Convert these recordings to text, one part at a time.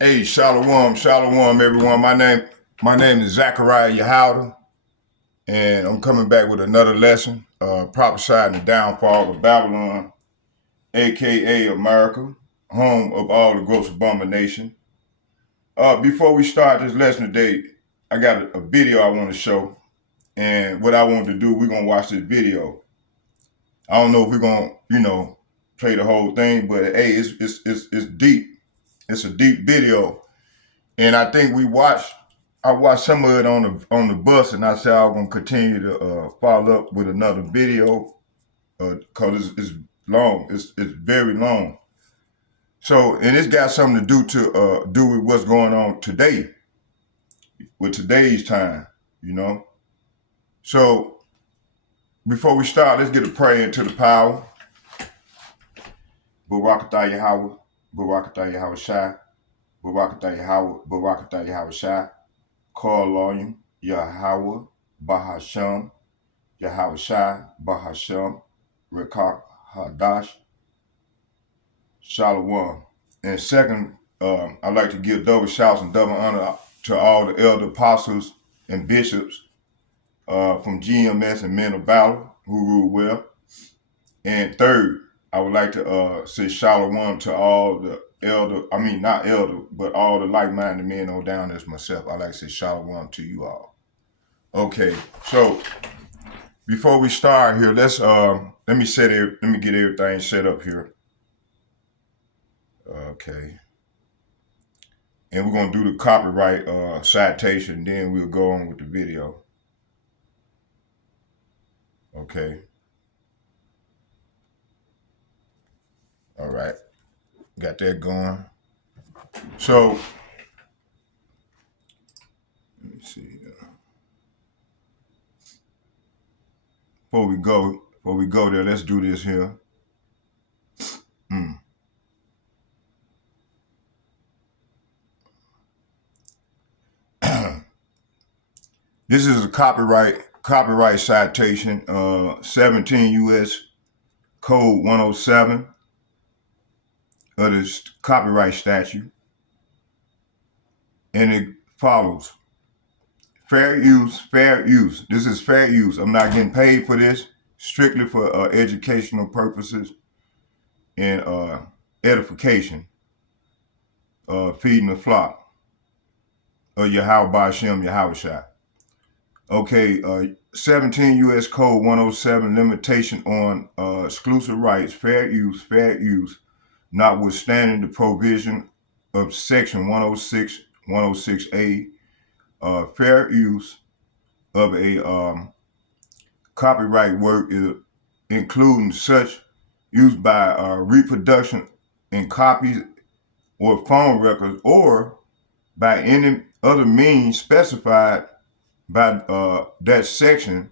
Hey, shalom, shalom, everyone. My name is Zachariah Yahouda, and I'm coming back with another lesson, prophesying the downfall of Babylon, aka America, home of all the gross abomination. Before we start this lesson today, I got a video I want to show, and what I want to do, we're gonna watch this video. I don't know if we're gonna, play the whole thing, but hey, it's deep. It's a deep video. And I think I watched some of it on the bus, and I said I'm gonna continue to follow up with another video because it's long. It's very long. So, and it's got something to do with what's going on today, with today's time, you know. So before we start, let's get a prayer into the power. Barakatah Yahweh, Barakatah Yahweh Shai, Barakatah Yahweh, Barakatah Yahweh Shai. Call on Yahweh, Bahasham, Yahweh Shai, Bahasham, Rekak Hadash, Shalom. And second, I'd like to give double shouts and double honor to all the elder apostles and bishops from GMS and Men of Valor who rule well. And third, I would like to say shalom to all the not elder, but all the like-minded men on down as myself. I'd like to say shalom to you all. Okay, so before we start here, let me get everything set up here. Okay. And we're gonna do the copyright citation, then we'll go on with the video. Okay. All right. Got that going. So let me see. Before we go there, let's do this here. Mm. This is a copyright citation, 17 U.S. Code 107 of the copyright statute, and it follows: fair use, fair use. This is fair use. I'm not getting paid for this. Strictly for educational purposes and edification, feeding the flock of Yahweh Ba'Shem Yahweh Shai. Okay, 17 U.S. Code 107, limitation on exclusive rights, fair use, notwithstanding the provision of Section 106, 106A, fair use of a copyright work, including such use by reproduction in copies or phone records or by any other means specified by that section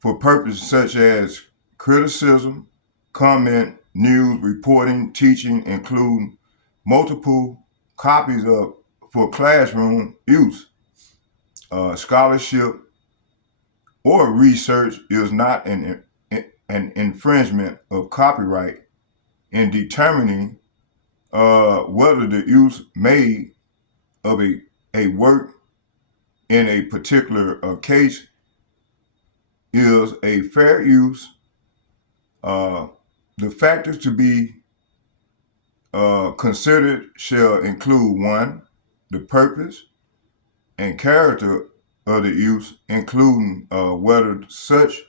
for purposes such as criticism, comment, news, reporting, teaching, including multiple copies of for classroom use. Scholarship or research is not an infringement of copyright in determining whether the use made of a work in a particular case is a fair use. The factors to be considered shall include: one, the purpose and character of the use, including whether such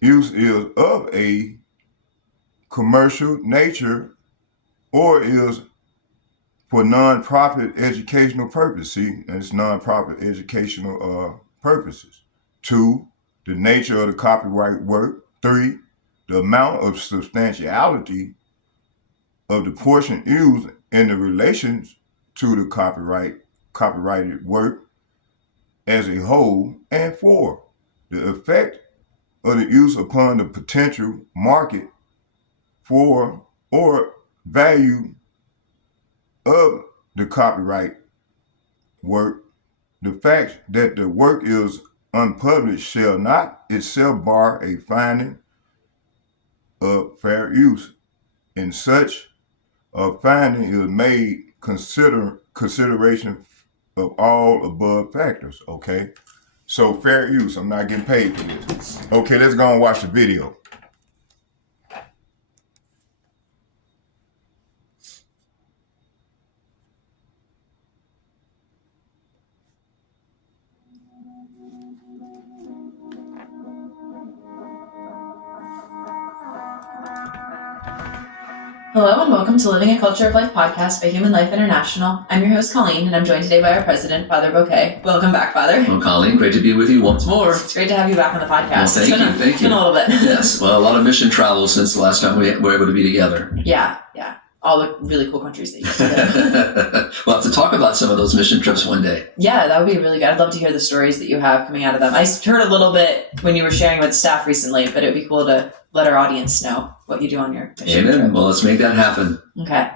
use is of a commercial nature or is for non-profit educational purposes. See, it's non-profit educational purposes. Two, the nature of the copyright work. Three, the amount of substantiality of the portion used in the relations to the copyrighted work as a whole. And four, the effect of the use upon the potential market for or value of the copyright work. The fact that the work is unpublished shall not itself bar a finding of fair use. And such a finding is made consideration of all above factors. Okay, so fair use. I'm not getting paid for this. Okay, let's go and watch the video. Hello and welcome to Living a Culture of Life podcast by Human Life International. I'm your host, Colleen, and I'm joined today by our president, Father Bouquet. Welcome back, Father. Well, Colleen, great to be with you once more. It's great to have you back on the podcast. Well, thank you. It's been a little bit. Yes, well, a lot of mission travel since the last time we were able to be together. Yeah. All the really cool countries that you visited. We'll have to talk about some of those mission trips one day. Yeah, that would be really good. I'd love to hear the stories that you have coming out of them. I heard a little bit when you were sharing with staff recently, but it would be cool to let our audience know what you do on your mission Amen. trip. Well, let's make that happen. Okay.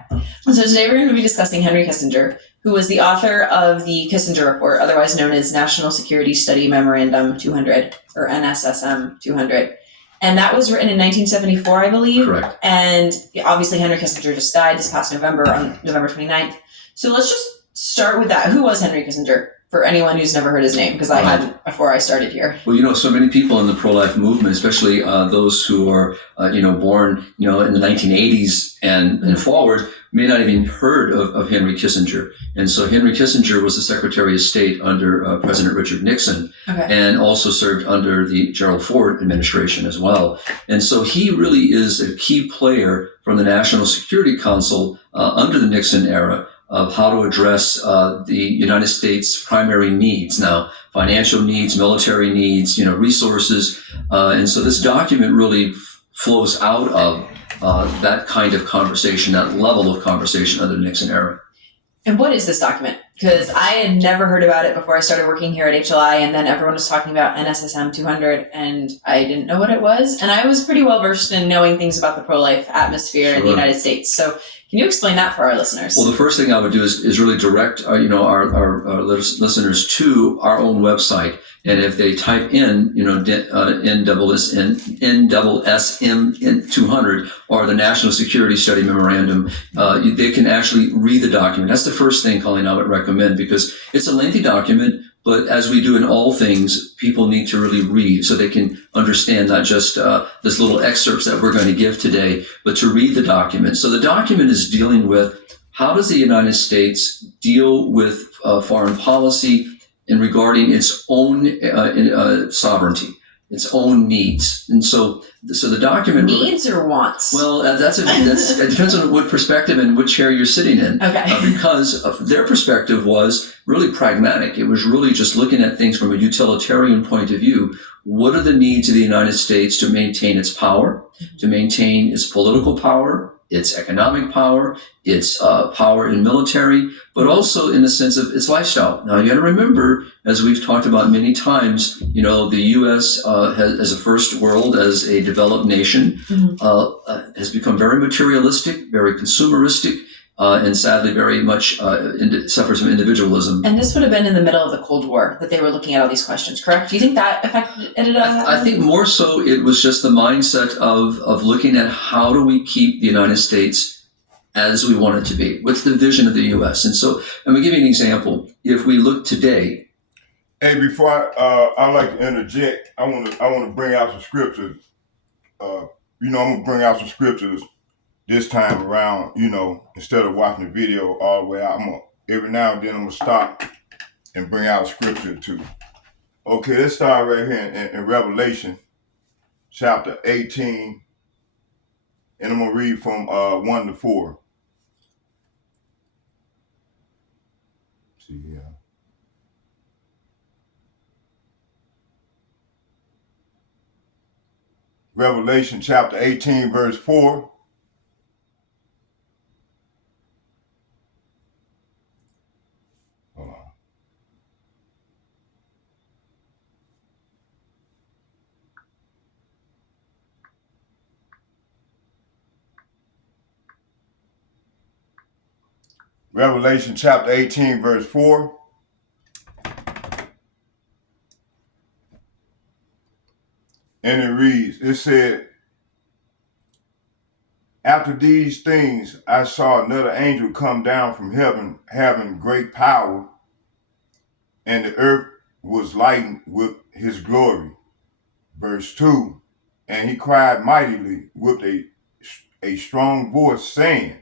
So today we're going to be discussing Henry Kissinger, who was the author of the Kissinger Report, otherwise known as National Security Study Memorandum 200, or NSSM 200. And that was written in 1974, I believe. Correct. And obviously Henry Kissinger just died this past November, on November 29th. So let's just start with that. Who was Henry Kissinger, for anyone who's never heard his name? Because I hadn't before I started here. Well, so many people in the pro-life movement, especially those who are, born, in the 1980s and forward, may not even heard of Henry Kissinger. And so Henry Kissinger was the Secretary of State under President Richard Nixon, and also served under the Gerald Ford administration as well. And so he really is a key player from the National Security Council under the Nixon era of how to address the United States' primary needs now, financial needs, military needs, resources. And so this document really flows out of that kind of conversation, that level of conversation under the Nixon era. And what is this document? Because I had never heard about it before I started working here at HLI, and then everyone was talking about NSSM 200, and I didn't know what it was. And I was pretty well versed in knowing things about the pro-life atmosphere in the United States. So can you explain that for our listeners? Well, the first thing I would do is really direct our listeners to our own website. And if they type in, NSSM 200 or the National Security Study Memorandum, they can actually read the document. That's the first thing, Colleen, I would recommend, because it's a lengthy document, but as we do in all things, people need to really read so they can understand not just this little excerpts that we're going to give today, but to read the document. So the document is dealing with how does the United States deal with foreign policy in regarding its own sovereignty, its own needs. And so the document needs or wants? Well, it depends on what perspective and what chair you're sitting in. Okay. Because their perspective was really pragmatic. It was really just looking at things from a utilitarian point of view. What are the needs of the United States to maintain its power, to maintain its political power, its economic power, its power in military, but also in the sense of its lifestyle. Now, you got to remember, as we've talked about many times, the U.S. As a first world, as a developed nation, has become very materialistic, very consumeristic, and sadly very much suffers from individualism. And this would have been in the middle of the Cold War that they were looking at all these questions, correct? Do you think that affected it? I think more so it was just the mindset of looking at how do we keep the United States as we want it to be? What's the vision of the U.S.? And so, I'm going to give you an example. If we look today. Hey, before I like to interject, I want to bring out some scriptures. I'm going to bring out some scriptures this time around, instead of watching the video all the way out. Every now and then I'm going to stop and bring out scripture too. Okay, let's start right here in Revelation chapter 18. And I'm going to read from 1 to 4. See here. Revelation chapter 18, verse 4. Hold on. Revelation chapter 18, verse 4. And it reads, it said, After these things, I saw another angel come down from heaven, having great power, and the earth was lightened with his glory. Verse 2. And he cried mightily with a strong voice, saying,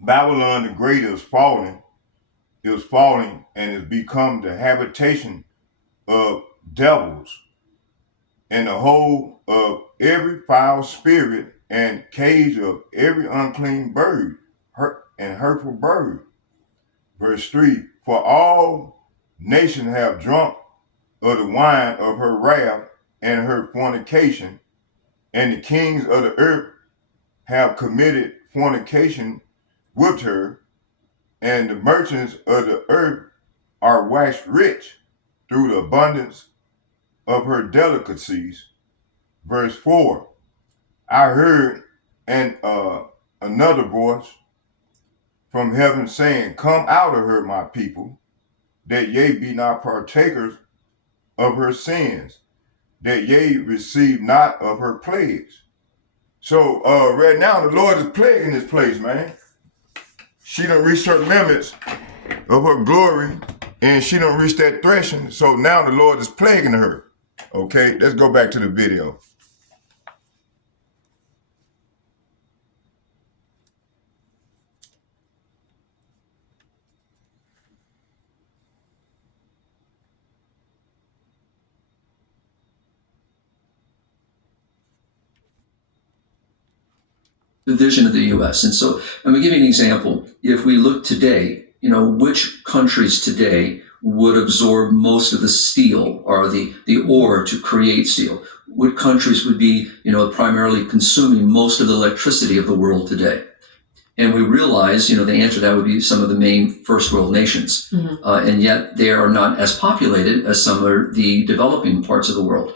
Babylon the Great is falling, and is become the habitation of devils, and the hole of every foul spirit, and cage of every unclean bird, and hurtful bird. Verse 3. For all nations have drunk of the wine of her wrath and her fornication, and the kings of the earth have committed fornication with her, and the merchants of the earth are waxed rich through the abundance of her delicacies. Verse 4. I heard and another voice from heaven saying, Come out of her, my people, that ye be not partakers of her sins, that ye receive not of her plagues. So right now the Lord is plaguing this place, man. She done reached her limits of her glory, and she done reached that threshing. So now the Lord is plaguing her. Okay, let's go back to the video. The vision of the U.S. And so, let me give you an example. If we look today, which countries today would absorb most of the steel or the ore to create steel? What countries would be, primarily consuming most of the electricity of the world today? And we realize, the answer to that would be some of the main first world nations. Mm-hmm. And yet they are not as populated as some of the developing parts of the world.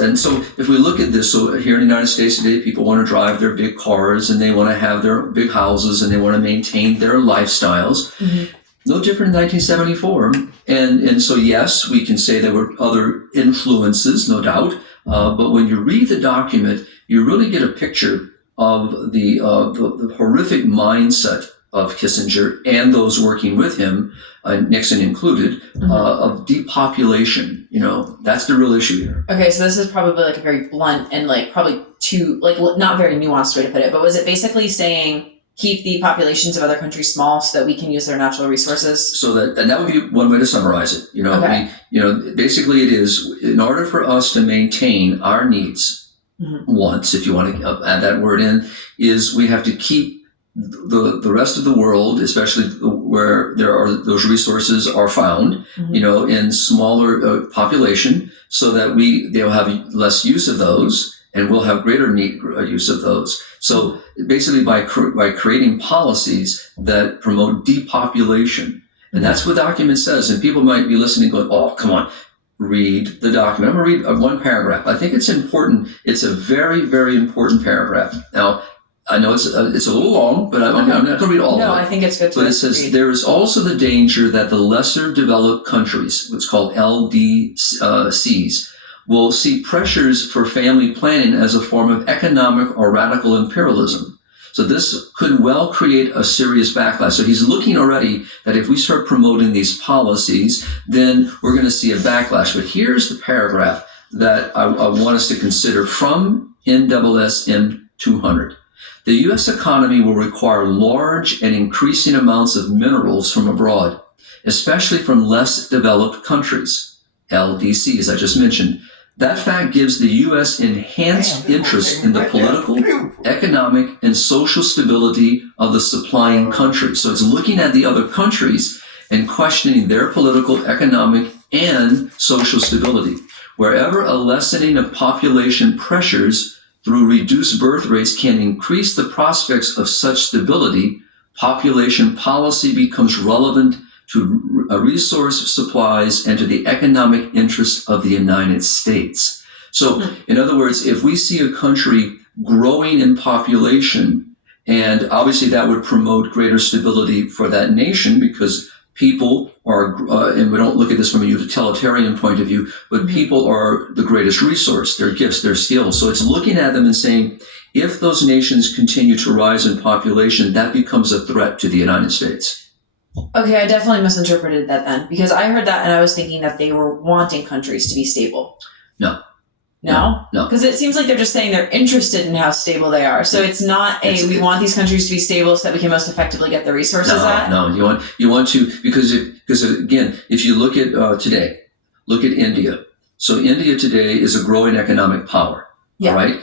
And so if we look at this, so here in the United States today, people want to drive their big cars and they want to have their big houses and they want to maintain their lifestyles. Mm-hmm. No different in 1974. And so, yes, we can say there were other influences, no doubt. But when you read the document, you really get a picture of the horrific mindset of Kissinger and those working with him, Nixon included, Mm-hmm. Of depopulation. That's the real issue here. Okay, so this is probably like a very blunt and probably too not very nuanced way to put it, but was it basically saying keep the populations of other countries small so that we can use their natural resources? So that would be one way to summarize it. Okay. Basically it is, in order for us to maintain our needs, mm-hmm. wants, if you want to add that word in, is we have to keep the rest of the world, especially where those resources are found, mm-hmm. In smaller population, so that they'll have less use of those, and we'll have greater use of those. So basically, by creating policies that promote depopulation, and that's what the document says. And people might be listening, going, "Oh, come on." Read the document. I'm going to read one paragraph. I think it's important. It's a very, very important paragraph. Now, I know it's a little long, but I'm not going to read all of it. No, I think it's good to But it says, read. there is also the danger that the lesser developed countries, what's called LDCs, will see pressures for family planning as a form of economic or radical imperialism. So this could well create a serious backlash. So he's looking already that if we start promoting these policies, then we're going to see a backlash. But here's the paragraph that I want us to consider from NSSM 200. The U.S. economy will require large and increasing amounts of minerals from abroad, especially from less developed countries, LDC, as I just mentioned. That fact gives the U.S. enhanced interest in the political, economic, and social stability of the supplying countries. So it's looking at the other countries and questioning their political, economic, and social stability. Wherever a lessening of population pressures through reduced birth rates can increase the prospects of such stability, population policy becomes relevant to resource supplies and to the economic interests of the United States. So, in other words, if we see a country growing in population, and obviously that would promote greater stability for that nation because people are, and we don't look at this from a utilitarian point of view, but people are the greatest resource, their gifts, their skills. So it's looking at them and saying, if those nations continue to rise in population, that becomes a threat to the United States. Okay, I definitely misinterpreted that then, because I heard that and I was thinking that they were wanting countries to be stable. No. No? No. Because it seems like they're just saying they're interested in how stable they are. So it's not we want these countries to be stable so that we can most effectively get the resources at? No, you want to, because again, if you look at today, look at India. So India today is a growing economic power. Yeah. All right?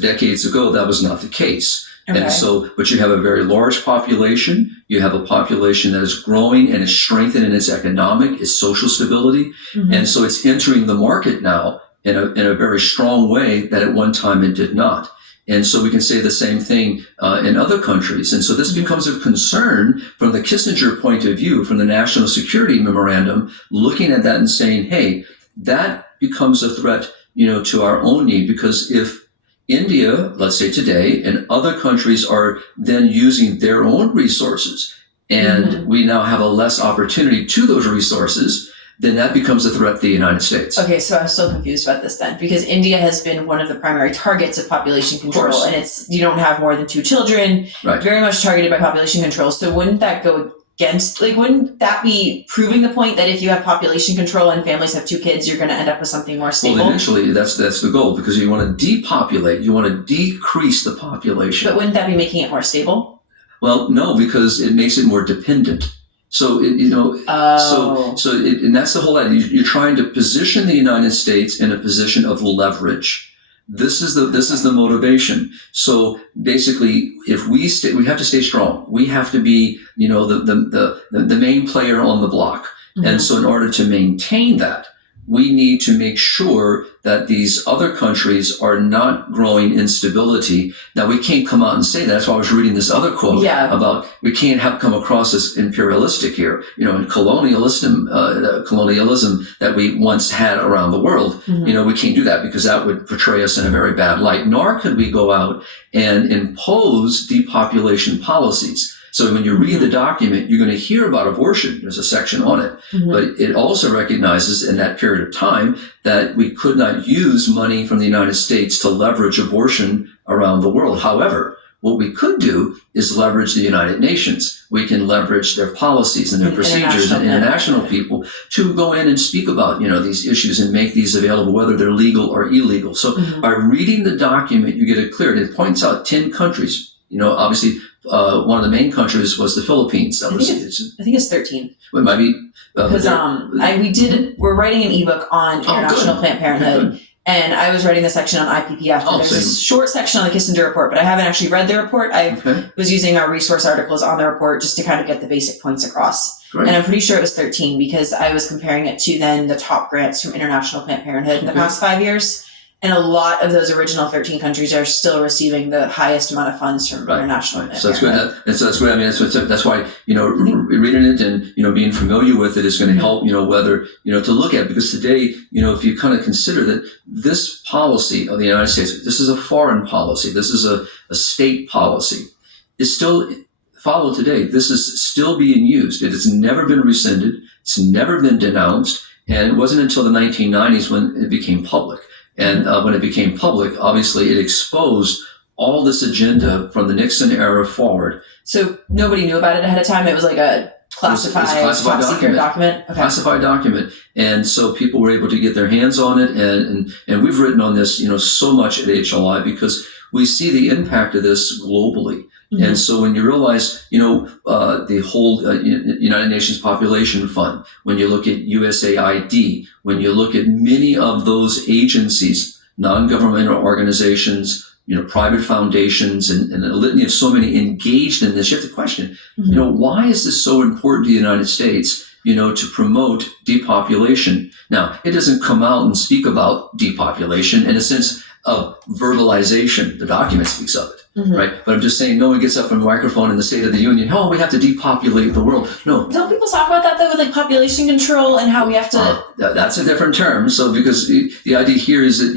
Decades ago, that was not the case. Okay. And so, but you have a very large population. You have a population that is growing and is strengthening its economic, its social stability. And so it's entering the market now in a very strong way that at one time it did not. And so we can say the same thing in other countries. And so this becomes a concern from the Kissinger point of view, from the National Security Memorandum, looking at that and saying, hey, that becomes a threat, to our own need, because if India, let's say today, and other countries are then using their own resources, and we now have a less opportunity to those resources, then that becomes a threat to the United States. Okay, so I'm still confused about this then, because India has been one of the primary targets of population control, and you don't have more than 2 children, Right. very much targeted by population control. So wouldn't that go against, wouldn't that be proving the point that if you have population control and families have 2 kids, you're going to end up with something more stable? Well, eventually, that's the goal, because you want to depopulate, you want to decrease the population. But wouldn't that be making it more stable? Well, no, because it makes it more dependent. So, and that's the whole idea. You're trying to position the United States in a position of leverage. This is the motivation. So basically, if we have to stay strong. We have to be, the main player on the block. And so in order to maintain that, we need to make sure that these other countries are not growing instability. Now, we can't come out and say that. That's why I was reading this other quote about we can't come across as imperialistic here, and colonialism that we once had around the world. We can't do that because that would portray us in a very bad light. Nor could we go out and impose depopulation policies. So when you read the document, you're going to hear about abortion. There's a section on it. But it also recognizes in that period of time that we could not use money from the United States to leverage abortion around the world. However, what we could do is leverage the United Nations. We can leverage their policies and their procedures and international people to go in and speak about, these issues and make these available, whether they're legal or illegal. So by reading the document, you get it clear. It points out 10 countries. Obviously, one of the main countries was the Philippines. I think it's 13. It might be because we're writing an ebook on international Planned Parenthood, and I was writing the section on IPPF. And there's this short section on the Kissinger report, but I haven't actually read the report. I was using our resource articles on the report just to kind of get the basic points across. Great. And I'm pretty sure it was 13 because I was comparing it to then the top grants from International Planned Parenthood in the past 5 years. And a lot of those original 13 countries are still receiving the highest amount of funds from international. Right. So that's good. That's good. I mean, that's why, reading it and, being familiar with it is going to help, whether, to look at, because today, if you kind of consider that this policy of the United States, this is a foreign policy, this is a state policy, is still followed today. This is still being used. It has never been rescinded. It's never been denounced. And it wasn't until the 1990s when it became public. And when it became public, obviously it exposed all this agenda from the Nixon era forward. So nobody knew about it ahead of time? It was like a classified top secret document? Okay. Classified document. And so people were able to get their hands on it. And we've written on this, so much at HLI because we see the impact of this globally. And so when you realize, the whole United Nations Population Fund, when you look at USAID, when you look at many of those agencies, non-governmental organizations, private foundations, and a litany of so many engaged in this, you have to question, why is this so important to the United States, to promote depopulation? Now, it doesn't come out and speak about depopulation in a sense of verbalization. The document speaks of it. Right. But I'm just saying no one gets up from a microphone in the State of the Union. Oh, we have to depopulate the world. No. Don't people talk about that though with like population control and how we have to... that's a different term. So because the idea here is that,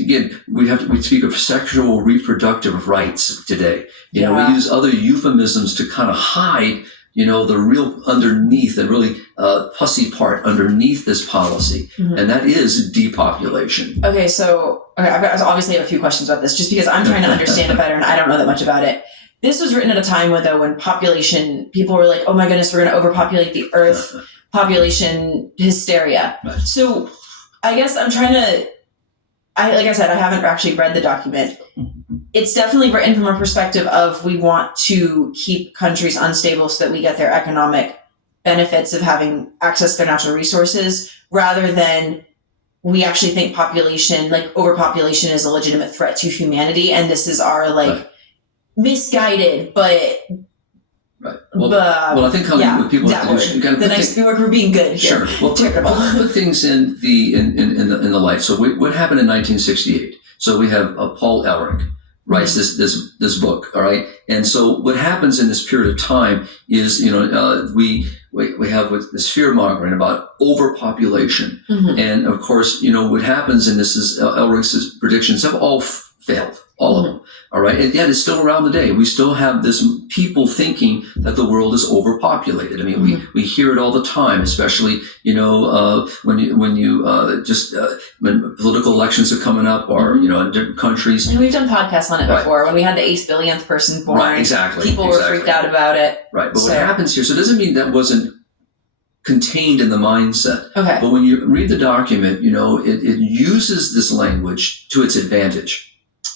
again, we speak of sexual reproductive rights today. We use other euphemisms to kind of hide, the real underneath, the really pussy part underneath this policy, and that is depopulation. Okay, I obviously have a few questions about this, just because I'm trying to understand it better, and I don't know that much about it. This was written at a time when population, people were like, oh my goodness, we're going to overpopulate the earth, population hysteria. Right. So I guess I'm trying to, like I said, I haven't actually read the document. It's definitely written from a perspective of we want to keep countries unstable so that we get their economic benefits of having access to their natural resources, rather than we actually think population, like overpopulation, is a legitimate threat to humanity. And this is our misguided, but right. Well, I think with people that word. The nice word for being good. Sure. Here. Well, put things in the light. So what happened in 1968? So we have Paul Ehrlich writes this book. All right. And so what happens in this period of time is, we have this fear mongering about overpopulation. And of course, what happens, and this is Ehrlich's predictions, have all failed. All of them. All right. And yet it's still around today. We still have this people thinking that the world is overpopulated. I mean, we hear it all the time, especially, when political elections are coming up, or, in different countries. And we've done podcasts on it before. When we had the 8th billionth person born, right, exactly. People were freaked out about it. Right. But what happens here, so it doesn't mean that wasn't contained in the mindset. Okay. But when you read the document, it uses this language to its advantage.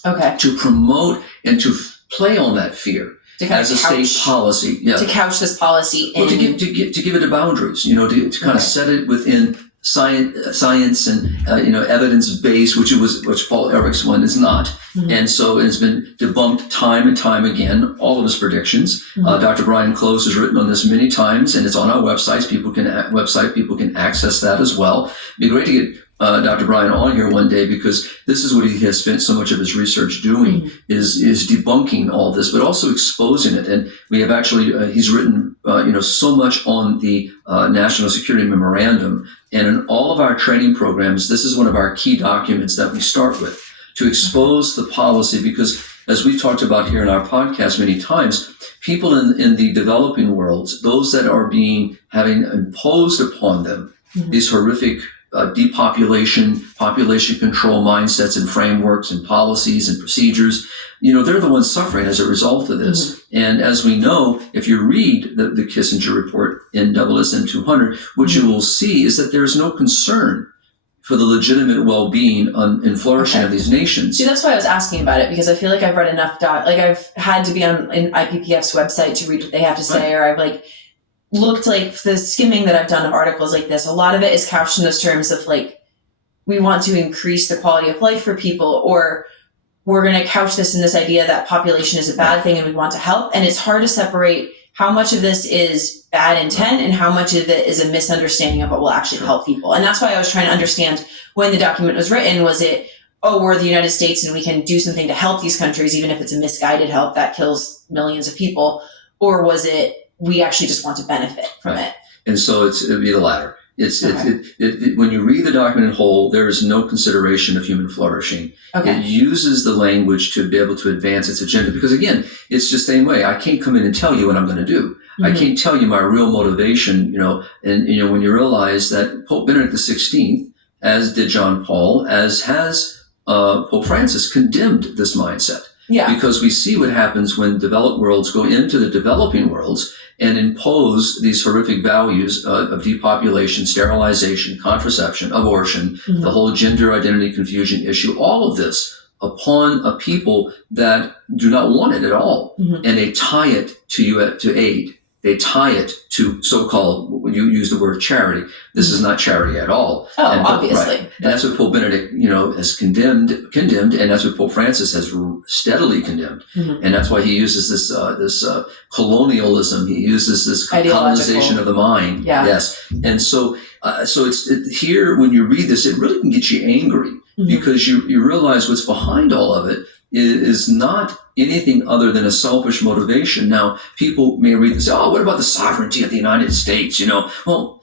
Okay. To promote and to play on that fear as a state policy. Yeah. To couch this policy in... Well, to give it boundaries, to kind of set it within science and, evidence based, which Paul Ehrlich's one is not. And so it's been debunked time and time again, all of his predictions. Dr. Brian Close has written on this many times, and it's on our website. People can access that as well. It'd be great to get Dr. Brian on here one day, because this is what he has spent so much of his research doing, is debunking all this, but also exposing it. And we have actually, he's written, so much on the National Security Memorandum, and in all of our training programs, this is one of our key documents that we start with, to expose the policy, because as we've talked about here in our podcast many times, people in the developing worlds, those that are having imposed upon them these horrific depopulation, population control mindsets and frameworks and policies and procedures, they're the ones suffering as a result of this. And as we know, if you read the Kissinger report in SSM 200, what you will see is that there's no concern for the legitimate well-being and flourishing of these nations. See, that's why I was asking about it, because I feel like I've read enough I've had to be on IPPF's website to read what they have to say, or I've looked, the skimming that I've done of articles like this, a lot of it is couched in those terms of we want to increase the quality of life for people, or we're going to couch this in this idea that population is a bad thing and we want to help. And it's hard to separate how much of this is bad intent and how much of it is a misunderstanding of what will actually help people. And that's why I was trying to understand, when the document was written, was it, we're the United States and we can do something to help these countries, even if it's a misguided help that kills millions of people, or was it, we actually just want to benefit from it? And so it'd be the latter. When you read the document in whole, there is no consideration of human flourishing. Okay. It uses the language to be able to advance its agenda, because again, it's just the same way. I can't come in and tell you what I'm going to do. I can't tell you my real motivation, and when you realize that Pope Benedict XVI, as did John Paul, as has Pope Francis, condemned this mindset. Yeah. Because we see what happens when developed worlds go into the developing worlds and impose these horrific values of depopulation, sterilization, contraception, abortion, the whole gender identity confusion issue, all of this upon a people that do not want it at all. And they tie it to aid. They tie it to so-called, when you use the word charity, this is not charity at all. Obviously. Right. And that's what Pope Benedict, has condemned, and that's what Pope Francis has steadily condemned. And that's why he uses this colonialism. He uses this colonization of the mind. Yeah. Yes. And so it's here, when you read this, it really can get you angry, because you realize what's behind all of it is not anything other than a selfish motivation. Now, people may read this, what about the sovereignty of the United States? Well,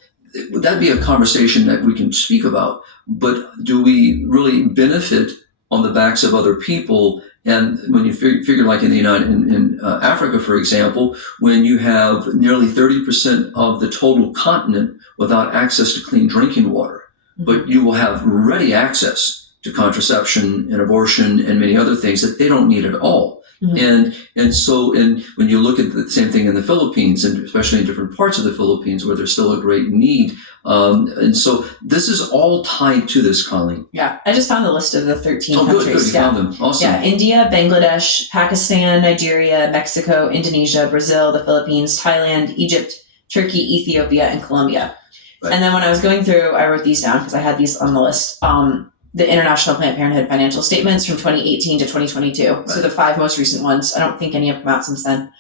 that'd be a conversation that we can speak about. But do we really benefit on the backs of other people And when you figure like in Africa, for example, when you have nearly 30% of the total continent without access to clean drinking water, but you will have ready access to contraception and abortion and many other things that they don't need at all. And so when you look at the same thing in the Philippines, and especially in different parts of the Philippines where there's still a great need. And so this is all tied to this, Colleen. Yeah, I just found the list of the 13 countries. countries. Good, you found them. Awesome. Yeah, India, Bangladesh, Pakistan, Nigeria, Mexico, Indonesia, Brazil, the Philippines, Thailand, Egypt, Turkey, Ethiopia, and Colombia. Right. And then when I was going through, I wrote these down because I had these on the list. The International Planned Parenthood financial statements from 2018 to 2022. Right. So the 5 most recent ones. I don't think any have come out since then.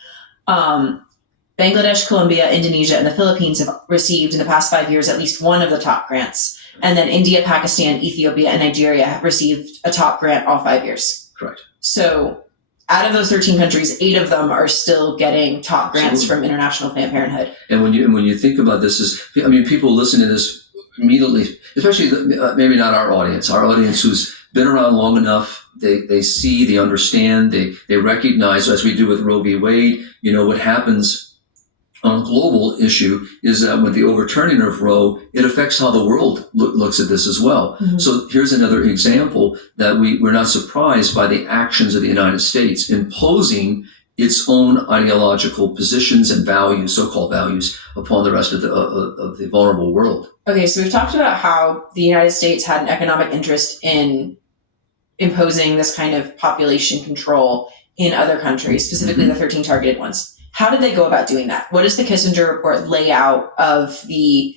Bangladesh, Colombia, Indonesia, and the Philippines have received in the past 5 years at least one of the top grants. And then India, Pakistan, Ethiopia, and Nigeria have received a top grant all 5 years. Correct. So out of those 13 countries, 8 of them are still getting top grants Absolutely. from International Planned Parenthood. And when you think about this, people listen to this immediately, especially maybe not our audience who's been around long enough. They see, they understand, they recognize, as we do with Roe v. Wade, what happens on a global issue is that with the overturning of Roe, it affects how the world looks at this as well. So here's another example that we're not surprised by the actions of the United States imposing its own ideological positions and values, so-called values, upon the rest of the vulnerable world. Okay, so we've talked about how the United States had an economic interest in imposing this kind of population control in other countries, specifically the 13 targeted ones. How did they go about doing that? What does the Kissinger report lay out of the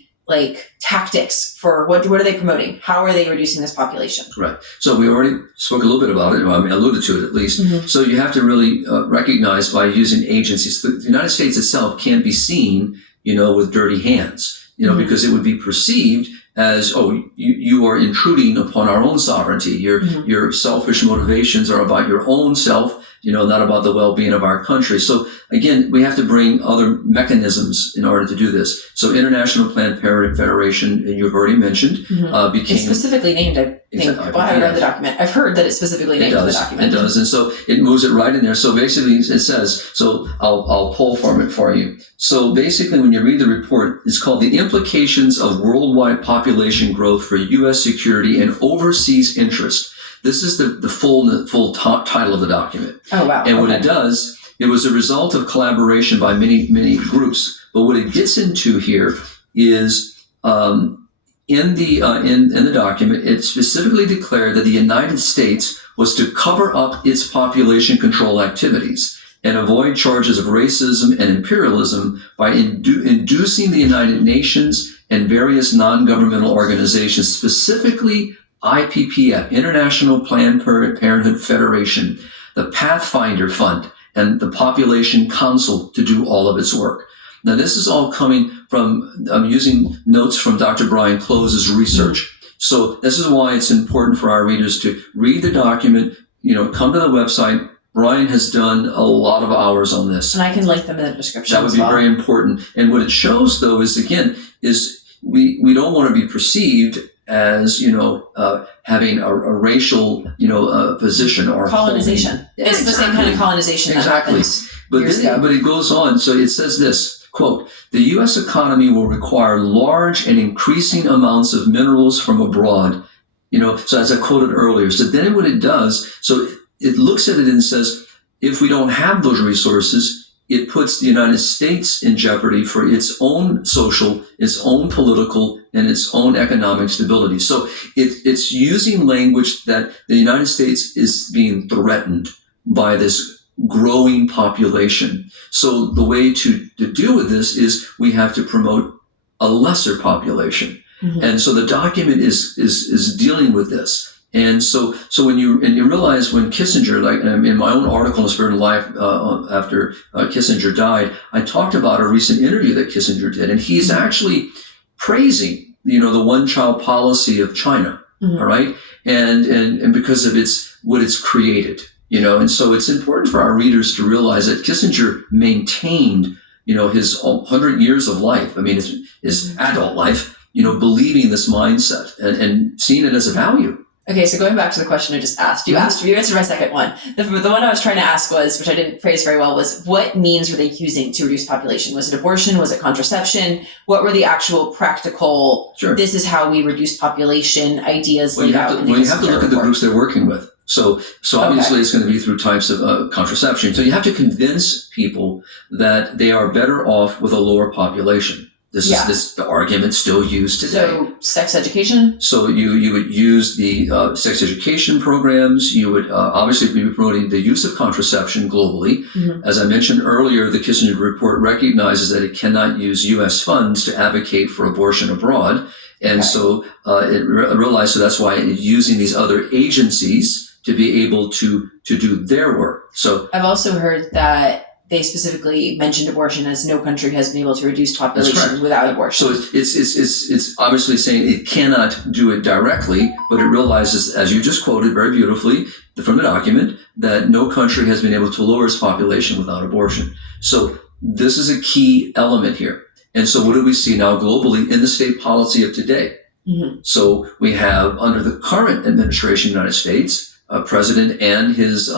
tactics for what are they promoting? How are they reducing this population? Right. So we already spoke a little bit about it. Alluded to it at least. So you have to really recognize by using agencies. The United States itself can't be seen, with dirty hands, because it would be perceived as, you are intruding upon our own sovereignty. Your selfish motivations are about your own self, not about the well-being of our country. So again, we have to bring other mechanisms in order to do this. So International Planned Parenthood Federation, and you've already mentioned, became... It's specifically named, I think. Well, I haven't read the document. I've heard that it's specifically named in the document. It does. And so it moves it right in there. So basically it says, so I'll pull from it for you. So basically when you read the report, it's called The Implications of Worldwide Population Growth for U.S. Security and Overseas Interest. This is the full title of the document. Oh, wow. And what it does, it was a result of collaboration by many, many groups. But what it gets into here is in the document, it specifically declared that the United States was to cover up its population control activities and avoid charges of racism and imperialism by inducing the United Nations and various non-governmental organizations, specifically IPPF, International Planned Parenthood Federation, the Pathfinder Fund, and the Population Council to do all of its work. Now, this is all coming from, I'm using notes from Dr. Brian Close's research. So this is why it's important for our readers to read the document, come to the website. Brian has done a lot of hours on this. And I can link them in the description. That would be very important. And what it shows, though, is we don't want to be perceived as, having a racial, position or colonization. It's the same kind of colonization that happens years ago. But it goes on. So it says this, quote, the U.S. economy will require large and increasing amounts of minerals from abroad. So as I quoted earlier, so then what it does, so it looks at it and says, if we don't have those resources, it puts the United States in jeopardy for its own social, its own political, and its own economic stability. So it's using language that the United States is being threatened by this growing population. So the way to deal with this is we have to promote a lesser population. And so the document is dealing with this. And so when you realize when Kissinger, like in my own article in Spirit of Life after Kissinger died, I talked about a recent interview that Kissinger did, and he's actually praising, the one-child policy of China, all right, and because of what it's created, and so it's important for our readers to realize that Kissinger maintained, his 100 years of life. I mean, his adult life, believing this mindset and seeing it as a value. Okay, so going back to the question I just asked, you answered my second one. The one I was trying to ask was, which I didn't phrase very well, was what means were they using to reduce population? Was it abortion? Was it contraception? What were the actual practical, this is how we reduce population ideas laid out in the you have to look at the report? groups they're working with. So obviously it's going to be through types of contraception. So you have to convince people that they are better off with a lower population. The argument still used today. So sex education? So you would use the sex education programs. You would obviously be promoting the use of contraception globally. Mm-hmm. As I mentioned earlier, the Kissinger report recognizes that it cannot use U.S. funds to advocate for abortion abroad. And so it realized, so that's why it's using these other agencies to be able to do their work. So I've also heard that they specifically mentioned abortion as no country has been able to reduce population without abortion. So it's obviously saying it cannot do it directly, but it realizes, as you just quoted very beautifully from the document, that no country has been able to lower its population without abortion. So this is a key element here. And so what do we see now globally in the state policy of today? Mm-hmm. So we have, under the current administration in the United States, President and his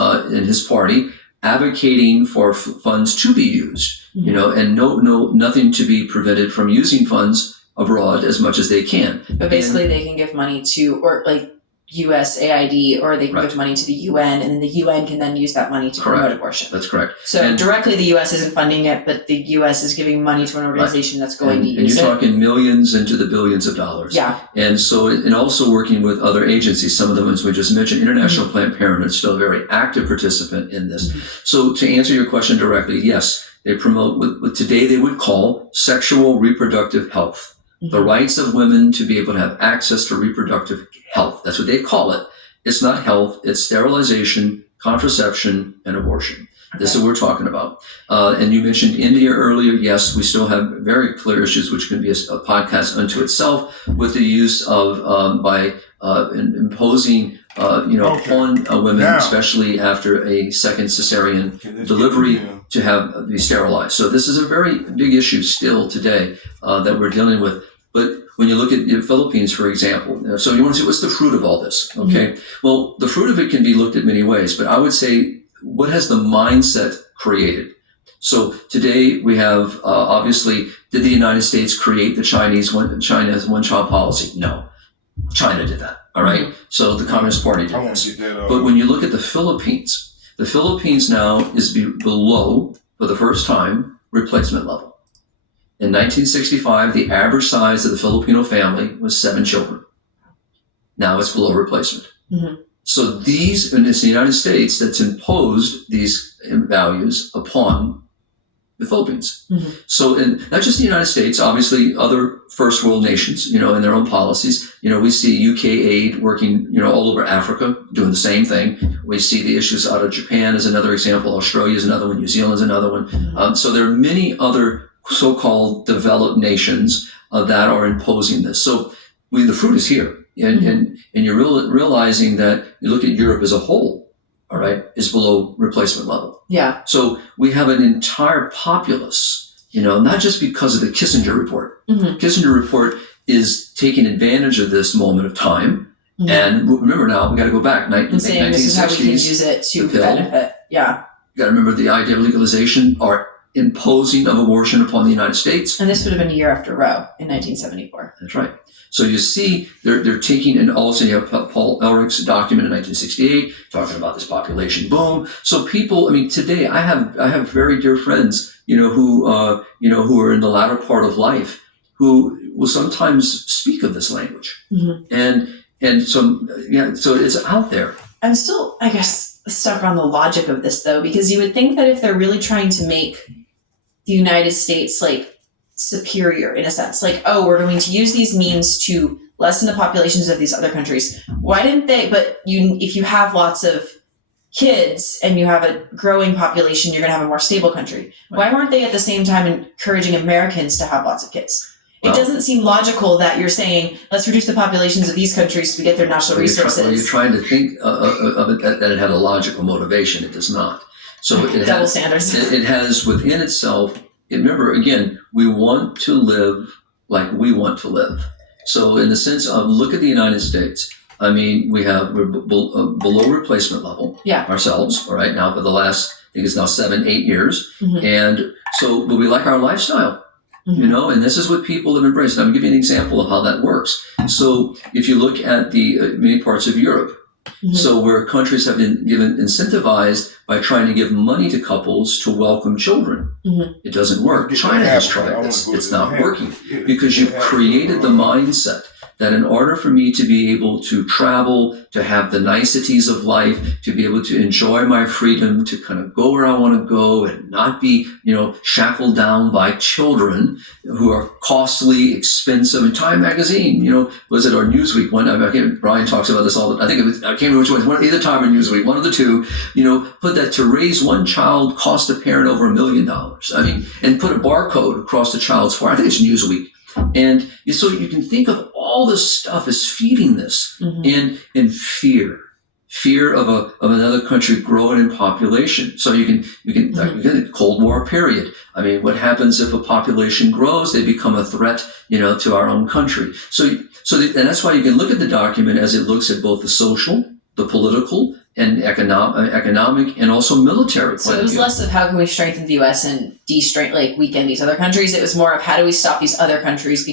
party advocating for funds to be used, Mm-hmm. and nothing to be prevented from using funds abroad as much as they can. But basically they can give money to, or like USAID, or they can give money to the UN, and then the UN can then use that money to promote abortion. That's correct. So directly the US isn't funding it, but the US is giving money to an organization that's going to use it. And you're talking millions into the billions of dollars. Yeah. And so, and also working with other agencies, some of the ones we just mentioned, International Planned Parenthood is still a very active participant in this. Mm-hmm. So to answer your question directly, yes, they promote what today they would call sexual reproductive health. The rights of women to be able to have access to reproductive health. That's what they call it. It's not health. It's sterilization, contraception, and abortion. Okay. This is what we're talking about. And you mentioned India earlier. Yes, we still have very clear issues, which can be a podcast unto itself, with the use of by imposing upon women, especially after a second cesarean delivery, to have be sterilized. So this is a very big issue still today that we're dealing with. But when you look at the Philippines, for example, so you want to see what's the fruit of all this, okay? Mm-hmm. Well, the fruit of it can be looked at many ways, but I would say, what has the mindset created? So today we have, obviously, did the United States create the China's one-child policy? No. China did that, all right? Mm-hmm. So the Communist Party did this. But when you look at the Philippines now is below, for the first time, replacement level. In 1965, the average size of the Filipino family was 7 children. Now it's below replacement. Mm-hmm. So and it's the United States that's imposed these values upon the Philippines. Mm-hmm. So not just the United States, obviously other first world nations, in their own policies. We see UK aid working, all over Africa, doing the same thing. We see the issues out of Japan as another example. Australia is another one. New Zealand is another one. Mm-hmm. So there are many other so-called developed nations that are imposing this. So the fruit is here. And you're realizing that you look at Europe as a whole, all right, is below replacement level. Yeah. So we have an entire populace, not just because of the Kissinger report. Mm-hmm. Kissinger report is taking advantage of this moment of time. Mm-hmm. And remember now, we got to go back. And saying this is how we can use it to benefit. Yeah. You got to remember the idea of legalization or imposing of abortion upon the United States. And this would have been a year after Roe in 1974. That's right. So you see, they're taking, and also you have Paul Ehrlich's document in 1968 talking about this population boom. So people, today I have very dear friends, who are in the latter part of life, who will sometimes speak of this language, and so it's out there. I'm still, I guess, stuck on the logic of this though, because you would think that if they're really trying to make the United States superior in a sense, we're going to use these means to lessen the populations of these other countries. Why didn't they? But if you have lots of kids and you have a growing population, you're going to have a more stable country. Right. Why weren't they at the same time encouraging Americans to have lots of kids? Well, it doesn't seem logical that you're saying, let's reduce the populations of these countries to get their natural resources. You're trying to think of it that it had a logical motivation. It does not. So double standards. It has within itself. Remember, again, we want to live like we want to live. So in the sense of, look at the United States. I mean, we're below replacement level Yeah. ourselves, all right, now for the last, I think it's now 7-8 years. Mhm. And so, but we like our lifestyle. Mhm. You know, and this is what people have embraced. I'm going to give you an example of how that works. So if you look at the many parts of Europe, Mhm. so where countries have been given incentivized by trying to give money to couples to welcome children, Mhm. it doesn't work. China has tried this. It's not working because you've created the mindset that in order for me to be able to travel, to have the niceties of life, to be able to enjoy my freedom, to kind of go where I want to go and not be, shackled down by children who are costly, expensive. And Time Magazine, was it our Newsweek one? Brian talks about this all the time. I can't remember which one. Either Time or Newsweek, one of the two, put that to raise one child cost a parent over $1 million. I mean, and put a barcode across the child's forehead. I think it's Newsweek. And so you can think of all this stuff as feeding this and fear of another country growing in population. So you can Cold War period. I mean, what happens if a population grows? They become a threat, to our own country. And that's why you can look at the document as it looks at both the social, the political, and economic, and also military. So it was less of how can we strengthen the U.S. and weaken these other countries. It was more of how do we stop these other countries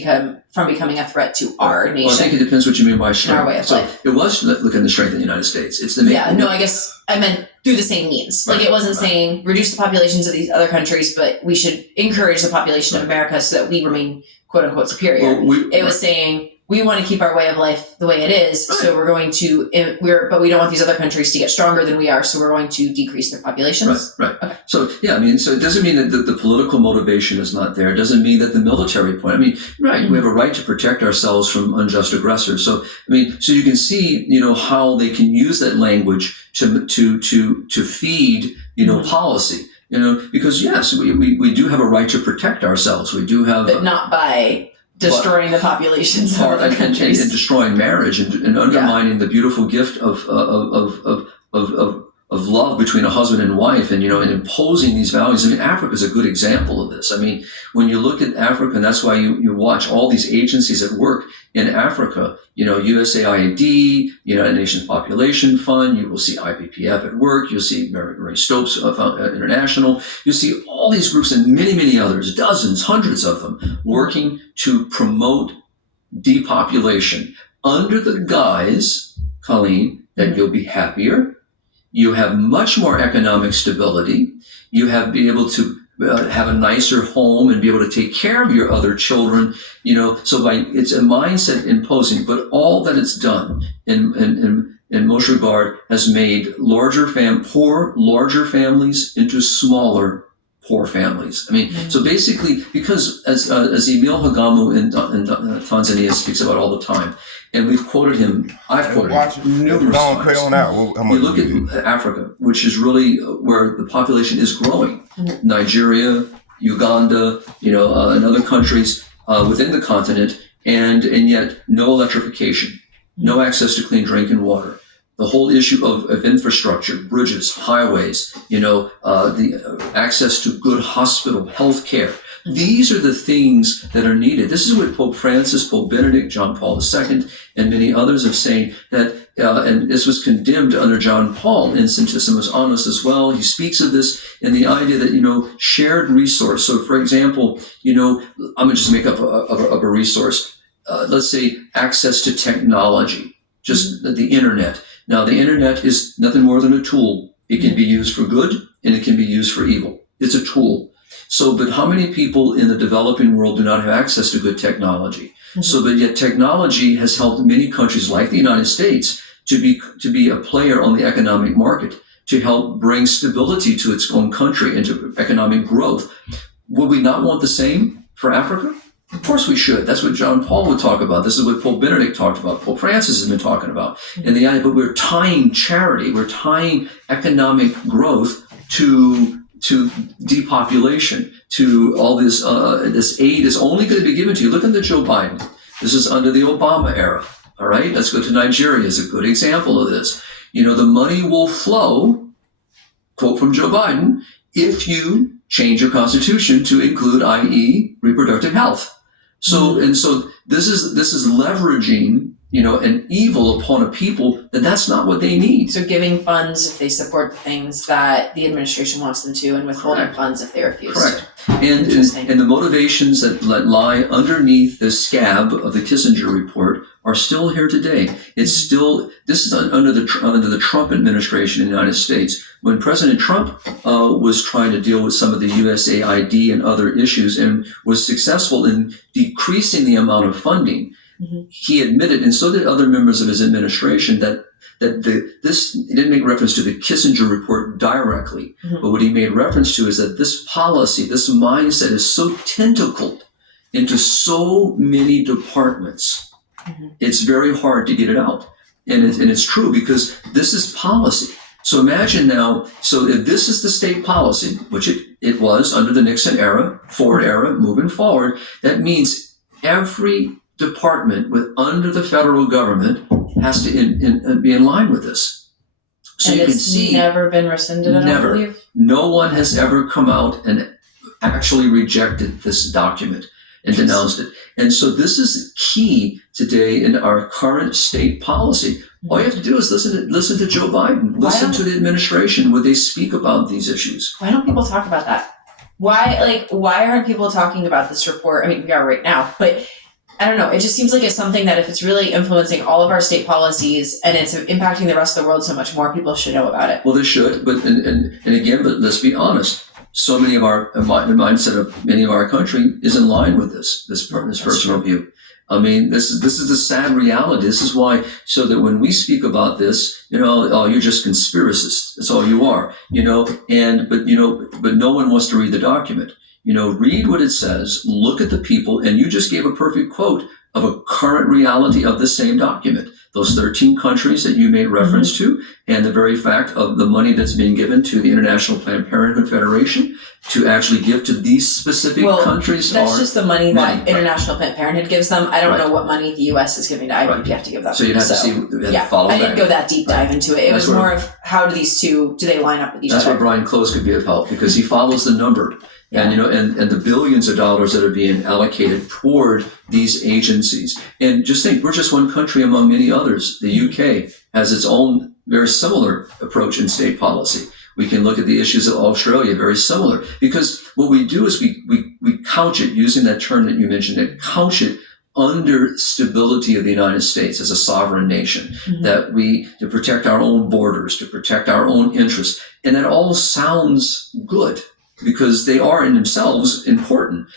from becoming a threat to our nation. Well, I think it depends what you mean by strength. Our way of life. It was looking to strengthen the United States. It's the main. Yeah, no, I guess I meant through the same means. Like it wasn't saying reduce the populations of these other countries, but we should encourage the population of America so that we remain quote unquote superior. It was saying we want to keep our way of life the way it is, so we're going to, but we don't want these other countries to get stronger than we are, so we're going to decrease their populations. Right. Okay. So, yeah, I mean, so it doesn't mean that the political motivation is not there. It doesn't mean that the military point, we have a right to protect ourselves from unjust aggressors. So, so you can see, how they can use that language to feed, policy. Because yes, we do have a right to protect ourselves. We do have, but not by destroying the populations of other countries and destroying marriage and undermining the beautiful gift of love between a husband and wife, and and imposing these values. Africa is a good example of this. When you look at Africa, and that's why you watch all these agencies at work in Africa. USAID, United Nations Population Fund. You will see IPPF at work. You'll see Mary Stopes International. You see all these groups and many, many others, dozens, hundreds of them, working to promote depopulation under the guise, Colleen, that you'll be happier. You have much more economic stability. You have be able to have a nicer home and be able to take care of your other children. So it's a mindset imposing, but all that it's done in most regard has made larger families into smaller poor families. So basically, because as Emil Hagamu in Tanzania speaks about all the time, and we've quoted him, I've quoted him numerous times. You look at Africa, which is really where the population is growing. Nigeria, Uganda, and other countries within the continent, and yet no electrification, no access to clean drinking water. The whole issue of infrastructure, bridges, highways, the access to good hospital, health care. These are the things that are needed. This is what Pope Francis, Pope Benedict, John Paul II, and many others have saying that, and this was condemned under John Paul in Centesimus Annus as well. He speaks of this in the idea that, shared resource. So, for example, I'm going to just make up a resource. Let's say access to technology, just the internet. Now, the internet is nothing more than a tool. It can be used for good and it can be used for evil. It's a tool. So, but how many people in the developing world do not have access to good technology? So, but yet technology has helped many countries like the United States to be a player on the economic market, to help bring stability to its own country and to economic growth. Would we not want the same for Africa? Of course we should. That's what John Paul would talk about. This is what Pope Benedict talked about. Pope Francis has been talking about. But we're tying charity, we're tying economic growth to depopulation, to all this this aid is only going to be given to you. Look at Joe Biden. This is under the Obama era. All right, let's go to Nigeria as a good example of this. The money will flow, quote from Joe Biden, if you change your constitution to include, i.e., reproductive health. So this is leveraging an evil upon a people, that's not what they need. So giving funds if they support the things that the administration wants them to, and withholding Correct. funds if they refuse. Correct. To. And the motivations that lie underneath the scab of the Kissinger report are still here today. It's still, this is under the Trump administration in the United States. When President Trump was trying to deal with some of the USAID and other issues and was successful in decreasing the amount of funding, he admitted, and so did other members of his administration, that he didn't make reference to the Kissinger report directly, but what he made reference to is that this policy, this mindset is so tentacled into so many departments, it's very hard to get it out. And it's true, because this is policy. So imagine now, so if this is the state policy, which it was under the Nixon era, Ford era, moving forward, that means every department under the federal government has to be in line with this. So and you can it's see, never been rescinded, I never. believe. No one has ever come out and actually rejected this document and denounced it. And so this is key today in our current state policy. All you have to do is listen to Joe Biden, listen to the administration when they speak about these issues. Why don't people talk about that? Why aren't people talking about this report? I mean, we are right now, but I don't know. It just seems like it's something that if it's really influencing all of our state policies and it's impacting the rest of the world so much more, people should know about it. Well, they should, but again, but let's be honest. So many of the mindset of many of our country is in line with this personal view. I mean, this is the sad reality. This is why, so that when we speak about this, oh, you're just conspiracists. That's all you are, but no one wants to read the document. Read what it says, look at the people, and you just gave a perfect quote of a current reality of the same document. Those 13 countries that you made reference to, and the very fact of the money that's being given to the International Planned Parenthood Federation to actually give to these specific countries. That's just the money that right. International Planned Parenthood gives them. I don't Right. know what money the U.S. is giving to IPPF to give them. So you'd have to see, follow I that. didn't go that deep dive into it. It That's was more of how do these two, do they line up with each That's other? where Brian Close could be of help, because he follows the number. And and the billions of dollars that are being allocated toward these agencies. And just think, we're just one country among many others. The UK has its own very similar approach in state policy. We can look at the issues of Australia, very similar. Because what we do is we couch it, using that term that you mentioned, that couch it under stability of the United States as a sovereign nation, that to protect our own borders, to protect our own interests. And that all sounds good, because they are in themselves important,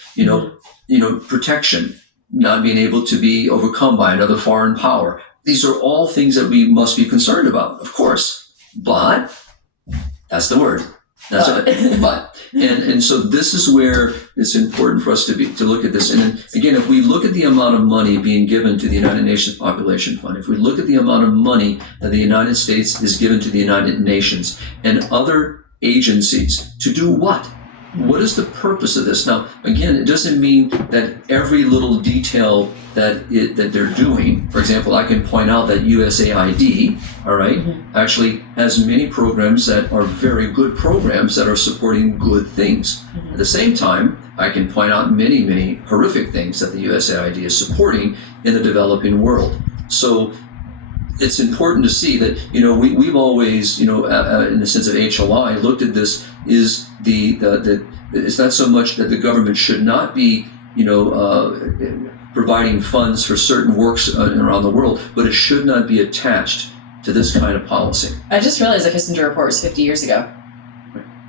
protection, not being able to be overcome by another foreign power. These are all things that we must be concerned about, of course, but that's the word. That's it. But, and so this is where it's important for us to look at this. And then, again, if we look at the amount of money being given to the United Nations Population Fund, if we look at the amount of money that the United States is given to the United Nations and other agencies, to do what? What is the purpose of this? Now, again, it doesn't mean that every little detail that they're doing. For example, I can point out that USAID, all right, actually has many programs that are very good programs that are supporting good things. At the same time, I can point out many, many horrific things that the USAID is supporting in the developing world. So it's important to see that, we've always, in the sense of HLI, looked at this is it's not so much that the government should not be, providing funds for certain works around the world, but it should not be attached to this kind of policy. I just realized the Kissinger report was 50 years ago.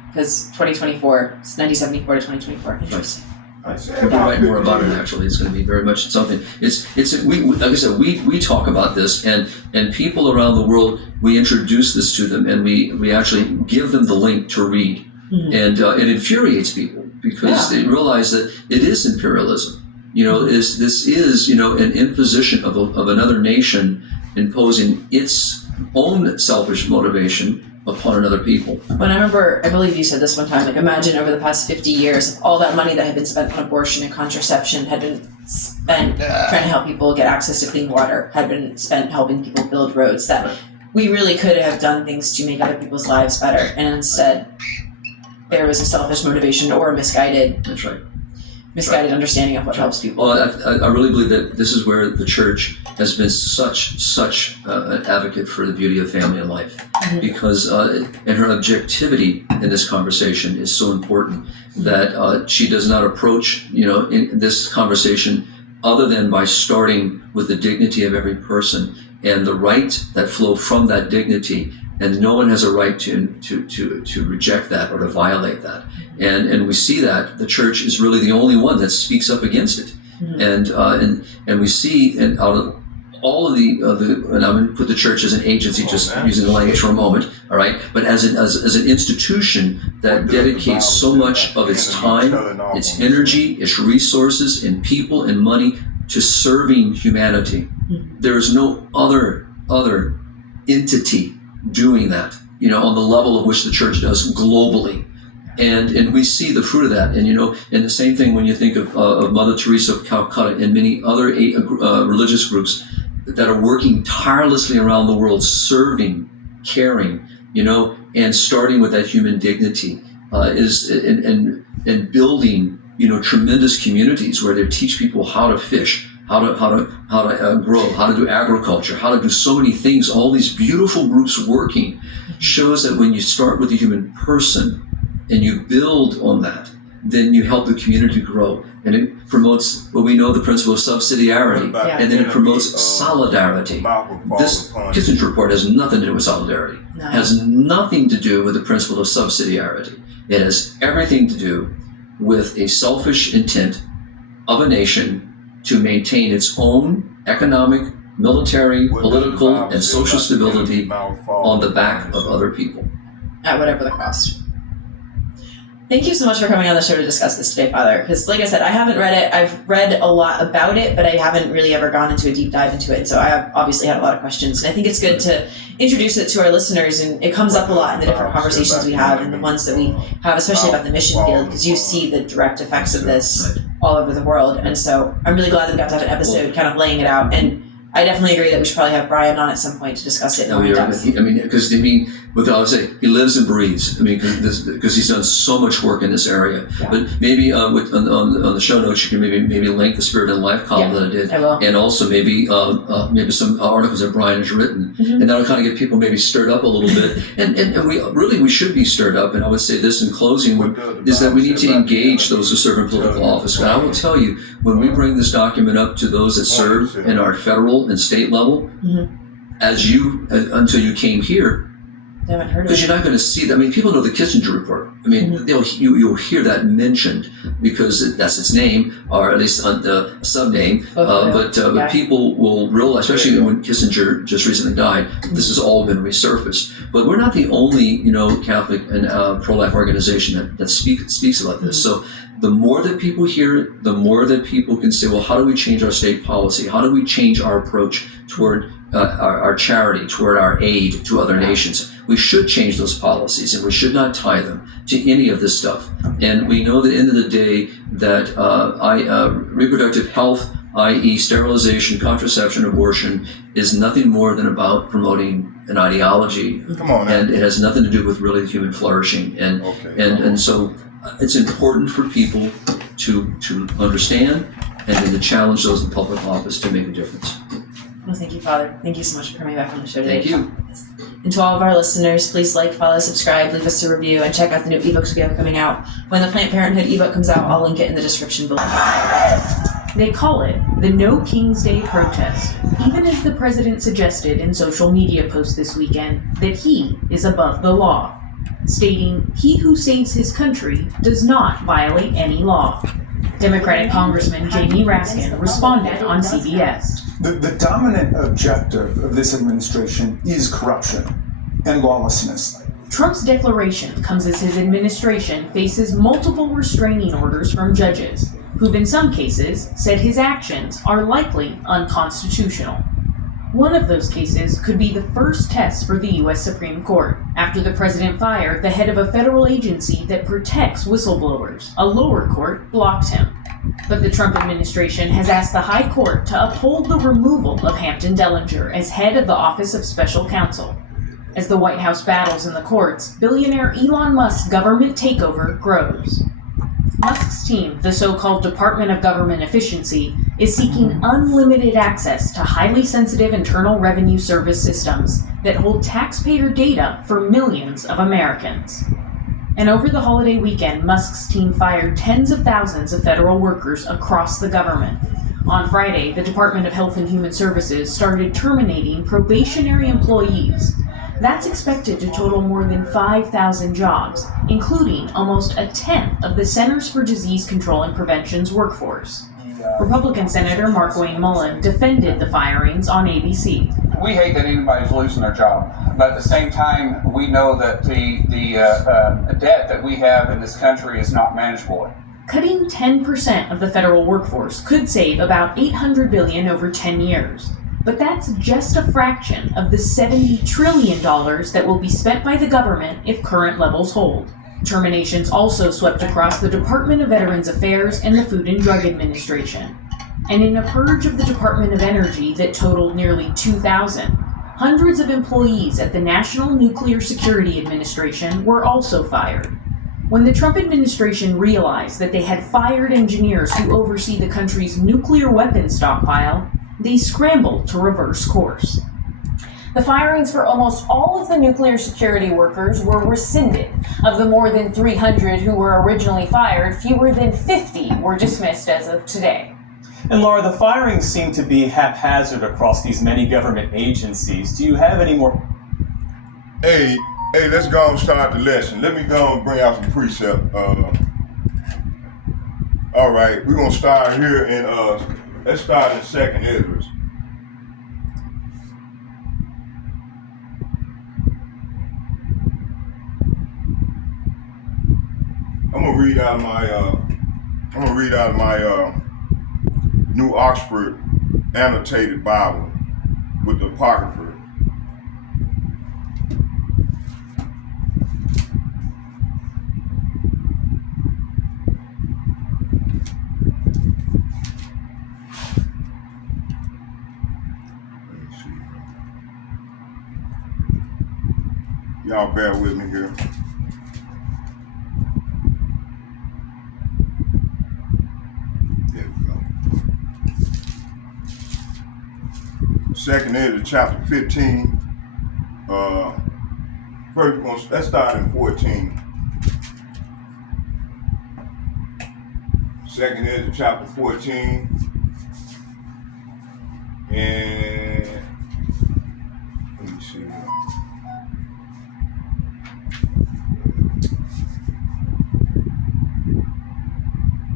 Because 2024, it's 1974 to 2024. Interesting. We'll be writing more about it. Actually, it's going to be very much something. Like I said, we talk about this, and people around the world, we introduce this to them, and we actually give them the link to read, and it infuriates people because they realize that it is imperialism. This is an imposition of another nation imposing its own selfish motivation upon another people. When I believe you said this one time, imagine over the past 50 years, all that money that had been spent on abortion and contraception had been spent trying to help people get access to clean water, had been spent helping people build roads, that we really could have done things to make other people's lives better. And instead, there was a selfish motivation or a misguided. That's right. misguided understanding of what helps people. Well, I really believe that this is where the church has been such an advocate for the beauty of family and life, because and her objectivity in this conversation is so important that she does not approach in this conversation other than by starting with the dignity of every person and the rights that flow from that dignity. And no one has a right to reject that or to violate that. And we see that the church is really the only one that speaks up against it. And we see, and out of all of the and I'm going to put the church as an agency, just using the language for a moment, all right? But as an institution that dedicates so much of its time, its energy, its resources, and people and money to serving humanity. There is no other entity doing that, on the level of which the church does globally. And we see the fruit of that. And the same thing when you think of Mother Teresa of Calcutta and many other religious groups that are working tirelessly around the world, serving, caring, and starting with that human dignity, and building, tremendous communities where they teach people how to fish, how to grow, how to do agriculture, how to do so many things. All these beautiful groups working shows that when you start with the human person and you build on that, then you help the community grow. And it promotes what we know, the principle of subsidiarity, and then it promotes solidarity. This Kissinger report has nothing to do with solidarity. No. It has nothing to do with the principle of subsidiarity. It has everything to do with a selfish intent of a nation to maintain its own economic, military, political, and social stability on the back of other people. At whatever the cost. Thank you so much for coming on the show to discuss this today, Father. Because like I said, I haven't read it. I've read a lot about it, but I haven't really ever gone into a deep dive into it. So I have obviously had a lot of questions. And I think it's good to introduce it to our listeners. And it comes up a lot in the different conversations we have and the ones that we have, especially about the mission field, because you see the direct effects of this all over the world. And so I'm really glad that we got to have an episode kind of laying it out. And I definitely agree that we should probably have Brian on at some point to discuss it. With all I say, he lives and breathes. Because he's done so much work in this area. Yeah. But maybe on the show notes, you can maybe link the Spirit and Life column that I did, I will. and also maybe some articles that Brian has written, and that'll kind of get people maybe stirred up a little bit. And we should be stirred up. And I would say this in closing is that we need to engage those who serve in political office. And I will tell you, when we bring this document up to those that serve in our federal and state level, until you came here. Because you're not going to see that. People know the Kissinger report. You'll hear that mentioned because that's its name, or at least the sub-name. But people will realize, especially when Kissinger just recently died, this has all been resurfaced. But we're not the only, Catholic and pro-life organization that speaks about this. So the more that people hear it, the more that people can say, well, how do we change our state policy? How do we change our approach toward our charity, toward our aid to other nations? We should change those policies, and we should not tie them to any of this stuff. And we know that at the end of the day that reproductive health, i.e. sterilization, contraception, abortion, is nothing more than about promoting an ideology. And it has nothing to do with really human flourishing. And so it's important for people to understand and then to challenge those in public office to make a difference. Well, thank you, Father. Thank you so much for coming back on the show today. Thank you. And to all of our listeners, please like, follow, subscribe, leave us a review, and check out the new ebooks we have coming out. When the Planned Parenthood ebook comes out, I'll link it in the description below. They call it the No King's Day protest, even as the president suggested in social media posts this weekend that he is above the law, stating he who saves his country does not violate any law. Democratic Congressman Jamie Raskin responded on CBS. The dominant objective of this administration is corruption and lawlessness. Trump's declaration comes as his administration faces multiple restraining orders from judges, who've in some cases said his actions are likely unconstitutional. One of those cases could be the first test for the U.S. Supreme Court, after the president fired the head of a federal agency that protects whistleblowers. A lower court blocked him. But the Trump administration has asked the High Court to uphold the removal of Hampton Dellinger as head of the Office of Special Counsel. As the White House battles in the courts, billionaire Elon Musk's government takeover grows. Musk's team, the so-called Department of Government Efficiency, is seeking unlimited access to highly sensitive Internal Revenue Service systems that hold taxpayer data for millions of Americans. And over the holiday weekend, Musk's team fired tens of thousands of federal workers across the government. On Friday, the Department of Health and Human Services started terminating probationary employees. That's expected to total more than 5,000 jobs, including almost a tenth of the Centers for Disease Control and Prevention's workforce. Republican Senator Markwayne Mullin defended the firings on ABC. We hate that anybody's losing their job, but at the same time, we know that the debt that we have in this country is not manageable. Cutting 10% of the federal workforce could save about $800 billion over 10 years. But that's just a fraction of the $70 trillion that will be spent by the government if current levels hold. Terminations also swept across the Department of Veterans Affairs and the Food and Drug Administration. And in a purge of the Department of Energy that totaled nearly 2,000, hundreds of employees at the National Nuclear Security Administration were also fired. When the Trump administration realized that they had fired engineers who oversee the country's nuclear weapons stockpile, they scrambled to reverse course. The firings for almost all of the nuclear security workers were rescinded. Of the more than 300 who were originally fired, fewer than 50 were dismissed as of today. And Laura, the firings seem to be haphazard across these many government agencies. Do you have any more? Hey, let's go and start the lesson. Let me go and bring out some precept. All right, we're gonna start here in let's start in 2nd Ezra. I'm gonna read out of my New Oxford Annotated Bible with the Apocrypha. Y'all bear with me here. There we go. 2nd Ezra chapter 15. First, let's start in 14. 2nd Ezra chapter 14. And let me see here.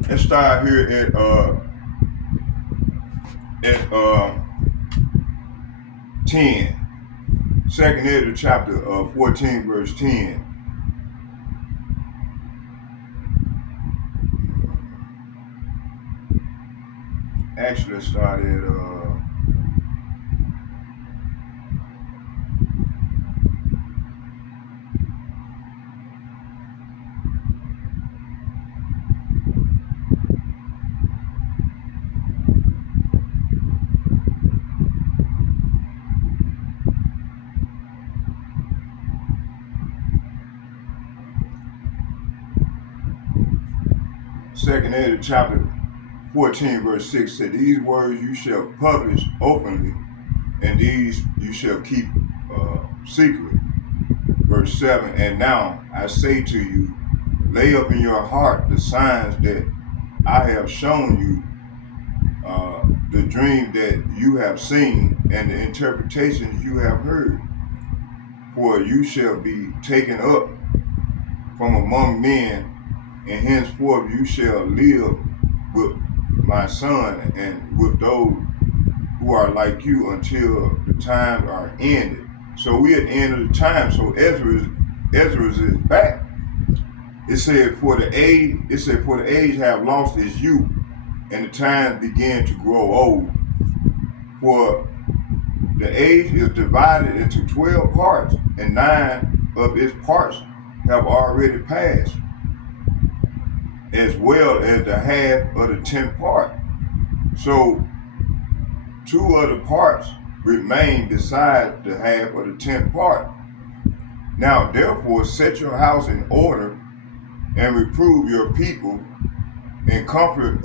Let's start here at 10. 2nd Ezra chapter 14 verse 10. Actually, let's start at 2nd Ezra chapter 14 verse 6 said, "These words you shall publish openly, and these you shall keep secret." Verse 7, "And now I say to you, lay up in your heart the signs that I have shown you, the dream that you have seen, and the interpretations you have heard. For you shall be taken up from among men, and henceforth you shall live with my son and with those who are like you until the times are ended." So we at the end of the time. So Ezra is back. It said, for the age have lost its youth, and the times began to grow old. For the age is divided into 12 parts, and 9 of its parts have already passed, as well as the half of the 10th part. So 2 of the parts remain besides the half of the 10th part. Now therefore set your house in order, and reprove your people, and comfort.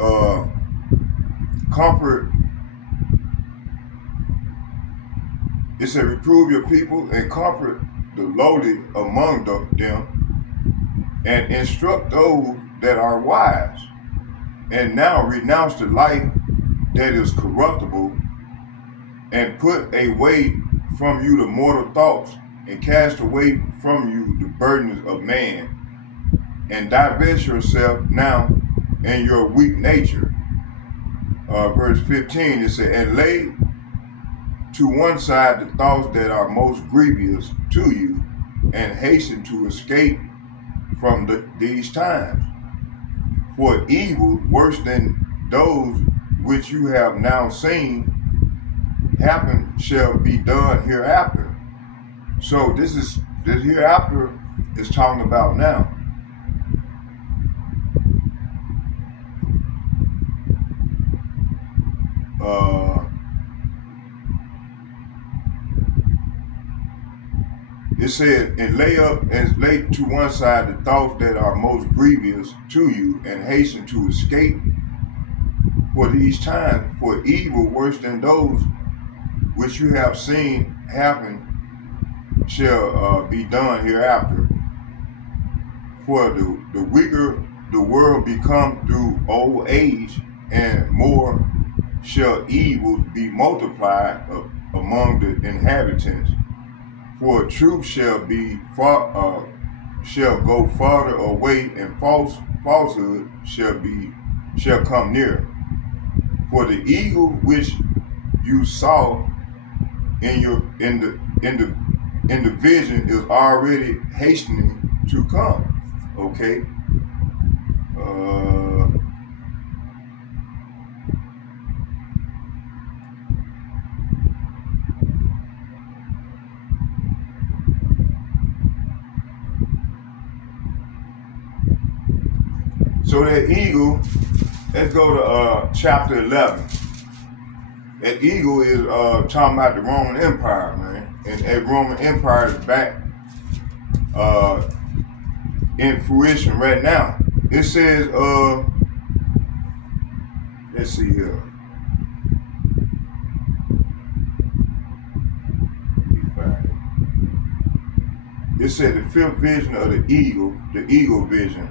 It said, reprove your people and comfort the lowly among them, and instruct those that are wise. And now renounce the life that is corruptible, and put away from you the mortal thoughts, and cast away from you the burdens of man, and divest yourself now in your weak nature. Verse 15, it said, and lay to one side the thoughts that are most grievous to you, and hasten to escape from these times. For evil worse than those which you have now seen happen shall be done hereafter. So this hereafter is talking about now. It said, and lay to one side the thoughts that are most grievous to you, and hasten to escape for these times. For evil worse than those which you have seen happen shall be done hereafter. For the weaker the world become through old age, and more shall evils be multiplied among the inhabitants. For truth shall go farther away, and falsehood shall come near. For the evil which you saw in the vision is already hastening to come. Okay. So that eagle, let's go to chapter 11. That eagle is talking about the Roman Empire, man. And that Roman Empire is back in fruition right now. It says, let's see here. It said the fifth vision of the eagle vision.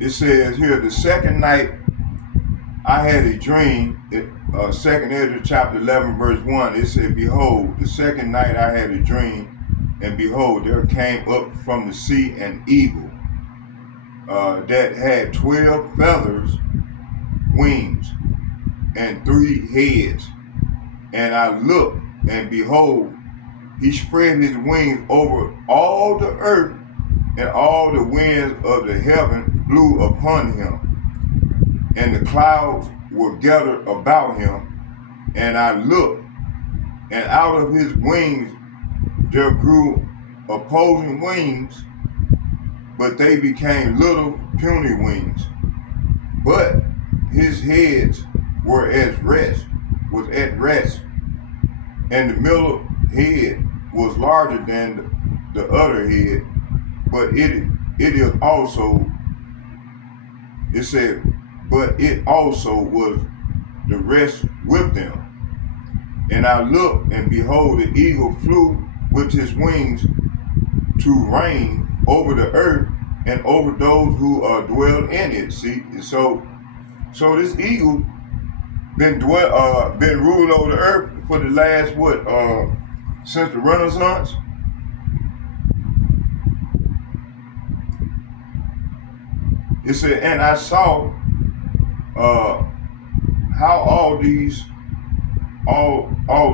It says here, the second night I had a dream. Second Ezra chapter 11 verse 1. It said, behold, the second night I had a dream, and behold, there came up from the sea an eagle that had 12 feathers, wings, and 3 heads. And I looked, and behold, he spread his wings over all the earth, and all the winds of the heaven blew upon him, and the clouds were gathered about him. And I looked, and out of his wings there grew opposing wings, but they became little puny wings. But his heads were at rest, and the middle head was larger than the other head, but it is also, it said, but it also was the rest with them. And I looked, and behold, the eagle flew with his wings to reign over the earth and over those who dwell in it. See, so this eagle been ruling over the earth for the last since the Renaissance. It said, and I saw how all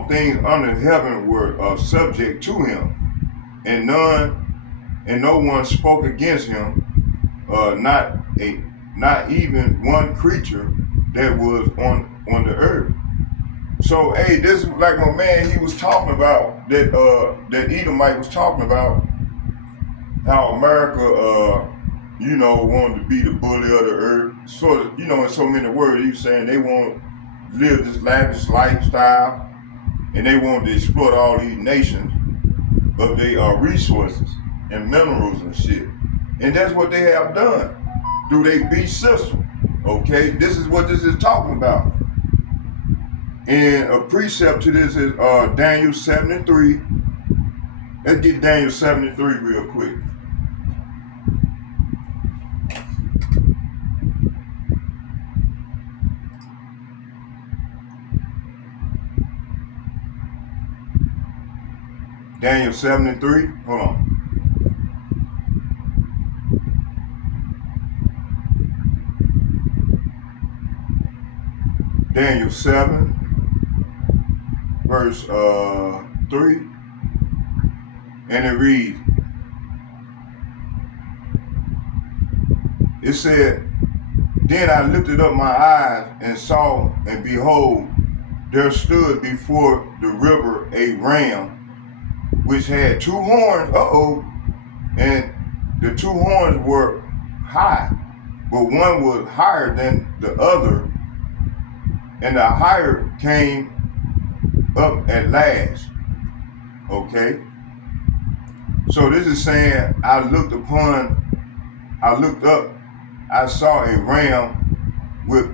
things under heaven were subject to him, and no one spoke against him, not even one creature that was on the earth. So, hey, this is like my man, he was talking about that Edomite was talking about how America wanted to be the bully of the earth. Sort of, in so many words, he was saying they want to live this lavish lifestyle, and they want to exploit all these nations. of their resources and minerals and shit. And that's what they have done through their beast system. Okay, this is what this is talking about. And a precept to this is Daniel 73. Let's get Daniel 73 real quick. Daniel 73. Hold on. Daniel 7, verse 3. And it reads, it said, then I lifted up my eyes and saw, and behold, there stood before the river a ram, which had two horns, and the two horns were high, but one was higher than the other, and the higher came up at last. Okay? So this is saying, I looked up, I saw a ram with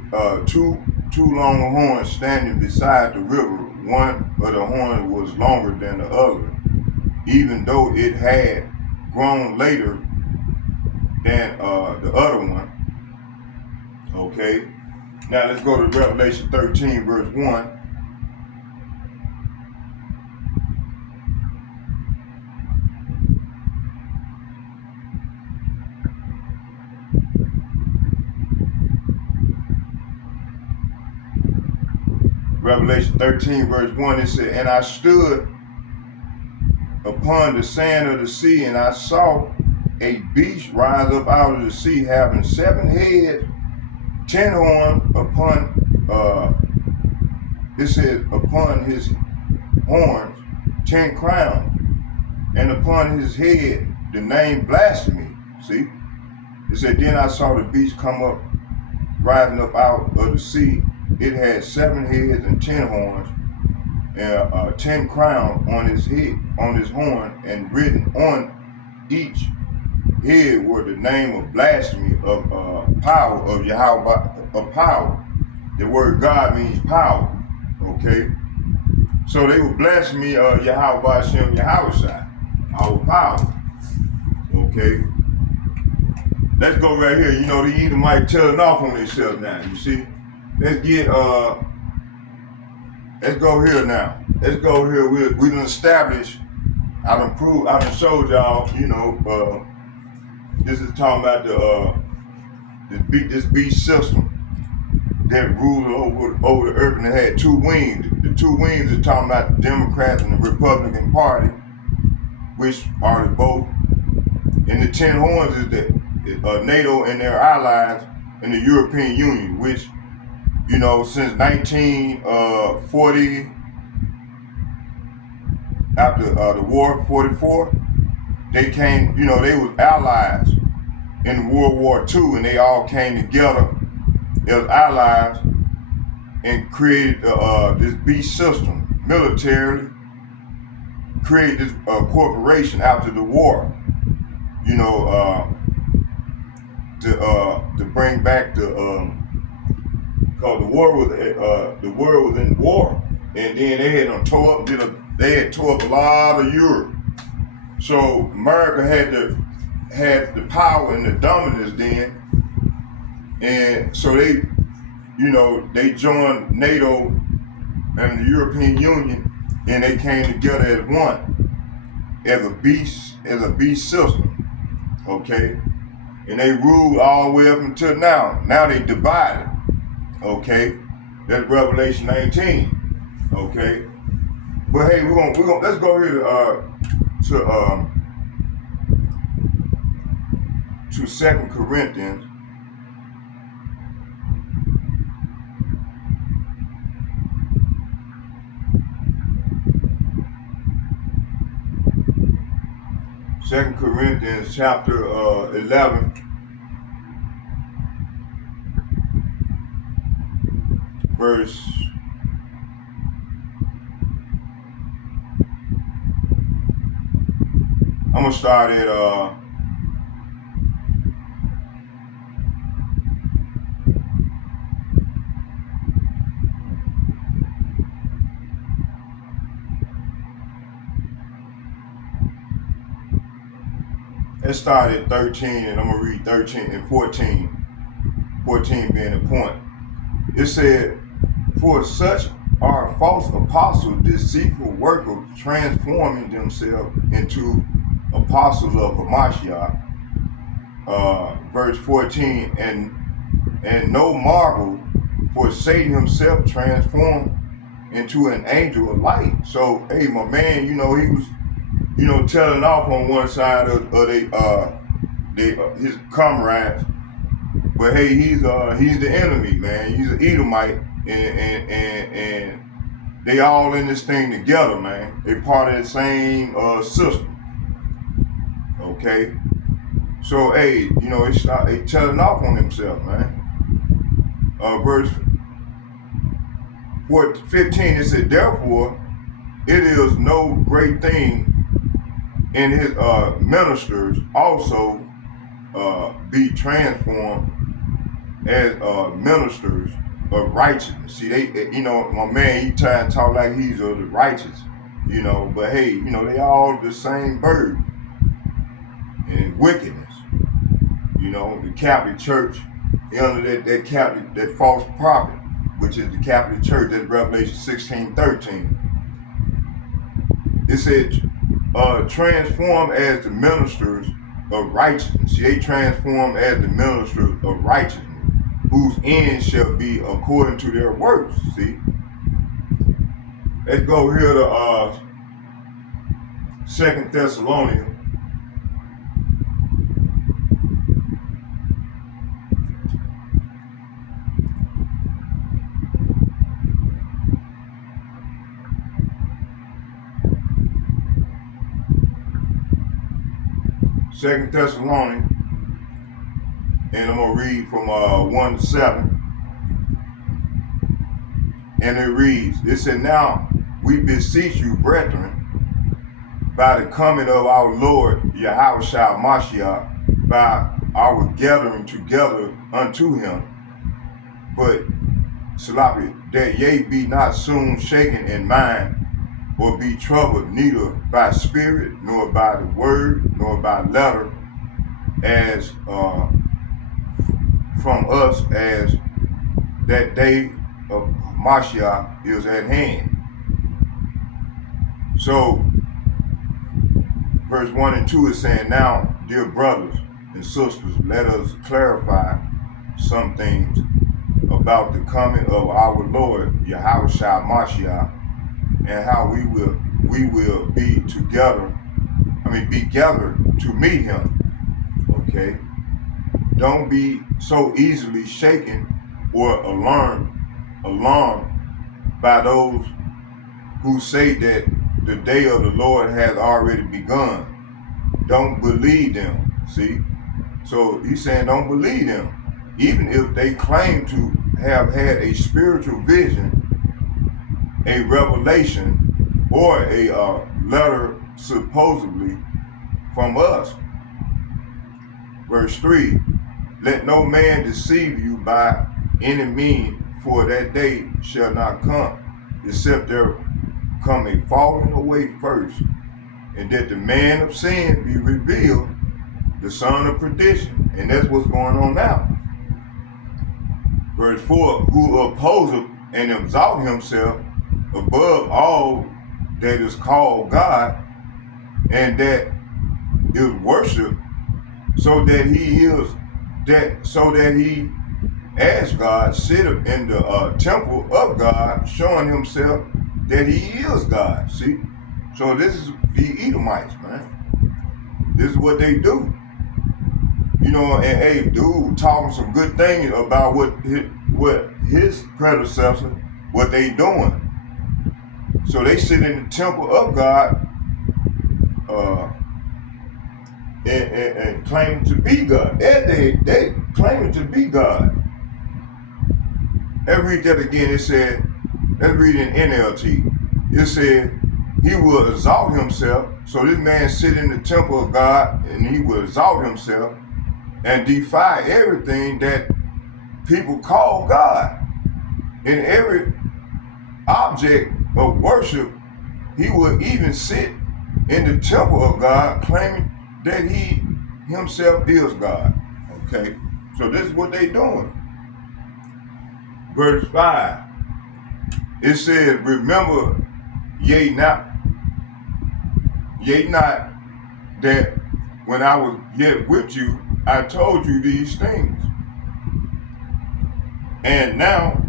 two long horns standing beside the river. One of the horns was longer than the other, even though it had grown later than the other one. Okay, now let's go to Revelation 13, verse 1. Revelation 13, verse 1, it said, and I stood upon the sand of the sea, and I saw a beast rise up out of the sea, having 7 heads, 10 horns upon, it says, upon his horns, 10 crowns, and upon his head the name blasphemy. See? It said, then I saw the beast come up, rising up out of the sea. It had 7 heads and 10 horns, and 10 crowns on his head, on his horn, and written on each head were the name of blasphemy, of power, of Yahweh, of power. The word God means power. Okay, so they were blasphemy of Yahweh Hashem Yahweh, our power. Okay, let's go right here. You know, the Edomite telling off on themselves now. You see. Let's get let's go here now. Let's go here. We done established, I done showed y'all, you know, this is talking about this beast system that ruled over the earth, and it had 2 wings. The 2 wings is talking about the Democrats and the Republican Party, which are both. And the 10 horns is the NATO and their allies in the European Union, which, you know, since 1940, after the war, 44, they came, you know, they was allies in World War II, and they all came together as allies and created this beast system, militarily, created this corporation after the war, you know, to bring back because the world was in war, and then they had tore up a lot of Europe. So America had the power and the dominance then, and so they, you know, they joined NATO and the European Union, and they came together as one, as a beast system. Okay, and they ruled all the way up until now. Now they divided. Okay, that's Revelation 19. Okay, but hey, we're gonna let's go here to 2 Corinthians. Second Corinthians chapter 11. Verse 2. I'm gonna start at let's start at 13, and I'm gonna read 13 and 14. 14 being the point. It said, "For such are false apostles, deceitful workers, transforming themselves into apostles of Hamashiach." Verse 14, and no marvel, for Satan himself transformed into an angel of light. So, hey, my man, he was, telling off on one side of his comrades, but hey, he's the enemy, man. He's an Edomite, and they all in this thing together, man. They part of the same system. Okay, so hey, they telling off on themselves, man. Verse 15, it said, "Therefore, it is no great thing in his ministers also be transformed as ministers of righteousness." See, my man, he trying to talk like he's of the righteous, but hey, they all the same bird and wickedness. The Catholic Church, under that false prophet, which is the Catholic Church, that's Revelation 16:13. It said, transform as the ministers of righteousness. See, they transform as the ministers of righteousness, whose end shall be according to their works. See? Let's go here to 2 Thessalonians. Second Thessalonians, and I'm gonna read from 1 to 7. And it reads, it said, "Now we beseech you, brethren, by the coming of our Lord Yahushua Mashiach, by our gathering together unto him, but Salafi, that ye be not soon shaken in mind, or be troubled neither by spirit, nor by the word, nor by letter, as from us, as that day of Mashiach is at hand." So, verse 1 and 2 is saying, "Now, dear brothers and sisters, let us clarify some things about the coming of our Lord Yahushua Mashiach, and how we will be gathered to meet him." Okay, don't be so easily shaken or alarmed by those who say that the day of the Lord has already begun. Don't believe them. See, so he's saying don't believe them, even if they claim to have had a spiritual vision, a revelation, or a letter supposedly from us. Verse 3, "Let no man deceive you by any means, for that day shall not come, except there come a falling away first, and that the man of sin be revealed, the son of perdition." And that's what's going on now. Verse 4, "Who opposeth and exalt himself above all that is called God, and that is worshipped, so that he as God sitteth in the temple of God, showing himself that he is God." See, so this is the Edomites, man. This is what they do. And hey, dude talking some good things about what his predecessor, what they doing. So they sit in the temple of God and claiming to be God. They claiming to be God. Let's read that again. It said, let's read in NLT. It said, "He will exalt himself So this man sit in the temple of God, and he will exalt himself and defy everything that people call God. In every object of worship, he will even sit in the temple of God, claiming that he himself is God. Okay, so this is what they doing. Verse 5, it says, remember ye not that when I was yet with you, I told you these things. And now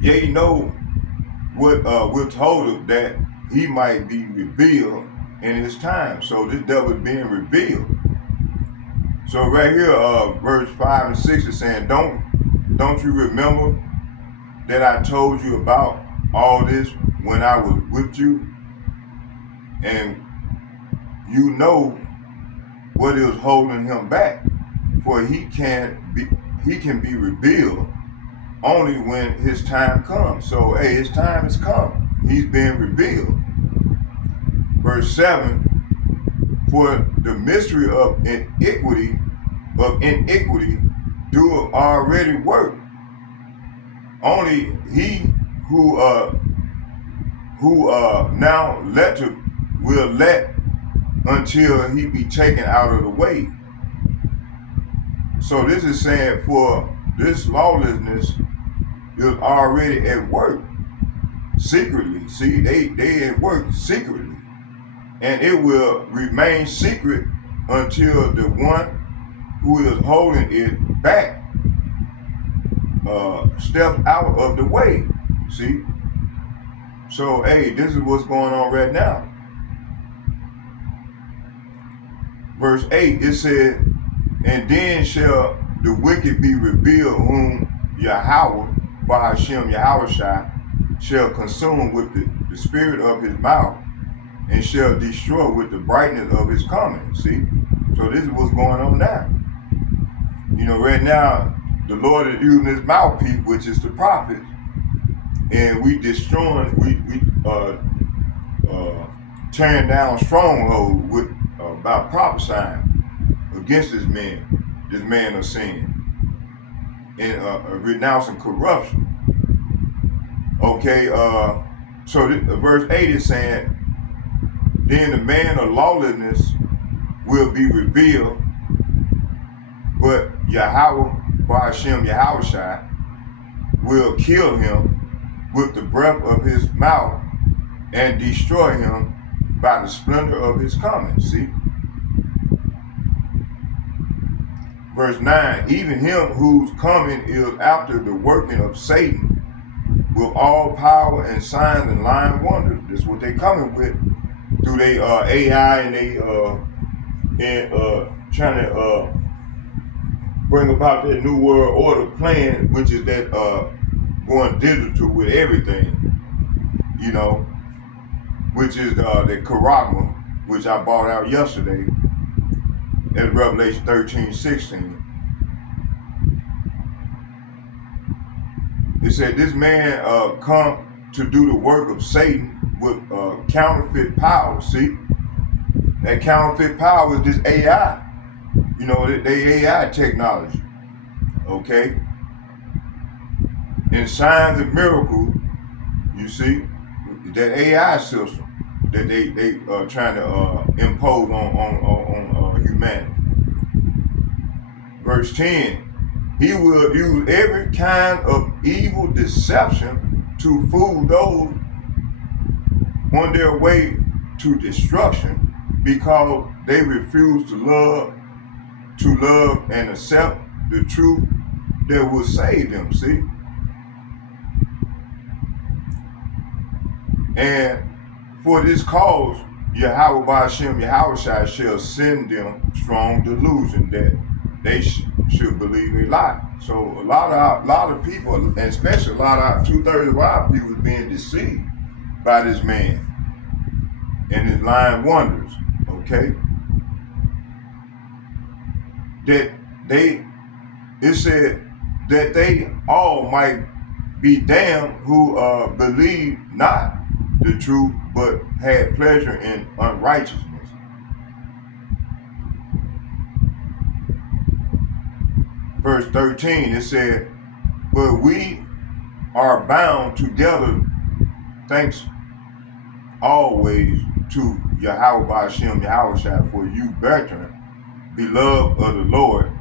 ye know what withholdeth that he might be revealed in his time. So this devil is being revealed. So right here, verse 5 and 6 is saying, don't you remember that I told you about all this when I was with you? And you know what is holding him back, for he can be revealed only when his time comes. So hey, his time has come. He's being revealed. Verse 7, for the mystery of iniquity do already work. Only he who now will let until he be taken out of the way. So this is saying, for this lawlessness is already at work secretly. See, they at work secretly, and it will remain secret until the one who is holding it back steps out of the way. See, so hey, this is what's going on right now. Verse 8, it said, and then shall the wicked be revealed, whom Yahweh, by Hashem Yahushua, shall consume with the spirit of his mouth, and shall destroy with the brightness of his coming. See? So this is what's going on now. You know, right now, the Lord is using his mouthpiece, which is the prophets, and we destroying, we tearing down strongholds with by prophesying against this man of sin, and renouncing corruption. Okay, so verse 8 is saying, then the man of lawlessness will be revealed, but Yahweh, by Hashem Yahushua, will kill him with the breath of his mouth and destroy him by the splendor of his coming. See? Verse 9, even him whose coming is after the working of Satan with all power and signs and lying wonders. This is what they coming with through their AI, and they trying to bring about that new world order plan, which is that going digital with everything, you know, which is the Karagma, which I bought out yesterday at Revelation 13:16. It said this man come to do the work of Satan with counterfeit power. See, that counterfeit power is this AI, you know, they AI technology, okay? And signs and miracles, you see, that AI system that they trying to impose on humanity. Verse 10, he will use every kind of evil deception to fool those on their way to destruction, because they refuse to love and accept the truth that will save them. See? And for this cause, Yahweh by Hashem Yahushua shall send them strong delusion that they should believe a lie. So a lot of people, and especially a lot of 2/3 of our people, is being deceived by this man and his lying wonders. Okay, that it said that they all might be damned who believe not the truth, but had pleasure in unrighteousness. Verse 13, it said, but we are bound together, thanks always to Yahweh Ba'ashem Yahushua for you, brethren, beloved of the Lord,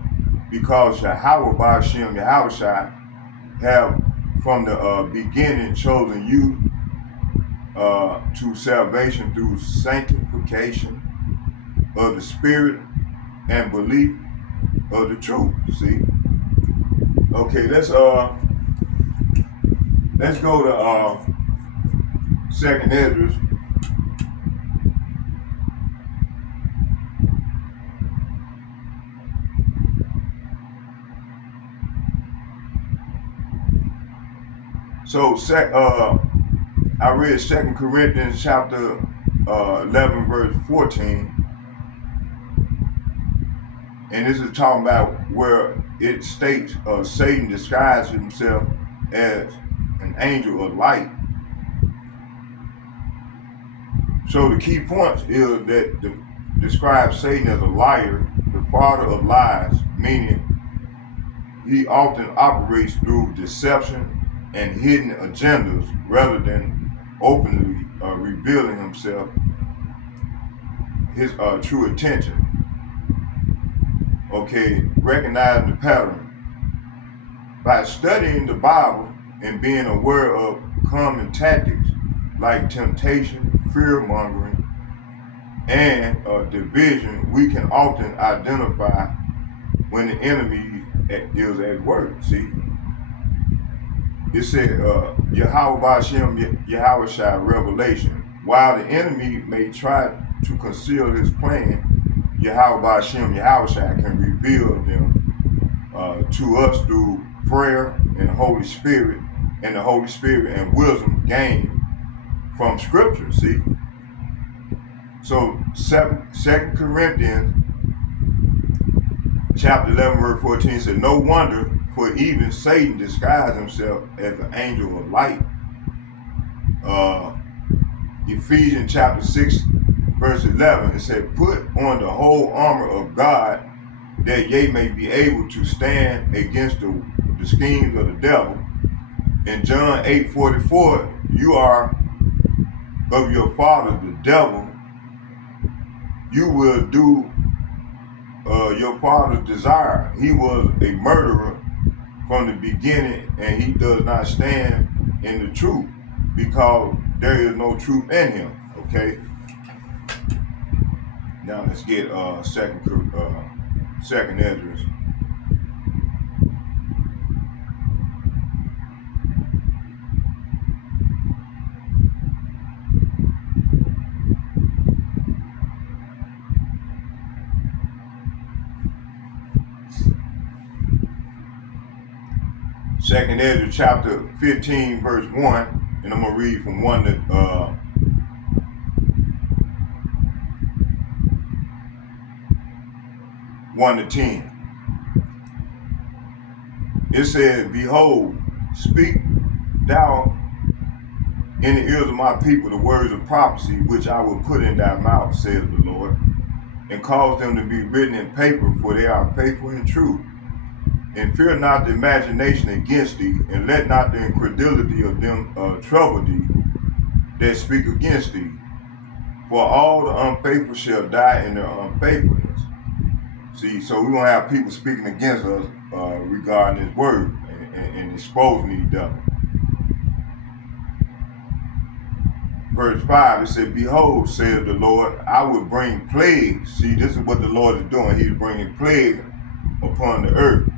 because Yahweh Ba'ashem Yahushua have from the beginning chosen you to salvation through sanctification of the Spirit and belief of the truth. See, okay, let's go to Second Esdras. So I read 2 Corinthians chapter 11 verse 14, and this is talking about where it states Satan disguised himself as an angel of light. So the key points is that describes Satan as a liar, the father of lies, meaning he often operates through deception and hidden agendas rather than openly revealing himself, his true intention. Okay, recognizing the pattern. By studying the Bible and being aware of common tactics like temptation, fear-mongering, and division, we can often identify when the enemy is at work. See, it said, Yahweh Ba'ashem Yahushua revelation. While the enemy may try to conceal his plan, Yahweh Ba'ashem Yahushua can reveal them to us through prayer and the Holy Spirit, and wisdom gained from Scripture. See, so 2 Corinthians chapter 11 verse 14 said, no wonder, for even Satan disguised himself as an angel of light. Ephesians chapter 6 verse 11, it said, put on the whole armor of God, that ye may be able to stand against the schemes of the devil. In John 8:44, you are of your father the devil, you will do your father's desire. He was a murderer from the beginning, and he does not stand in the truth, because there is no truth in him. Okay, now let's get second Esdras. Second Ezra chapter 15 verse 1, and I'm gonna read from 1 to 10. It says, behold, speak thou in the ears of my people the words of prophecy, which I will put in thy mouth, says the Lord, and cause them to be written in paper, for they are faithful and true. And fear not the imagination against thee, and let not the incredulity of them trouble thee that speak against thee. For all the unfaithful shall die in their unfaithfulness. See, so we're going to have people speaking against us regarding his word and exposing these devils. Verse 5, it said, behold, saith the Lord, I will bring plagues. See, this is what the Lord is doing. He's bringing plague upon the earth.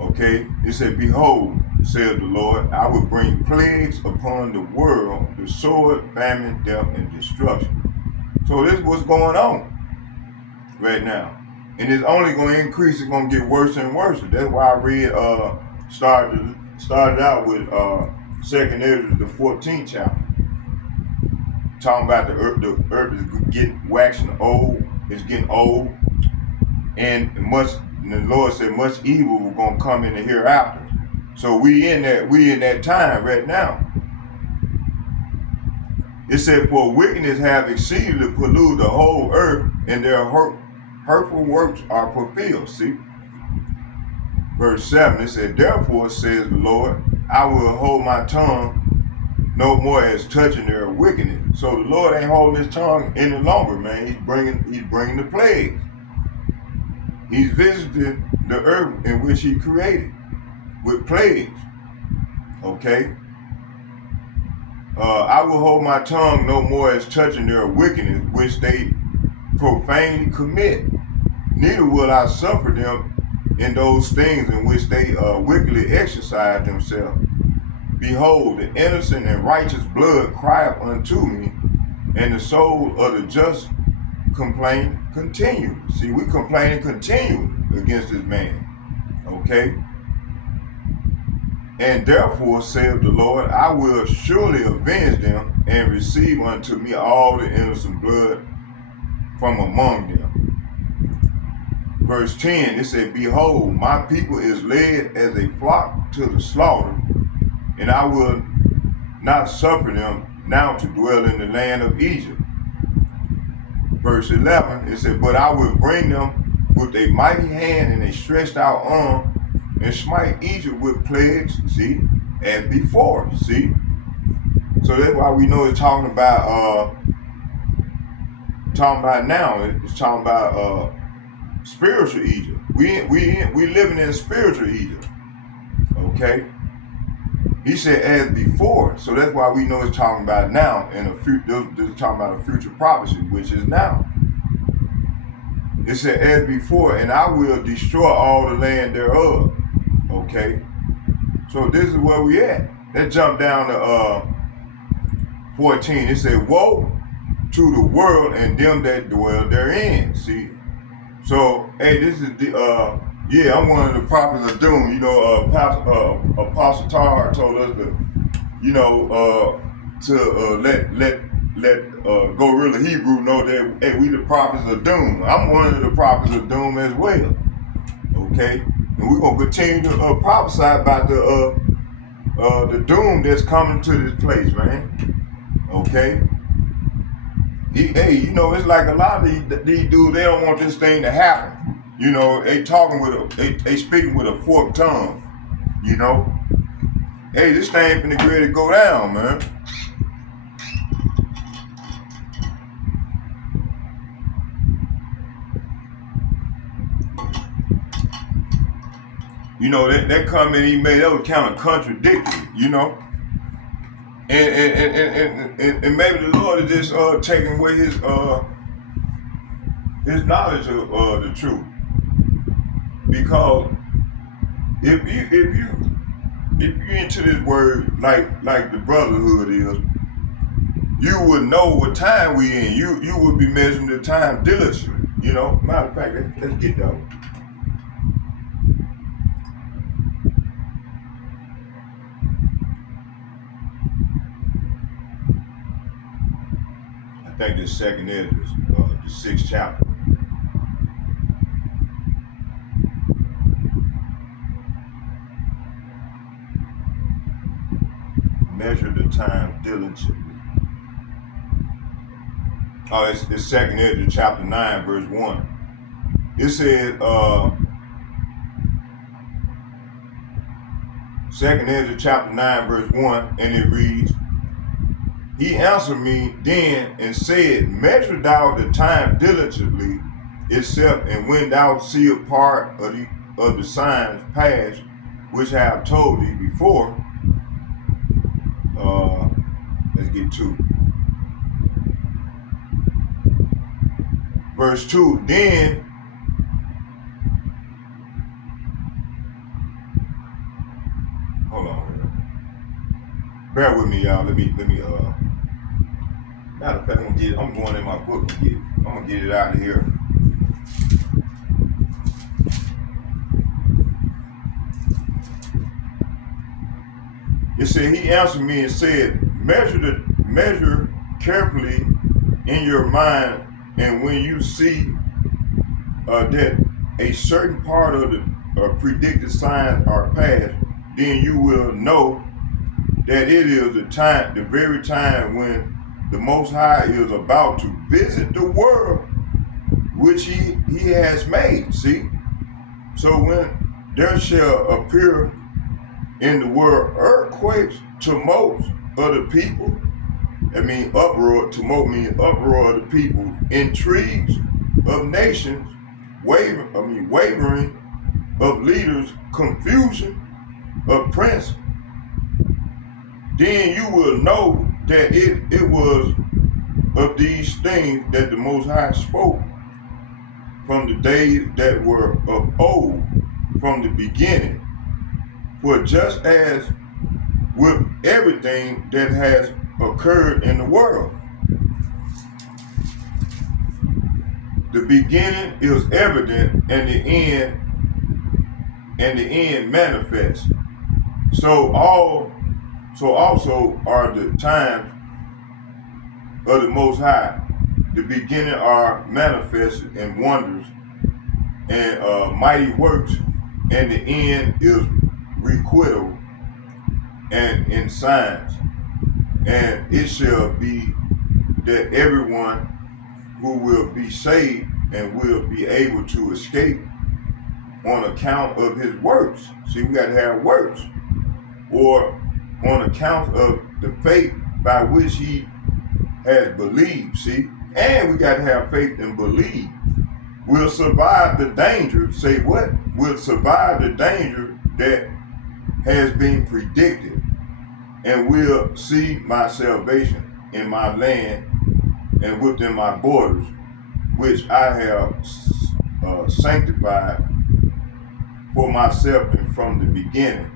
Okay, it said, behold, saith the Lord, I will bring plagues upon the world, the sword, famine, death, and destruction. So this is what's going on right now. And it's only going to increase. It's going to get worse and worse. That's why I read, started out with 2nd Ezra, the 14th chapter. Talking about the earth is getting waxing old. It's getting old. And the Lord said much evil was going to come in the hereafter. So we in that time right now. It said, for wickedness have exceedingly polluted the whole earth, and their hurtful works are fulfilled. See? Verse 7, it said, therefore says the Lord, I will hold my tongue no more as touching their wickedness. So the Lord ain't holding his tongue any longer, man. He's bringing the plagues. He's visited the earth in which he created with plagues. Okay? I will hold my tongue no more as touching their wickedness, which they profanely commit. Neither will I suffer them in those things in which they wickedly exercise themselves. Behold, the innocent and righteous blood crieth unto me, and the soul of the just complain continually. See, we complaining continually against this man. Okay? And therefore, saith the Lord, I will surely avenge them and receive unto me all the innocent blood from among them. Verse 10, it said, behold, my people is led as a flock to the slaughter, and I will not suffer them now to dwell in the land of Egypt. Verse 11, it said, but I will bring them with a mighty hand and a stretched out arm, and smite Egypt with plagues, see, as before, see. So that's why we know it's talking about now. It's talking about spiritual Egypt. We living in spiritual Egypt. Okay. He said as before, so that's why we know it's talking about now, and this is talking about a future prophecy, which is now. It said as before, and I will destroy all the land thereof. Okay, so this is where we at. Let's jump down to 14. It said, woe to the world and them that dwell therein. See, so hey, this is the I'm one of the prophets of doom. You know, Apostle Tar told us to, you know, let Gorilla Hebrew know that hey, we the prophets of doom. I'm one of the prophets of doom as well. Okay, and we're gonna continue to prophesy about the doom that's coming to this place, man. Okay. Hey, you know, it's like a lot of these dudes, they don't want this thing to happen. You know, they talking with they speaking with a forked tongue. You know, hey, this thing finna get ready to go down, man. You know, that comment he made, that was kind of contradictory, you know. And maybe the Lord is just taking away his knowledge of the truth. Because if you into this word like the brotherhood is, you would know what time we in. You would be measuring the time diligently. You know. Matter of fact, let's get that one. I think this second is the 6th chapter. Measure the time diligently. Oh, it's second Ezra chapter 9, verse 1. It says, second Ezra chapter 9, verse 1, and it reads, he answered me then and said, measure thou the time diligently itself, and when thou see a part of the signs past, which I have told thee before, let's get to verse 2. Then hold on here. Bear with me, y'all. Let me matter of fact, I'm going in my book and I'm gonna get it out of here. It said, he answered me and said, measure carefully in your mind, and when you see that a certain part of the predicted signs are past, then you will know that it is the very time when the Most High is about to visit the world which he has made. See? So when there shall appear in the world earthquakes, tumults of the people, uproar, tumult means uproar of the people, intrigues of nations, wavering of leaders, confusion of prince, then you will know that it was of these things that the Most High spoke from the days that were of old, from the beginning. For just as with everything that has occurred in the world, the beginning is evident and the end manifest. So also are the times of the Most High. The beginning are manifested in wonders and mighty works, and the end is requital and in signs. And it shall be that everyone who will be saved and will be able to escape on account of his works. See, we got to have works, or on account of the faith by which he has believed. See, and we got to have faith and believe. We'll survive the danger. Say what? We'll survive the danger that has been predicted, and we'll see my salvation in my land and within my borders, which I have sanctified for myself and from the beginning.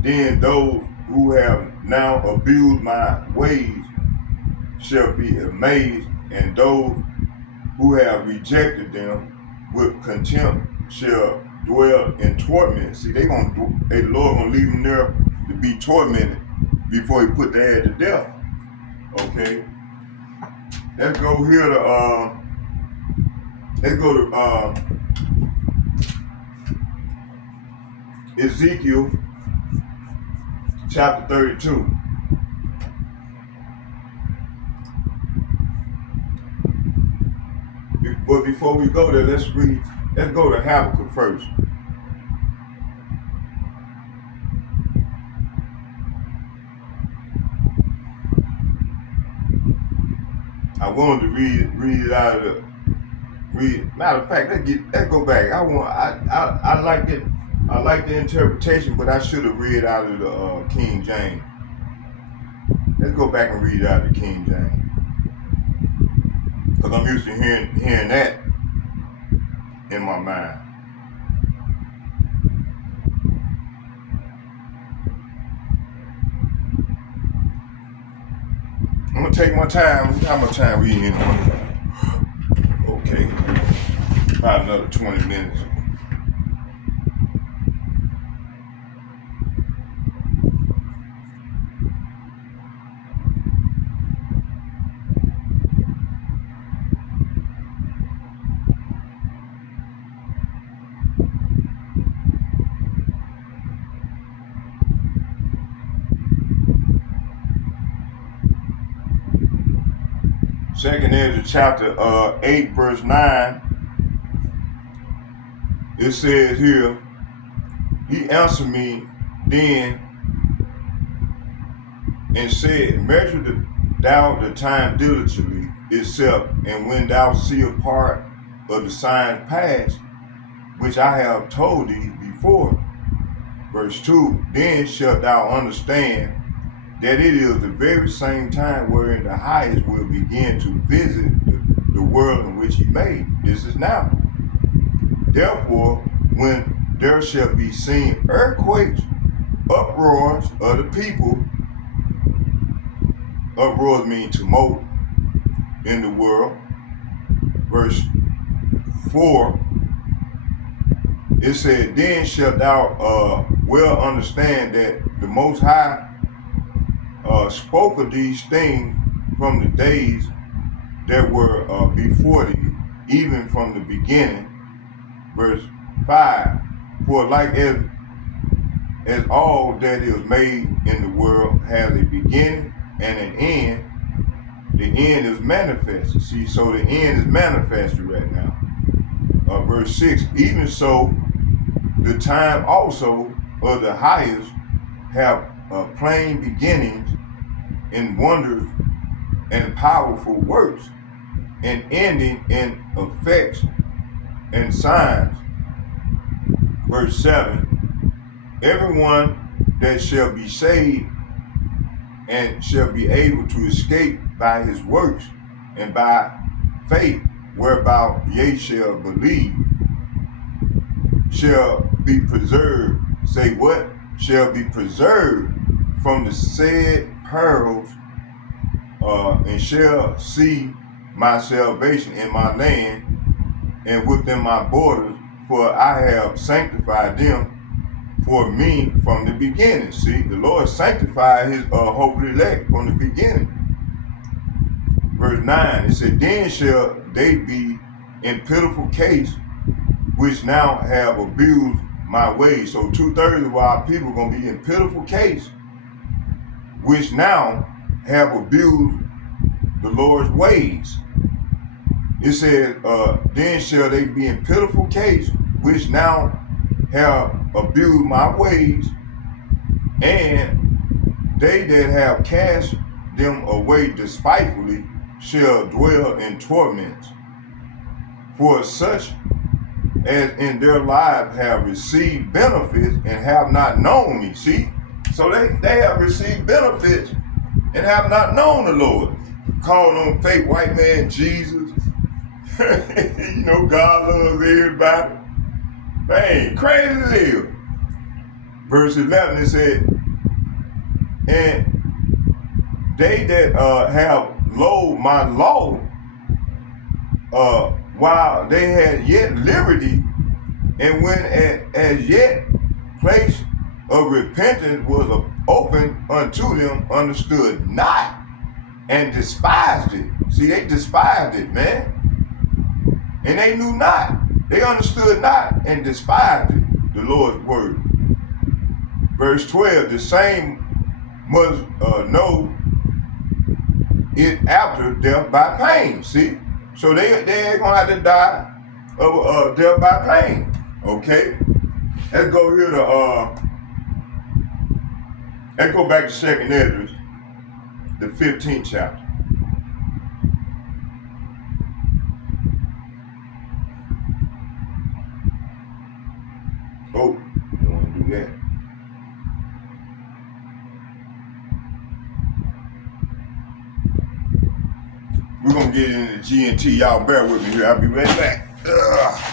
Then those who have now abused my ways shall be amazed, and those who have rejected them with contempt shall dwell in torment. See, the Lord gonna leave them there to be tormented before he put their head to death. Okay. Let's go here to Ezekiel chapter 32. But before we go there, let's go to Habakkuk first. I wanted to read it out of the matter of fact, let's go back. I like it. I like the interpretation, but I should have read out of the King James. Let's go back and read it out of the King James, because I'm used to hearing that in my mind. I'm gonna take my time. How much time we in? Okay, about another 20 minutes. Second Ezra chapter 8 verse 9, it says here, he answered me then and said, measure thou the time diligently itself, and when thou see a part of the signs past, which I have told thee before. Verse 2, then shalt thou understand that it is the very same time wherein the highest will begin to visit the world in which he made. This is now. Therefore, when there shall be seen earthquakes, uproars of the people, uproars mean tumult in the world. Verse 4, it said, then shalt thou well understand that the Most High spoke of these things from the days that were before thee, even from the beginning. Verse 5, for like as all that is made in the world has a beginning and an end, the end is manifested. See, so the end is manifested right now. Verse 6, even so, the time also of the highest have plain beginnings in wonders and powerful works, and ending in effects and signs. Verse 7, everyone that shall be saved and shall be able to escape by his works and by faith whereby ye shall believe shall be preserved. Say what? Shall be preserved from the said perils, and shall see my salvation in my land and within my borders, for I have sanctified them for me from the beginning. See, the Lord sanctified his holy elect from the beginning. Verse 9, it said, then shall they be in pitiful case, which now have abused my ways. So 2/3 of our people are going to be in pitiful case, which now have abused the Lord's ways. It says, then shall they be in pitiful case, which now have abused my ways, and they that have cast them away despitefully shall dwell in torments. For such as in their lives have received benefits and have not known me. See? So they have received benefits and have not known the Lord. Calling on fake white man Jesus. You know, God loves everybody. Man, crazy as hell. Verse 11, it said, and they that have loathed my law, while they had yet liberty, and when as yet place of repentance was open unto them, understood not, and despised it. See, they despised it, man. And they knew not. They understood not and despised it, the Lord's word. Verse 12, the same must know it after death by pain. See? So they ain't gonna have to die of death by pain. Okay? Let's go here to let's go back to 2nd Ezra, the 15th chapter. Oh, you want to do that? We're going to get into GNT. Y'all bear with me here. I'll be right back. Ugh.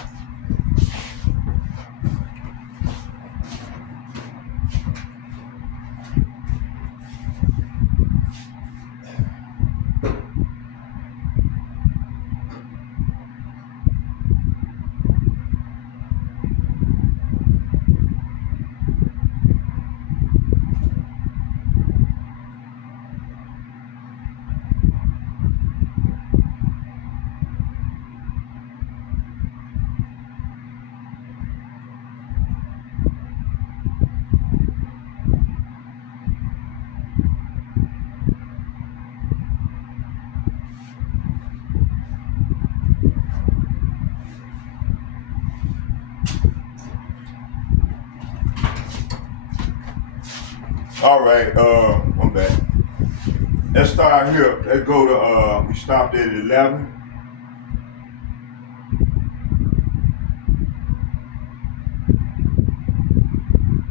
All right, I'm back. Let's start here. Let's go to, we stopped at 11.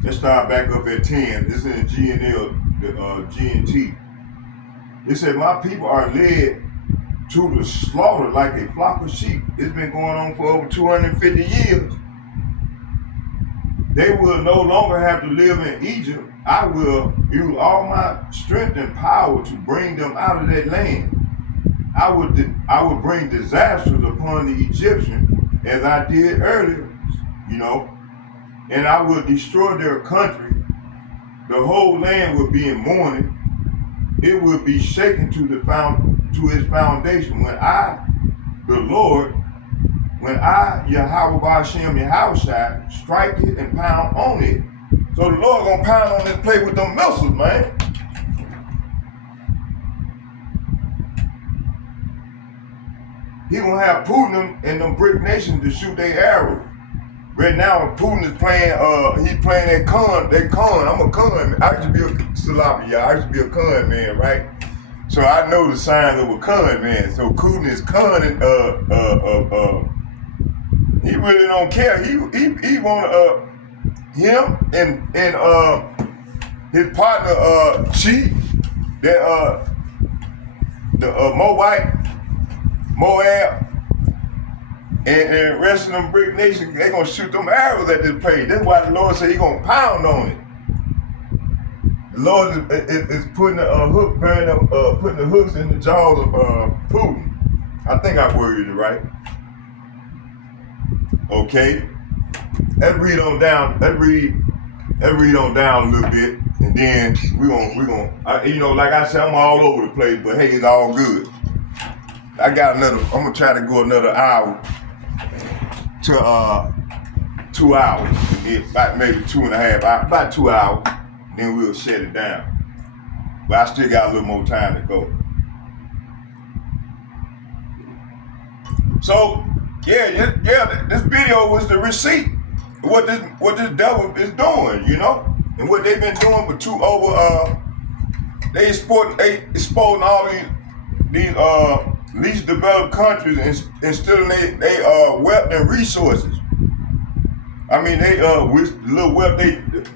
Let's start back up at 10. This is in GNL, the GNT. It said, my people are led to the slaughter like a flock of sheep. It's been going on for over 250 years. They will no longer have to live in Egypt. I will use all my strength and power to bring them out of that land. I would bring disasters upon the Egyptians as I did earlier, you know, and I will destroy their country. The whole land will be in mourning. It will be shaken to its foundation. When I, the Lord, Yahweh Ba'Shem Yahushai, strike it and pound on it. So the Lord gonna pound on this plate with them missiles, man. he gonna have Putin and them BRIC nations to shoot their arrows. Right now, Putin is playing. He's playing that con. I'm a con. I used to be a Salafi, y'all. I used to be a con man, right? So I know the signs of a con man. So Putin is conning. He really don't care. He want him and his partner Chi, that the Moab. And the rest of them BRIC nations, they gonna shoot them arrows at this place. That's why the Lord said he gonna pound on it. The Lord is putting a hook, putting the hooks in the jaws of Putin. I think I worded it right. Okay. Let's read on down. Let's read on down a little bit, and then we gonna, like I said, I'm all over the place, but hey, it's all good. I got I'm gonna try to go another hour to 2 hours, about maybe 2.5 hours, about 2 hours, then we'll shut it down. But I still got a little more time to go. So yeah, this video was the receipt of what this devil is doing, and what they've been doing for they exporting all these least developed countries and stealing they wealth and resources. I mean, they with little wealth,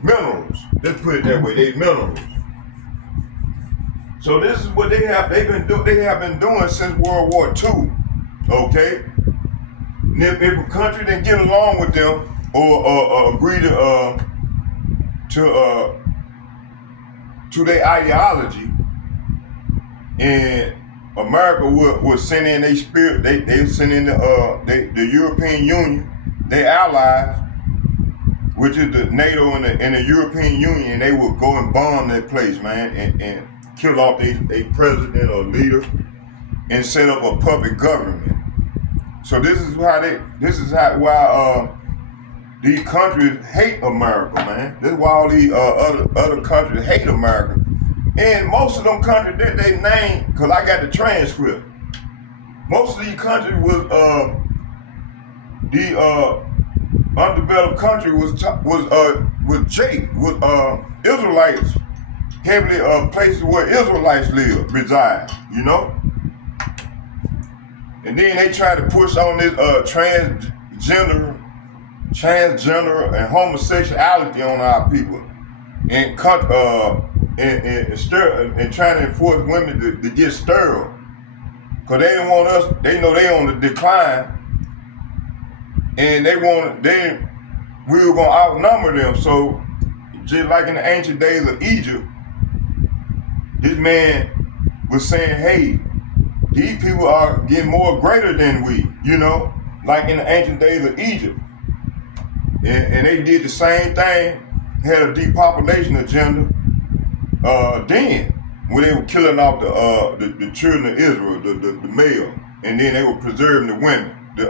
minerals. Let's put it that way. They minerals. So this is what they have been doing since World War II. Okay. And if a country didn't get along with them or agree to their ideology, and America would send in their spirit. They send in the European Union, their allies, which is the NATO and the European Union, and they would go and bomb that place, man, and kill off a president or leader, and set up a puppet government. So this is why these countries hate America, man. This is why all these other countries hate America. And most of them countries that they named, because I got the transcript, most of these countries was the undeveloped country was Israelites, heavily places where Israelites reside, And then they try to push on this transgender and homosexuality on our people, and trying to enforce women to get sterile, because they didn't want us. They know they on the decline, and we were gonna outnumber them. So just like in the ancient days of Egypt, this man was saying, "Hey, these people are getting more greater than we," like in the ancient days of Egypt, and they did the same thing, had a depopulation agenda. Then when they were killing off the children of Israel, the male, and then they were preserving the women, the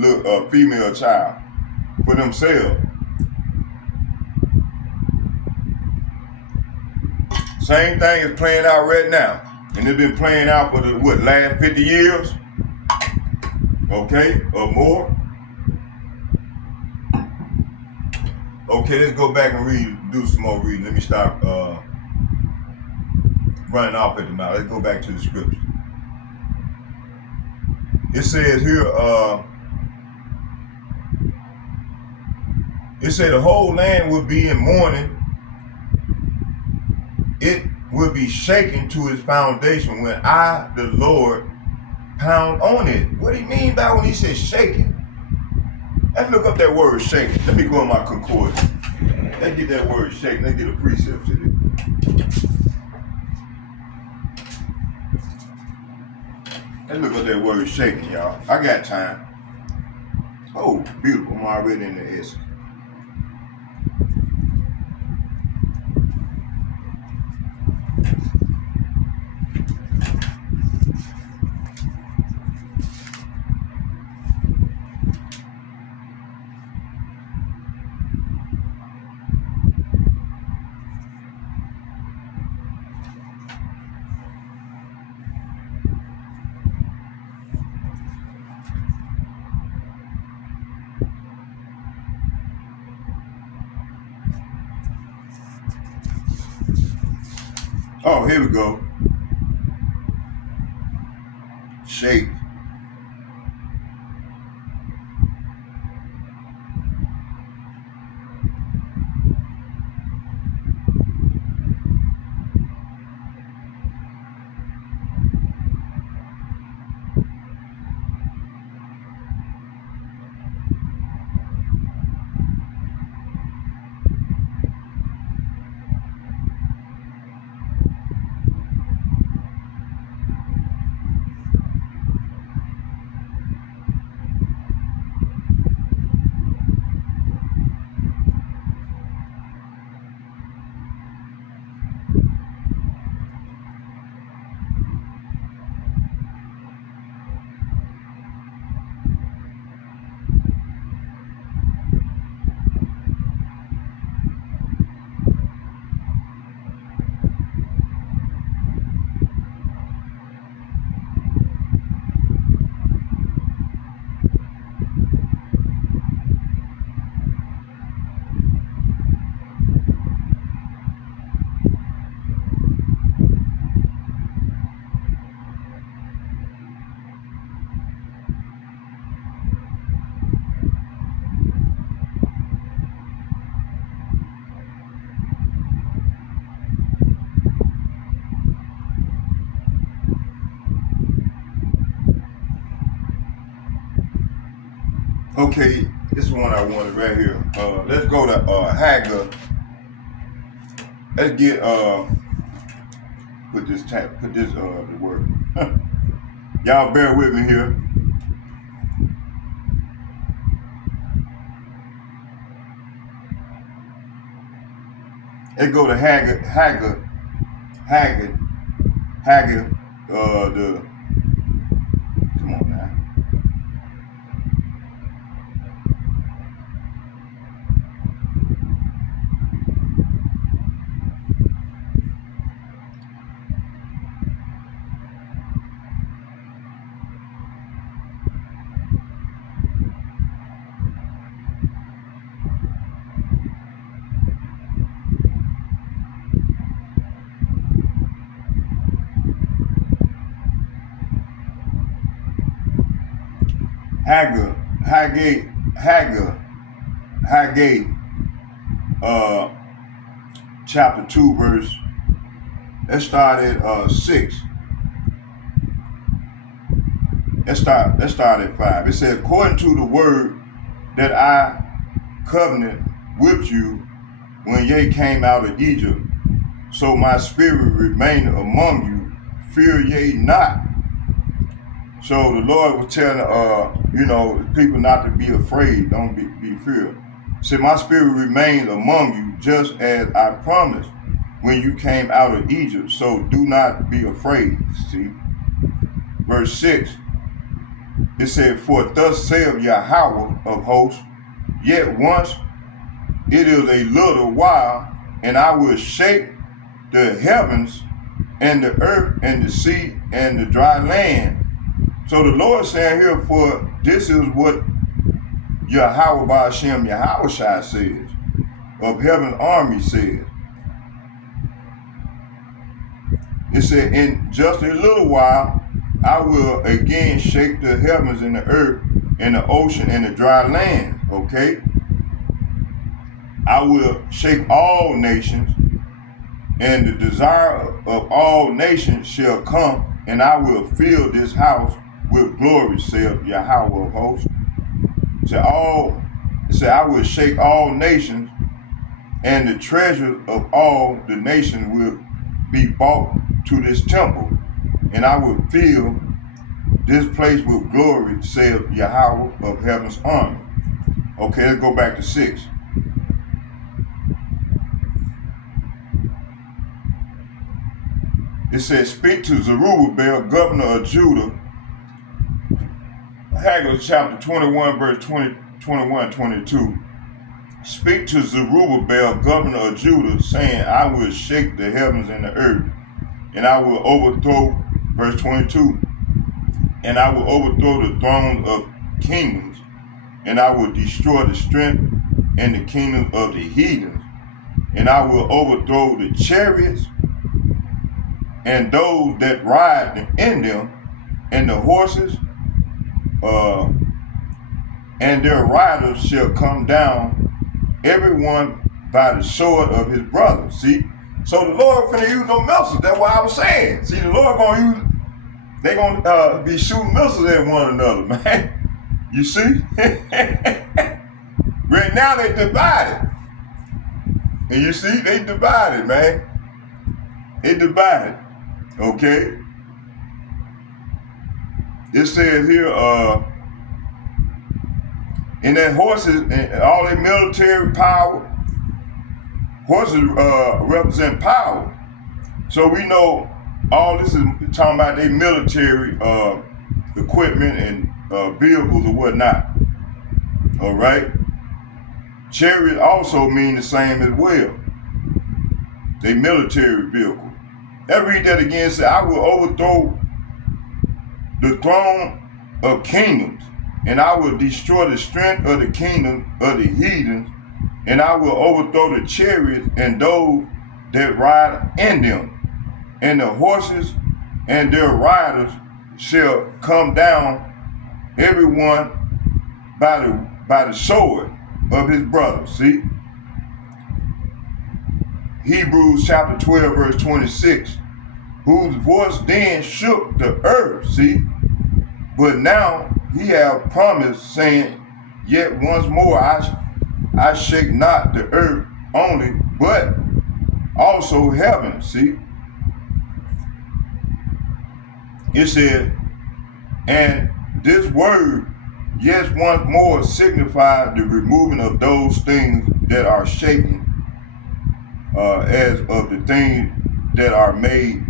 little female child for themselves. Same thing is playing out right now, and it's been playing out for the last 50 years, okay, or more. Okay, let's go back and do some more reading. Let me stop running off at the mouth. Let's go back to the scripture. It says here, it said the whole land will be in mourning. It will be shaken to its foundation when I, the Lord, pound on it. What do you mean by when he says shaking? Let's look up that word shaking. Let me go in my concordance. Let's get that word shaking. Let's get a precept to it. Let's look at that word shaking, y'all. I got time. Oh, beautiful. I'm already in the essence. Oh, here we go. Shake. Okay, this is one I wanted right here. Let's go to Haggai. Let's get put this the word. Y'all bear with me here. Let's go to Haggai. The come on now. Haggai, chapter 2, verse. Let's start at 6. Let's start at 5. It says, according to the word that I covenant with you when ye came out of Egypt, so my spirit remained among you. Fear ye not. So the Lord was telling people not to be afraid, don't be feared. Said my spirit remains among you, just as I promised when you came out of Egypt. So do not be afraid. See, verse 6. It said, for thus saith Yahweh of hosts, yet once it is a little while, and I will shake the heavens and the earth and the sea and the dry land. So the Lord saying here, for this is what Yahweh Ba'ashem Yahweh Shai says, of heaven's army says. It said, in just a little while, I will again shake the heavens and the earth and the ocean and the dry land. Okay? I will shake all nations, and the desire of all nations shall come, and I will fill this house with glory, saith Yahweh of hosts. Say I will shake all nations, and the treasure of all the nations will be brought to this temple, and I will fill this place with glory, saith Yahweh of heaven's army. Okay, let's go back to 6. It says, speak to Zerubbabel, governor of Judah. Haggai chapter 21, verse 21, 22. Speak to Zerubbabel, governor of Judah, saying, I will shake the heavens and the earth, and I will overthrow, verse 22, and I will overthrow the thrones of kingdoms, and I will destroy the strength and the kingdoms of the heathens, and I will overthrow the chariots and those that ride in them, and the horses and their riders shall come down, everyone by the sword of his brother. See? So the Lord finna use them missiles. That's what I was saying. See, the Lord they gonna be shooting missiles at one another, man. You see? Right now they divided. And you see, they divided, man. They divided. Okay? It says here, and that horses and all their military power, horses represent power. So we know all this is talking about their military equipment and vehicles or whatnot. All right? Chariots also mean the same as well. They military vehicles. Let's read that again. Say, I will overthrow the throne of kingdoms, and I will destroy the strength of the kingdom of the heathens, and I will overthrow the chariots and those that ride in them, and the horses and their riders shall come down, everyone by the sword of his brother. See? Hebrews chapter 12, verse 26. Whose voice then shook the earth, see? But now he have promised, saying, yet once more I shake not the earth only, but also heaven, see? It said, and this word, yes, once more signified the removing of those things that are shaken, as of the things that are made,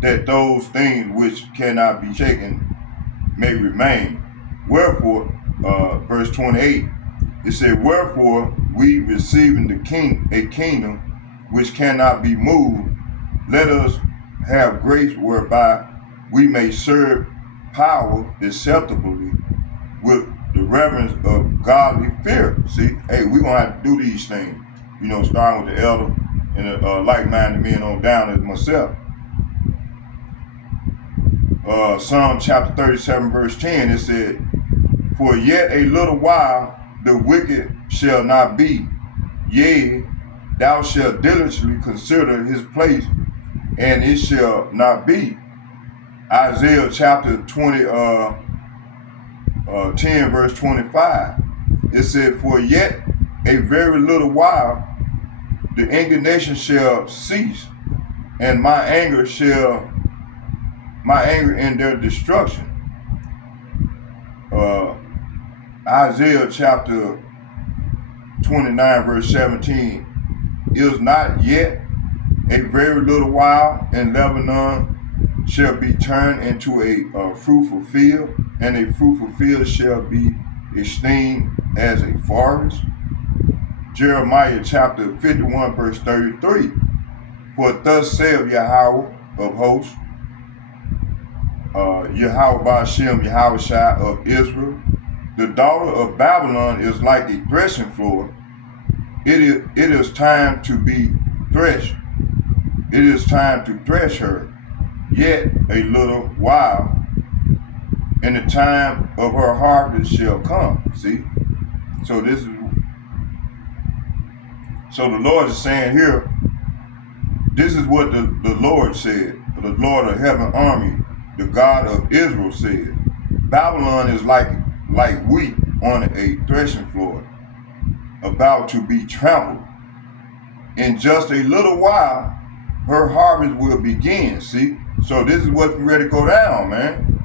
that those things which cannot be shaken may remain. Wherefore, verse 28, it said, wherefore we receiving a kingdom which cannot be moved, let us have grace whereby we may serve power acceptably with the reverence of godly fear. See, hey, we're gonna have to do these things, starting with the elder and the like-minded men on down as myself. Psalm chapter 37, verse 10, it said, for yet a little while the wicked shall not be, yea, thou shalt diligently consider his place, and it shall not be. Isaiah chapter 10, verse 25, it said, for yet a very little while the indignation shall cease, and my anger in their destruction. Isaiah chapter 29, verse 17, is not yet a very little while, and Lebanon shall be turned into a fruitful field, and a fruitful field shall be esteemed as a forest. Jeremiah chapter 51, verse 33, for thus saith Yahweh of hosts, Yahweh Ba'ashem, Yahweh Shai of Israel, the daughter of Babylon is like a threshing floor. It is time to be threshed. It is time to thresh her. Yet a little while, and the time of her harvest shall come. See? So the Lord is saying here, this is what the Lord said, the Lord of heaven army, the God of Israel said. Babylon is like wheat on a threshing floor, about to be trampled. In just a little while, her harvest will begin. See? So this is what's ready to go down, man.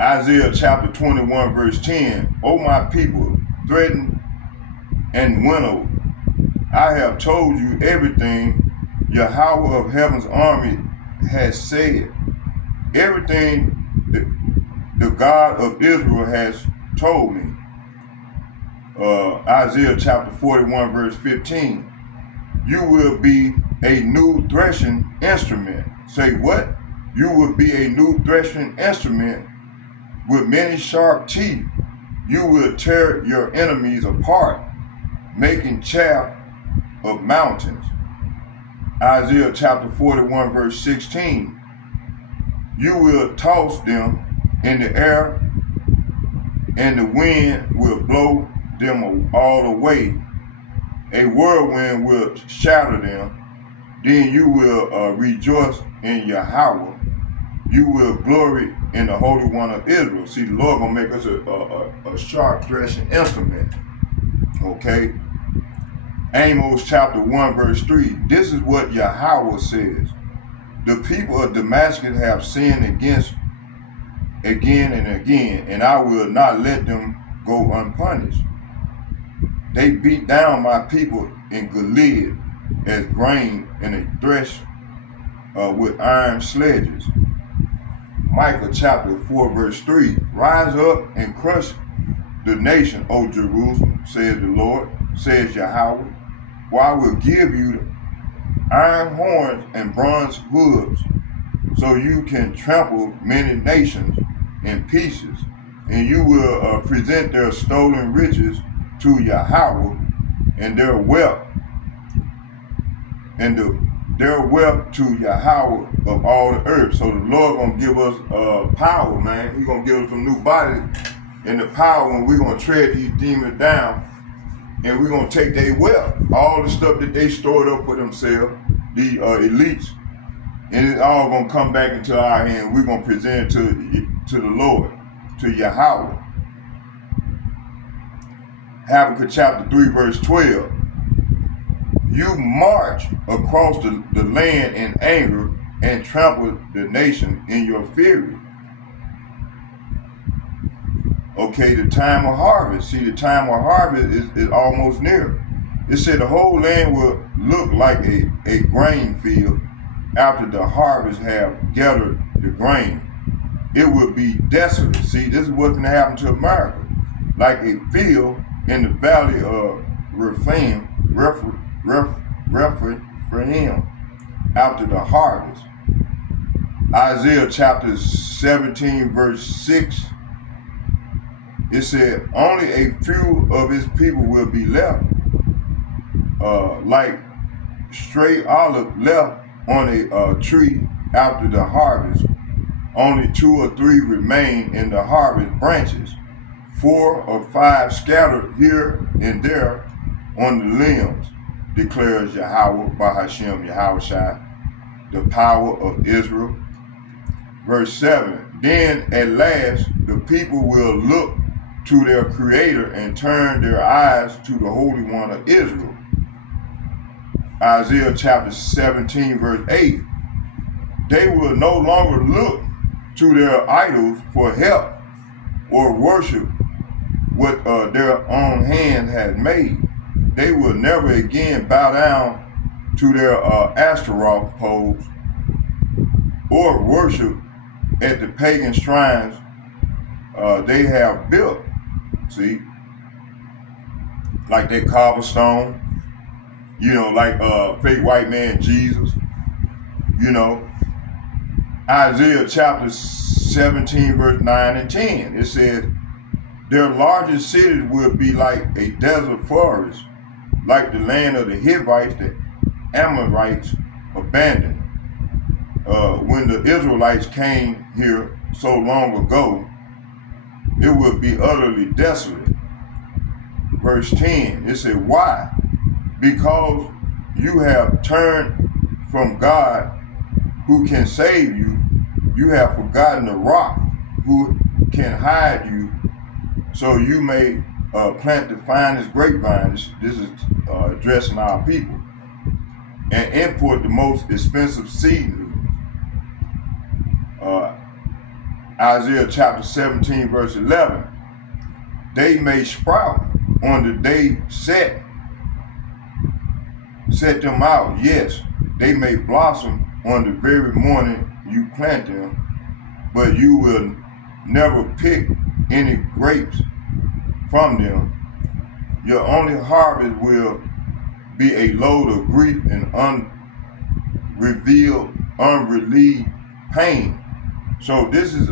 Isaiah chapter 21, verse 10, O my people, threaten and winnow, I have told you everything Yahweh of heaven's army has said. Everything the God of Israel has told me. Isaiah chapter 41, verse 15, you will be a new threshing instrument. Say what? You will be a new threshing instrument with many sharp teeth You will tear your enemies apart, making chaff of mountains. Isaiah chapter 41 verse 16. You will toss them in the air, and the wind will blow them all away. A whirlwind will shatter them. Then you will rejoice in Yahweh. You will glory in the Holy One of Israel. See, the Lord gonna make us a sharp threshing instrument. Okay? Amos chapter 1 verse 3. This is what Yahweh says. The people of Damascus have sinned against again and again, and I will not let them go unpunished. They beat down my people in Gilead as grain in a thresh with iron sledges. Micah chapter 4 verse 3. Rise up and crush the nation, O Jerusalem, says the Lord, says Yahweh. For I will give you iron horns and bronze hooves, so you can trample many nations in pieces, and you will present their stolen riches to Yahweh, and their wealth to Yahweh of all the earth. So the Lord gonna give us power, man. He gonna give us some new bodies and the power when we're gonna tread these demons down, and we're gonna take their wealth, all the stuff that they stored up for themselves, the elites, and it's all gonna come back into our hand. We're gonna present it to the Lord, to Yahweh. Habakkuk chapter 3 verse 12. You march across the land in anger and trample the nation in your fury. Okay, the time of harvest. See, the time of harvest is almost near. It said the whole land will look like a grain field after the harvest have gathered the grain. It will be desolate. See, this is what's going to happen to America. Like a field in the valley of Rephaim, after the harvest. Isaiah chapter 17 verse 6. It said, only a few of his people will be left, like stray olive left on a tree after the harvest. Only 2 or 3 remain in the harvest branches, 4 or 5 scattered here and there on the limbs, declares Yahweh Bahashem Yahushai, the power of Israel. Verse 7, then at last the people will look to their Creator and turn their eyes to the Holy One of Israel. Isaiah chapter 17 verse 8, they will no longer look to their idols for help or worship what their own hand had made. They will never again bow down to their Ashtaroth poles or worship at the pagan shrines they have built. See, like that cobblestone, like fake white man Jesus, Isaiah chapter 17 verse 9 and 10, it says, their largest cities will be like a desert forest, like the land of the Hivites, the Amorites abandoned. When the Israelites came here so long ago, it will be utterly desolate. Verse 10, it said, why? Because you have turned from God who can save you. You have forgotten the rock who can hide you, so you may plant the finest grapevines. This is addressing our people, and import the most expensive seedlings. Isaiah chapter 17 verse 11, they may sprout on the day set them out. Yes, they may blossom on the very morning you plant them, but you will never pick any grapes from them. Your only harvest will be a load of grief and unrelieved pain. So this is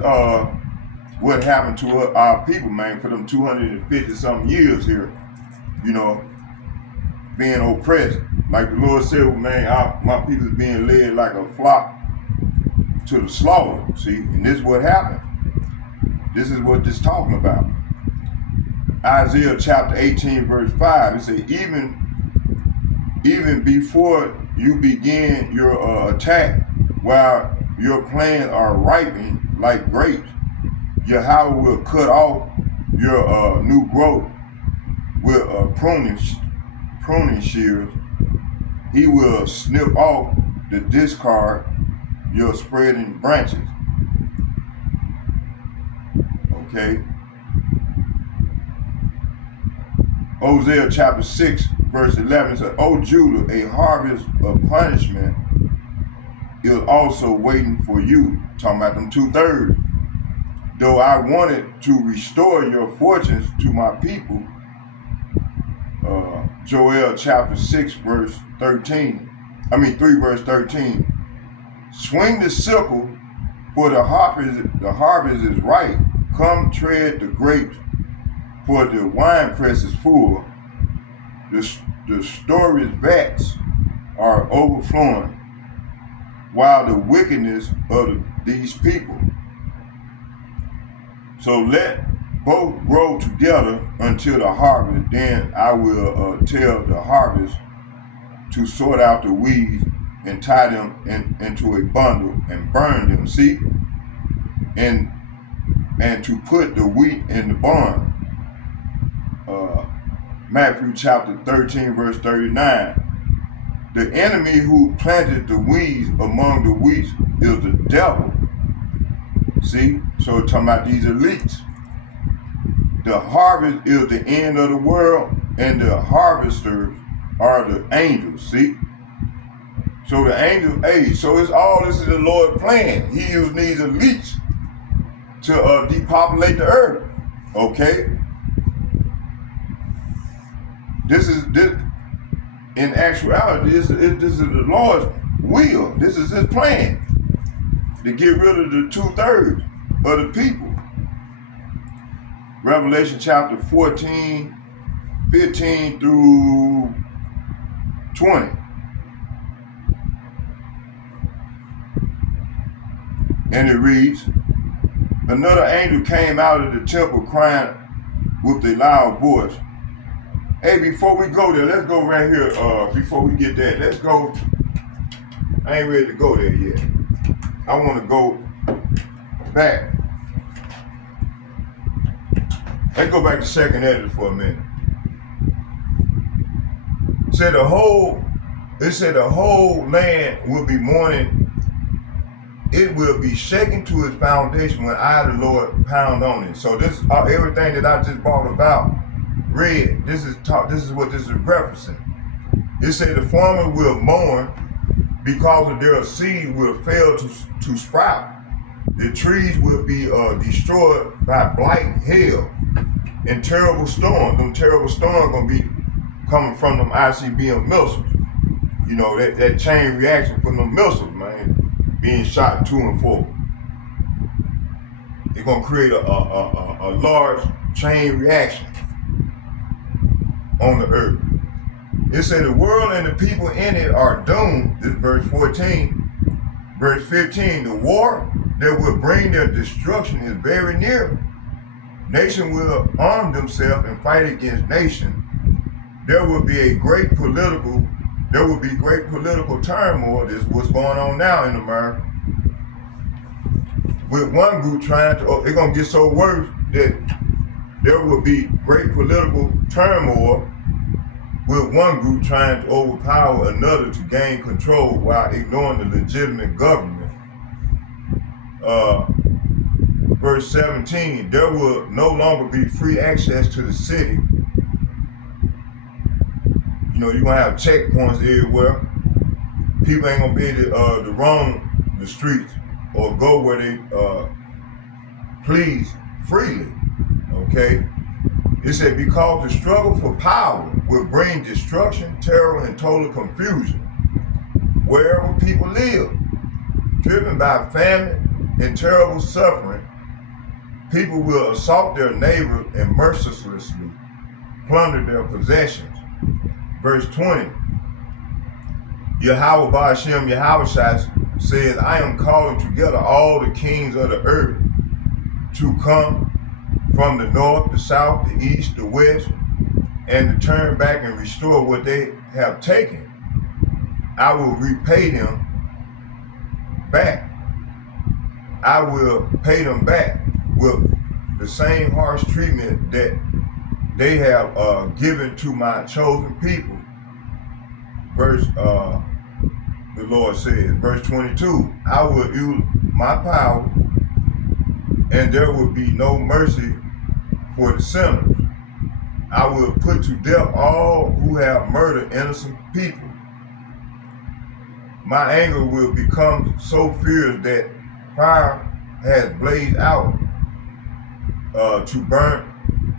what happened to our people, man, for them 250 something years here, you know, being oppressed. Like the Lord said, man, my people is being led like a flock to the slaughter. See, and this is what happened. This is what this talking about. Isaiah chapter 18, verse 5, it says, even before you begin your attack, while your plans are ripening like grapes, Yahweh will cut off your new growth with pruning shears. He will snip off the discard your spreading branches. Okay. Hosea chapter 6, verse 11 says, O Judah, a harvest of punishment is also waiting for you. Talking about them 2/3. Though I wanted to restore your fortunes to my people. Joel chapter 6, verse 13. 3 verse 13. Swing the sickle, for the harvest is ripe. Come tread the grapes, for the winepress is full. The storage vats are overflowing, while the wickedness of these people. So let both grow together until the harvest. Then I will tell the harvest to sort out the weeds and tie them into a bundle and burn them. See, and to put the wheat in the barn. Matthew chapter 13, verse 39. The enemy who planted the weeds among the wheat is the devil. See, so it's talking about these elites. The harvest is the end of the world, and the harvesters are the angels. See, so the angels, so it's all this is the Lord plan. He used these elites to depopulate the earth. Okay, this in actuality, this is the Lord's will. This is His plan to get rid of the 2/3 of the people. Revelation chapter 14, 15 through 20. And it reads, another angel came out of the temple crying with a loud voice. Hey, before we go there, let's go right here. Before we get there, let's go. I ain't ready to go there yet. I want to go back. Let's go back to 2nd Ezra for a minute. It said the whole land will be mourning. It will be shaken to its foundation when I, the Lord, pound on it. So this everything that I just brought about, read. This is what this is referencing. It said the farmer will mourn because of their seed will fail to sprout. The trees will be destroyed by blight, hail, and terrible storms. Them terrible storms gonna be coming from them ICBM missiles. You know, that chain reaction from them missiles, man, being shot to and fro. They're gonna create a large chain reaction on the earth. It said the world and the people in it are doomed. This is verse 14. Verse 15, the war that will bring their destruction is very near. Nation will arm themselves and fight against nation. There will be great political turmoil. This is what's going on now in America. With one group trying to, it's gonna get so worse that there will be great political turmoil with one group trying to overpower another to gain control while ignoring the legitimate government. Verse 17, there will no longer be free access to the city. You know, you're gonna have checkpoints everywhere. People ain't gonna be able to roam the streets or go where they please freely, okay? It said, because the struggle for power will bring destruction, terror, and total confusion wherever people live. Driven by famine and terrible suffering, People will assault their neighbors and mercilessly plunder their possessions. Verse 20, Yahweh Ba'ashem Yahushua says, I am calling together all the kings of the earth to come from the north, the south, the east, the west, and to turn back and restore what they have taken. I will repay them back. I will pay them back with the same harsh treatment that they have given to my chosen people. The Lord says, verse 22, I will use my power, and there will be no mercy for the sinners. I will put to death all who have murdered innocent people. My anger will become so fierce that fire has blazed out to burn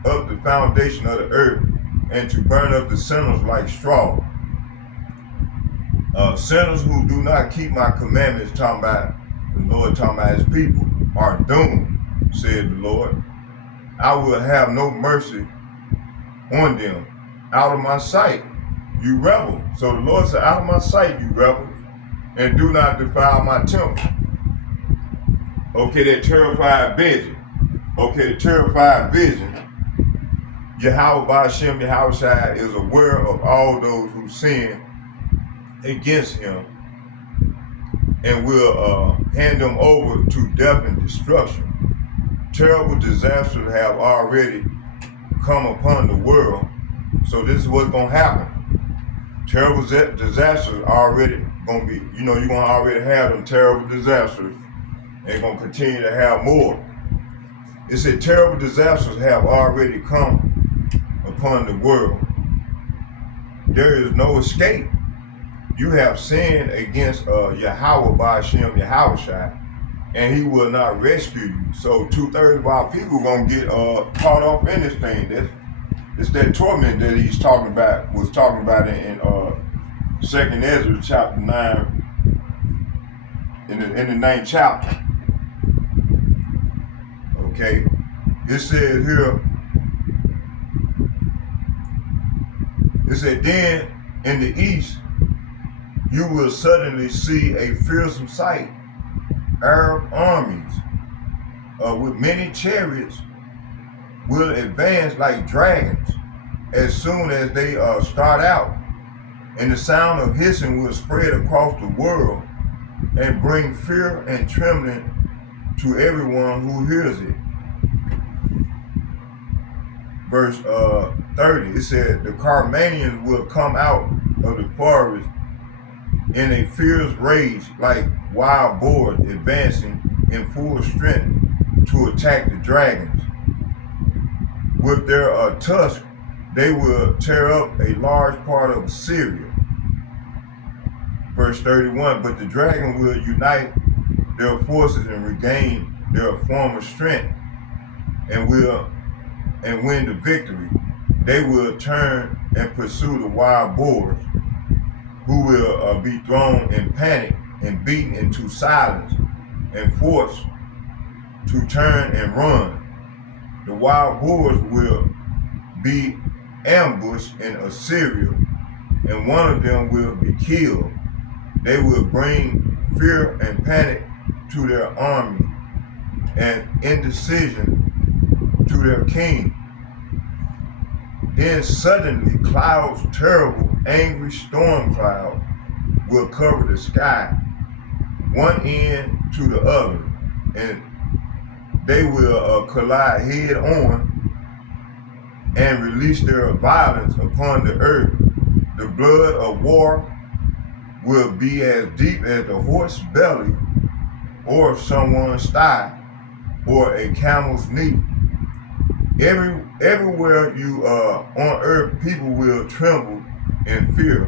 up the foundation of the earth and to burn up the sinners like straw. Sinners who do not keep my commandments, talking about the Lord, talking about his people, are doomed, said the Lord. I will have no mercy on them. Out of my sight, you rebel. So the Lord said, out of my sight, you rebels, and do not defile my temple. Okay, that terrified vision. Okay, the terrified vision. Yahweh Ba'ashem Yahushua is aware of all those who sin against him and will hand them over to death and destruction. Terrible disasters have already come upon the world, so this is what's going to happen. Terrible disasters are already going to be, you're going to already have them terrible disasters, and going to continue to have more. It said terrible disasters have already come upon the world. There is no escape. You have sinned against Yahweh Ba'ashem Yahushua, and he will not rescue you. So 2/3 of our people gonna get caught up in this thing. It's that torment that was talking about in 2nd Ezra chapter 9, in the 9th chapter. Okay, it says here, it said, then in the east you will suddenly see a fearsome sight. Arab armies with many chariots will advance like dragons as soon as they start out, and the sound of hissing will spread across the world and bring fear and trembling to everyone who hears it. Verse 30, it said, the Carmanians will come out of the forest in a fierce rage like wild boars advancing in full strength to attack the dragons. With their tusks, they will tear up a large part of Syria. Verse 31, but the dragon will unite their forces and regain their former strength and win the victory. They will turn and pursue the wild boars, who will be thrown in panic and beaten into silence and forced to turn and run. The wild boars will be ambushed in Assyria, and one of them will be killed. They will bring fear and panic to their army and indecision to their king. Then suddenly clouds, terrible, angry storm clouds, will cover the sky, one end to the other, and they will collide head on and release their violence upon the earth. The blood of war will be as deep as the horse's belly, or someone's thigh, or a camel's knee. Everywhere you on earth, people will tremble in fear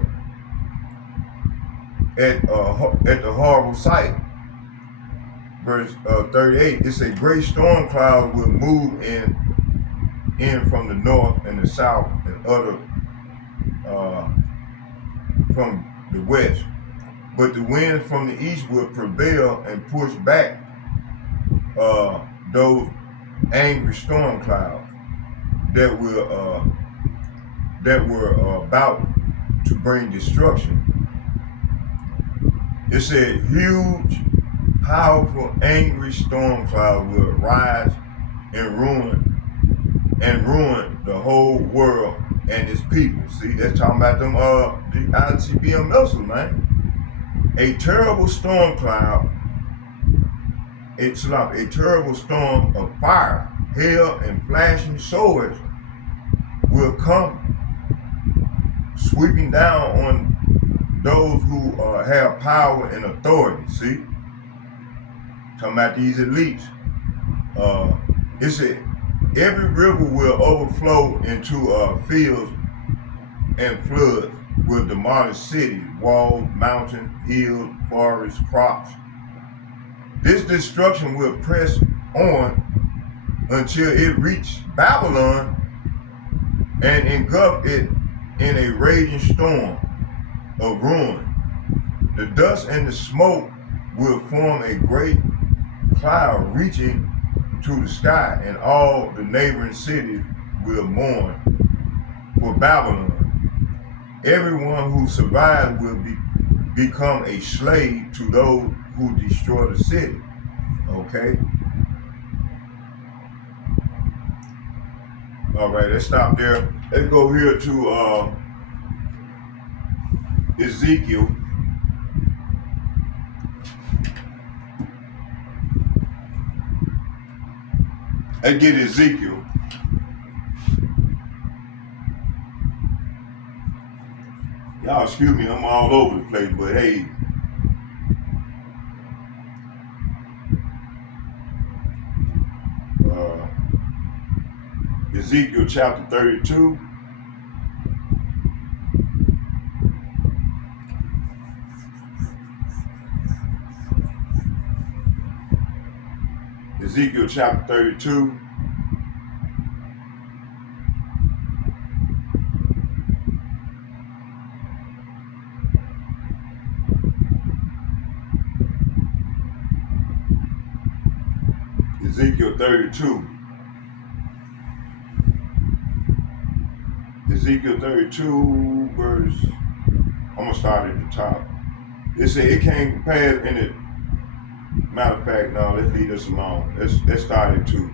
at the horrible sight. Verse 38, it's a great storm cloud will move in from the north and the south, and other from the west. But the winds from the east will prevail and push back those angry storm clouds that were about to bring destruction. It said huge, powerful, angry storm clouds will rise and ruin the whole world and its people. See, that's talking about them the ICBM missiles, man. A terrible storm cloud, it's like a terrible storm of fire, hail, and flashing swords will come sweeping down on those who have power and authority. See, talking about these elites. It said every river will overflow into fields and floods will demolish cities, walls, mountains, hills, forests, crops. This destruction will press on until it reaches Babylon and engulf it in a raging storm of ruin. The dust and the smoke will form a great cloud reaching to the sky, and all the neighboring cities will mourn for Babylon. Everyone who survives will become a slave to those who destroy the city. Okay? All right, let's stop there. Let's go here to Ezekiel. Let's get Ezekiel. Y'all excuse me, I'm all over the place, but hey. Ezekiel chapter 32. Ezekiel chapter 32. Ezekiel 32. Ezekiel 32, verse, I'm going to start at the top. It said, it came to pass in it. Matter of fact, no, let's leave this alone. Let's start at 2.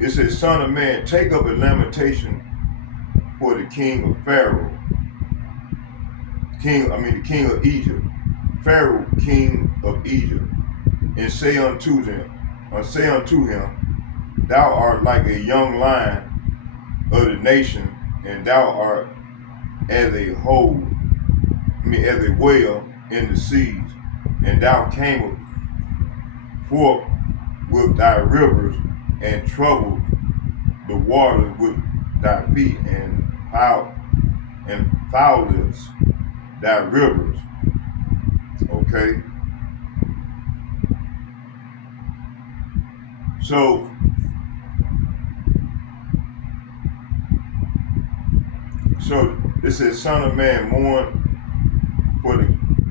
It says, Son of man, take up a lamentation for the king of Pharaoh. The king of Egypt. Pharaoh, king of Egypt. And say unto him, thou art like a young lion of the nation, and thou art as a whale in the seas, and thou camest forth with thy rivers, and troubled the waters with thy feet, and foulest thy rivers. Okay. So it says, Son of man, mourn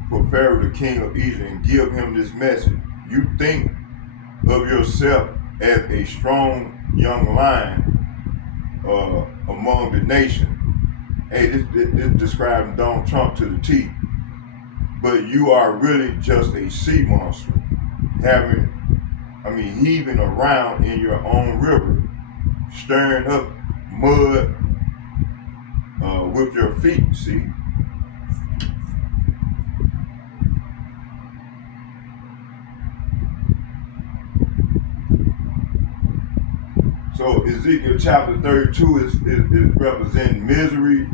for Pharaoh, the king of Egypt, and give him this message. You think of yourself as a strong young lion among the nation. Hey, this describes Donald Trump to the T. But you are really just a sea monster, heaving around in your own river, stirring up mud with your feet, see? So Ezekiel chapter 32 is representing misery,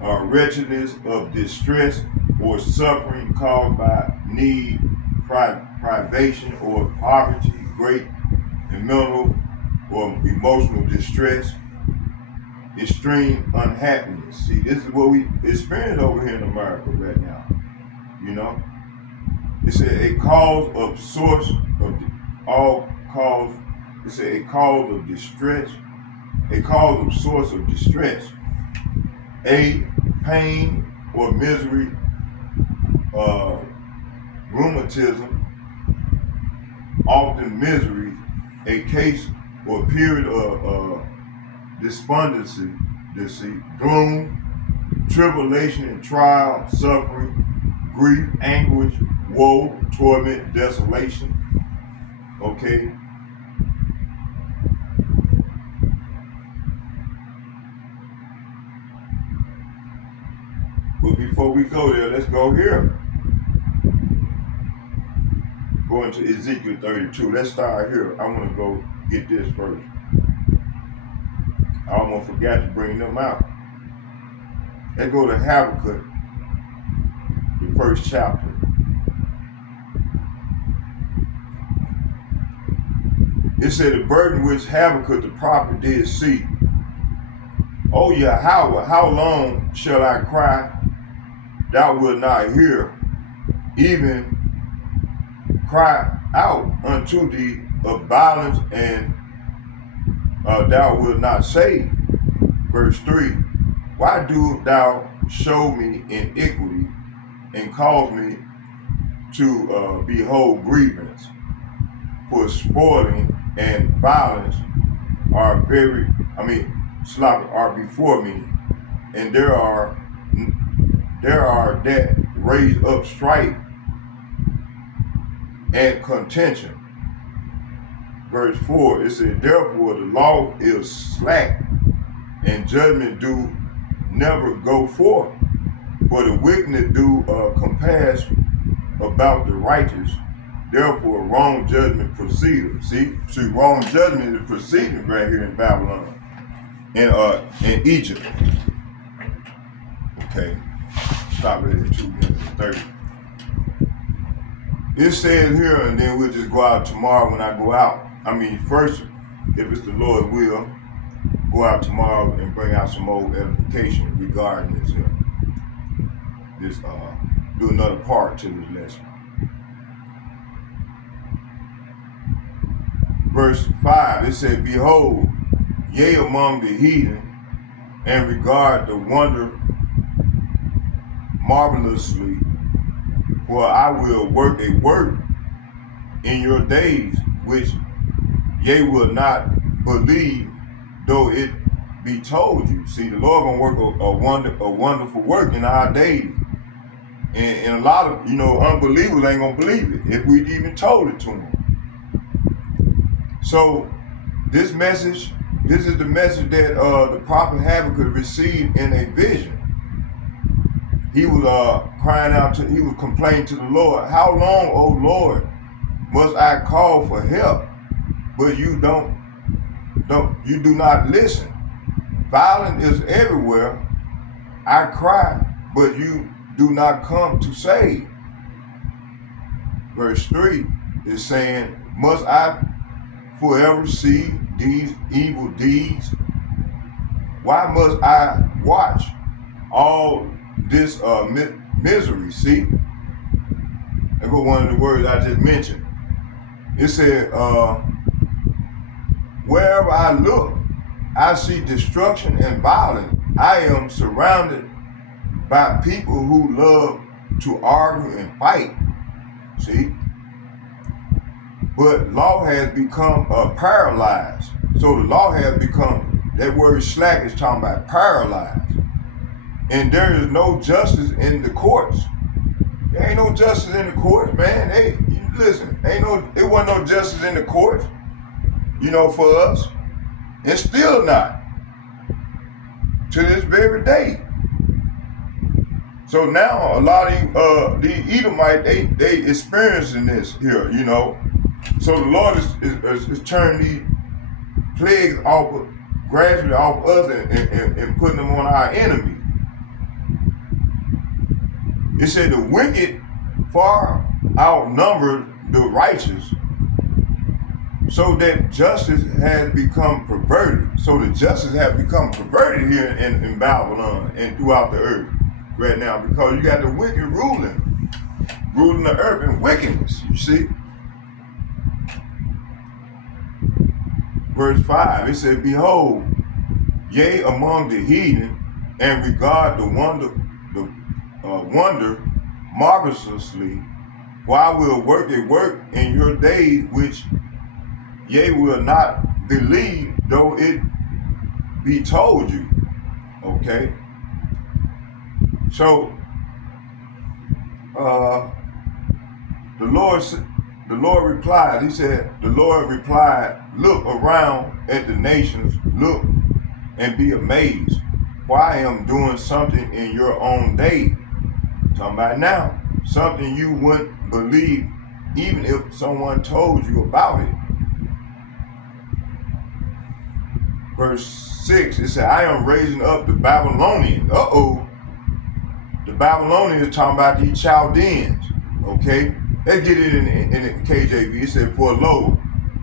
wretchedness of distress or suffering caused by need, privation or poverty, great and mental or emotional distress, extreme unhappiness. See, this is what we experience over here in America right now. You know, it's a cause of source of all cause. It's a cause of distress, a cause of source of distress. A, pain or misery, rheumatism, often misery a case or period of despondency, gloom, tribulation and trial, suffering, grief, anguish, woe, torment, desolation. Okay. But before we go there, let's go here. Going to Ezekiel 32. Let's start here. I want to go get this first. I almost forgot to bring them out. Let's go to Habakkuk, the first chapter. It said, the burden which Habakkuk the prophet did see. O Yahweh, how long shall I cry? Thou wilt not hear, even cry out unto thee of violence, and thou wilt not save. Verse 3, why do thou show me iniquity and cause me to behold grievance? For spoiling and violence are are before me, and there are that raise up strife and contention. Verse 4, it said, therefore the law is slack, and judgment do never go forth. For the wicked do compass about the righteous. Therefore wrong judgment proceedeth. See, wrong judgment is proceeding right here in Babylon, in Egypt. Okay, stop it at 2 minutes and 30. It says here, and then we'll just go out tomorrow when I go out. First, if it's the Lord's will, go out tomorrow and bring out some old edification regarding this here. Do another part to this lesson. Verse 5, it said, behold, yea, among the heathen, and regard the wonder marvelously, for I will work a work in your days, which ye will not believe, though it be told you. See, the Lord gonna work a wonderful work in our days. And a lot of, unbelievers ain't gonna believe it if we even told it to them. So this is the message that the prophet Habakkuk received in a vision. He was crying out he was complaining to the Lord, how long, O Lord, must I call for help, but you do not listen? Violence is everywhere. I cry, but you do not come to save. Verse 3 is saying, must I forever see these evil deeds? Why must I watch all this misery? See, there go one of the words I just mentioned. It said, wherever I look, I see destruction and violence. I am surrounded by people who love to argue and fight. See? But law has become paralyzed. So the law has become, that word slack is talking about paralyzed. And there is no justice in the courts. There ain't no justice in the courts, man. Listen, it wasn't no justice in the courts, for us. And still not. To this very day. So now a lot of the Edomites, they experiencing this here, So the Lord is turning these plagues gradually off us and putting them on our enemy. It said the wicked far outnumber the righteous, so that justice has become perverted. So the justice has become perverted here in Babylon and throughout the earth right now, because you got the wicked ruling the earth in wickedness, you see. Verse 5, it said, behold, yea, among the heathen, and regard the wonder marvelously, for I will work a work in your days which ye will not believe though it be told you. Okay. So the Lord replied, he said, the Lord replied, look around at the nations, look and be amazed. For I am doing something in your own day. Talking about now, something you wouldn't believe even if someone told you about it. Verse 6, it said, I am raising up the Babylonians. The Babylonians is talking about these Chaldeans. Okay? Let's get it in the KJV. It said, for lo,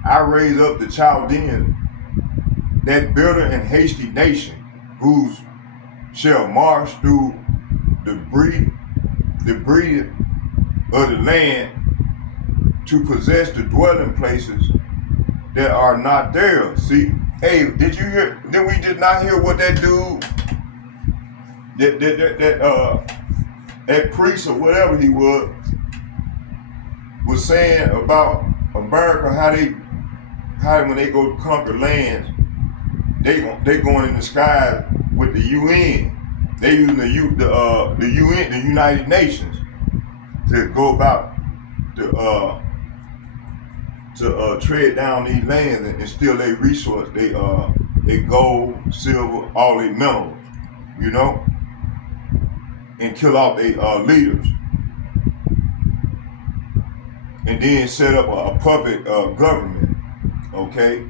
I raise up the Chaldeans, that bitter and hasty nation, whose shall march through the breed of the land to possess the dwelling places that are not theirs. See, hey, did we did not hear what that dude, that priest or whatever he was saying about America, how when they go to conquer lands, they going in the sky with the UN. They using the UN, the United Nations, to go about to tread down these lands and steal their resource, they gold, silver, all their minerals, you know, and kill off their leaders, and then set up a puppet government. Okay.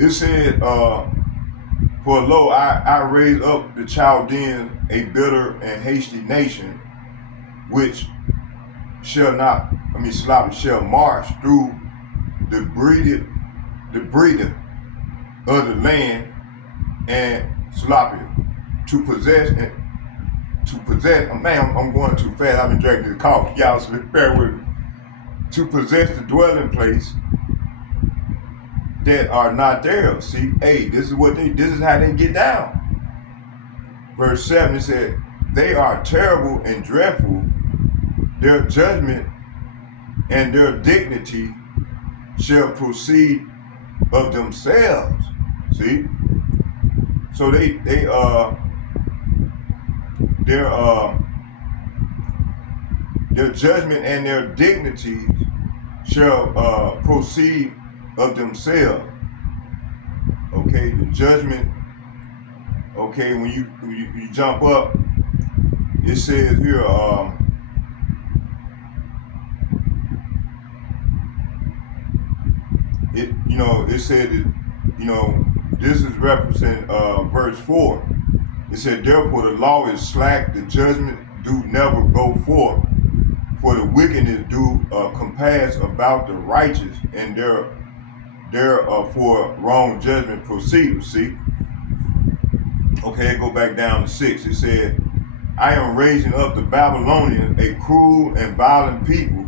It said, for lo, I raise up the Chaldeans, a bitter and hasty nation, which shall march through the breeding of the land and to possess. Man, I'm going too fast. I've been drinking this coffee. Y'all so bear with me. To possess the dwelling place that are not theirs. See, hey, this is how they get down. Verse 7, it said, they are terrible and dreadful. Their judgment and their dignity shall proceed of themselves. See? So their judgment and their dignities shall proceed of themselves. Okay, the judgment. Okay, when you jump up, it says here, it said that, this is referencing verse 4. It said, therefore the law is slack, the judgment do never go forth, for the wickedness do compass about the righteous, and for wrong judgment proceed. See? Okay, go back down to 6. It said, I am raising up the Babylonians, a cruel and violent people.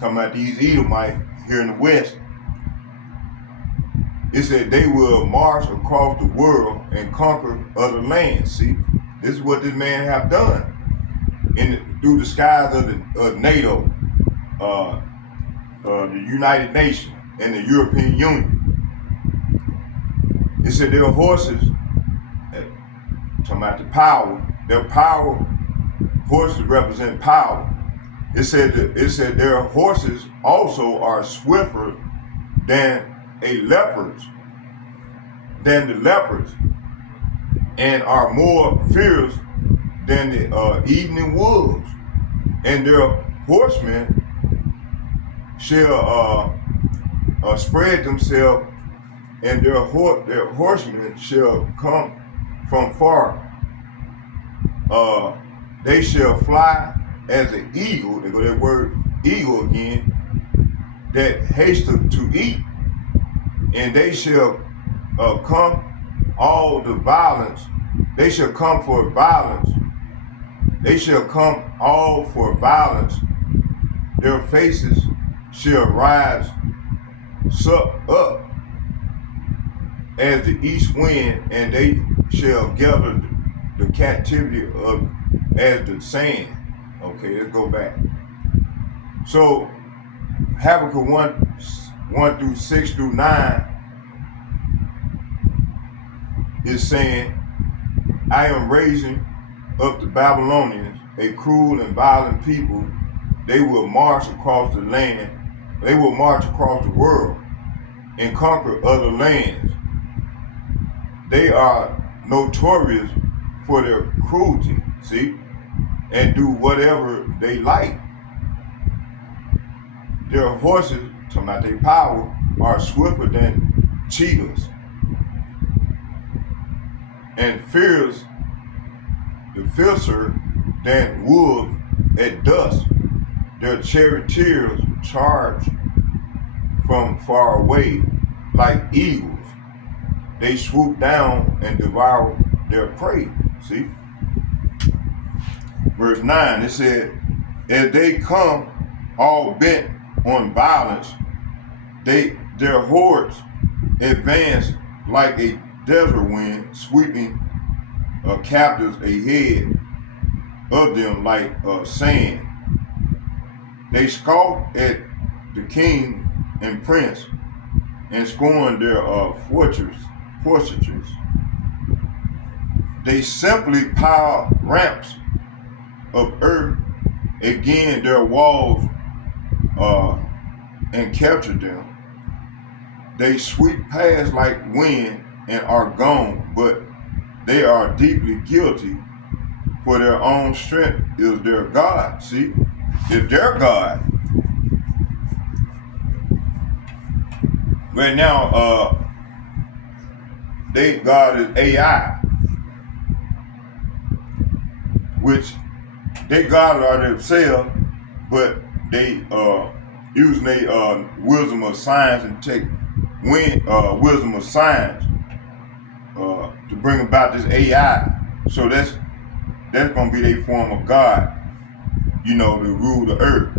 Talking about these Edomites here in the West. It said they will march across the world and conquer other lands. See, this is what this man have done through the skies of NATO, the United Nations, and the European Union. It said their horses, talking about the power, their power, horses represent power. It said their horses also are swifter than the leopards, and are more fierce than the evening wolves, and their horsemen shall spread themselves, and their horsemen shall come from far. They shall fly as an eagle. They go that word eagle again, that hasteth to eat, and they shall come all the violence. They shall come for violence. They shall come all for violence. Their faces shall rise up as the east wind, and they shall gather the captivity of as the sand. Okay, let's go back. So Habakkuk 1 through 6 through 9 is saying, I am raising up the Babylonians, a cruel and violent people. They will march across the land. They will march across the world and conquer other lands. They are notorious for their cruelty, see, and do whatever they like. Their horses, talking about their power, are swifter than cheetahs and fiercer than wolves at dusk. Their charioteers charge from far away like eagles. They swoop down and devour their prey. See? Verse 9, it said, as they come all bent on violence, their hordes advance like a desert wind, sweeping captives ahead of them like sand. They scoff at the king and prince and scorn their fortresses. They simply pile ramps of earth against their walls and capture them. They sweep past like wind and are gone, but they are deeply guilty, for their own strength is their God. See, it's their God. Right now, God is AI, which they God are themselves, but they using their wisdom of science and wisdom of science to bring about this AI. So that's gonna be their form of God, to rule the earth,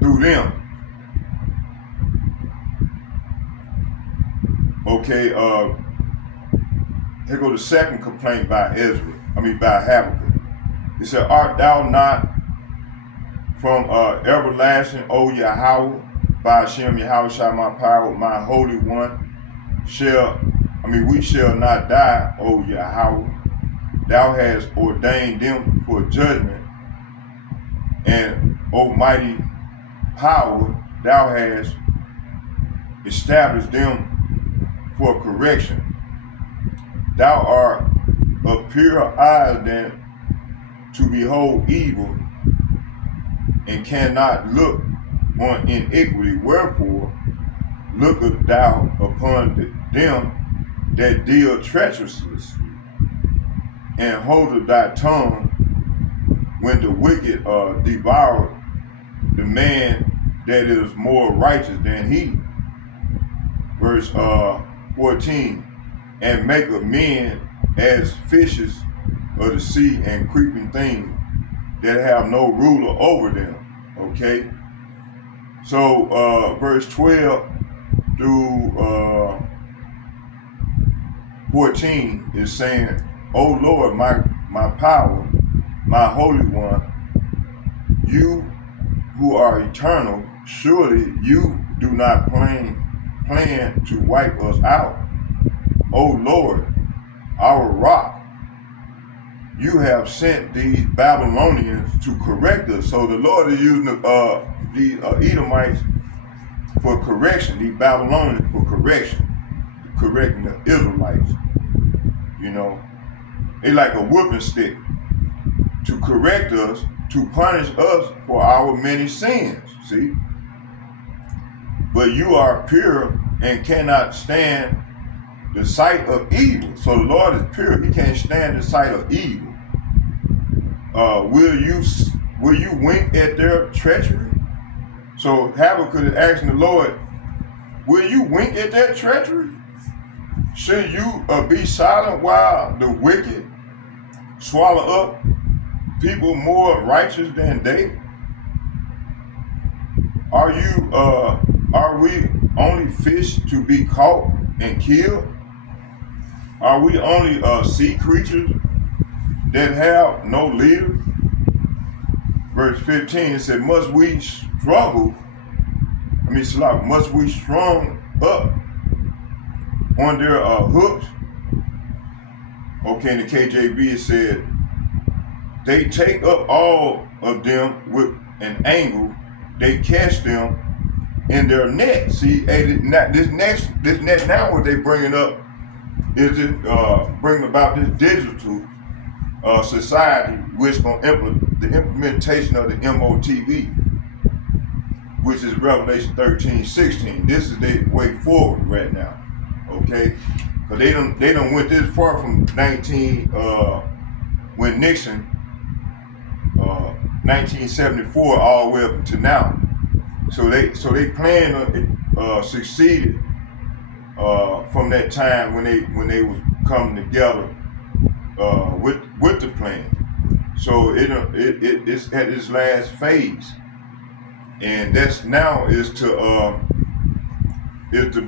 through them. Okay, here go the second complaint by Habakkuk. It said, art thou not from everlasting, O Yahweh, by Hashem Yahweh shall my power, my Holy One, we shall not die, O Yahweh. Thou hast ordained them for judgment, and Almighty power, thou hast established them for correction. Thou art of purer eyes than to behold evil, and cannot look on iniquity. Wherefore lookest thou upon them that deal treacherously, and holdeth thy tongue when the wicked devour the man that is more righteous than he. Verse 14, and maketh men as fishes of the sea and creeping things that have no ruler over them. Okay, so verse 12 through 14 is saying, O Lord, my power, my Holy One, you who are eternal, surely you do not plan to wipe us out. O Lord, our rock, you have sent these Babylonians to correct us. So the Lord is using these Edomites for correction, these Babylonians for correction, correcting the Israelites. They like a whooping stick to correct us, to punish us for our many sins, see? But you are pure and cannot stand the sight of evil. So the Lord is pure, he can't stand the sight of evil. Will you wink at their treachery? So Habakkuk is asking the Lord, will you wink at their treachery? Should you be silent while the wicked swallow up people more righteous than they? Are we only fish to be caught and killed? Are we only sea creatures that have no leader? verse 15, it said, must we strung up on their hooks? Okay, in the KJV it said, they take up all of them with an angle, they catch them in their net. See, this next now what they bringing up is bringing about this digital society, which gonna implement the implementation of the MOTV, which is Revelation 13:16. This is their way forward right now. Okay, because they don't went this far from when Nixon 1974 all the way up to now. So they plan succeeded from that time when they was coming together with the plan. So it's at its last phase, and that's now is to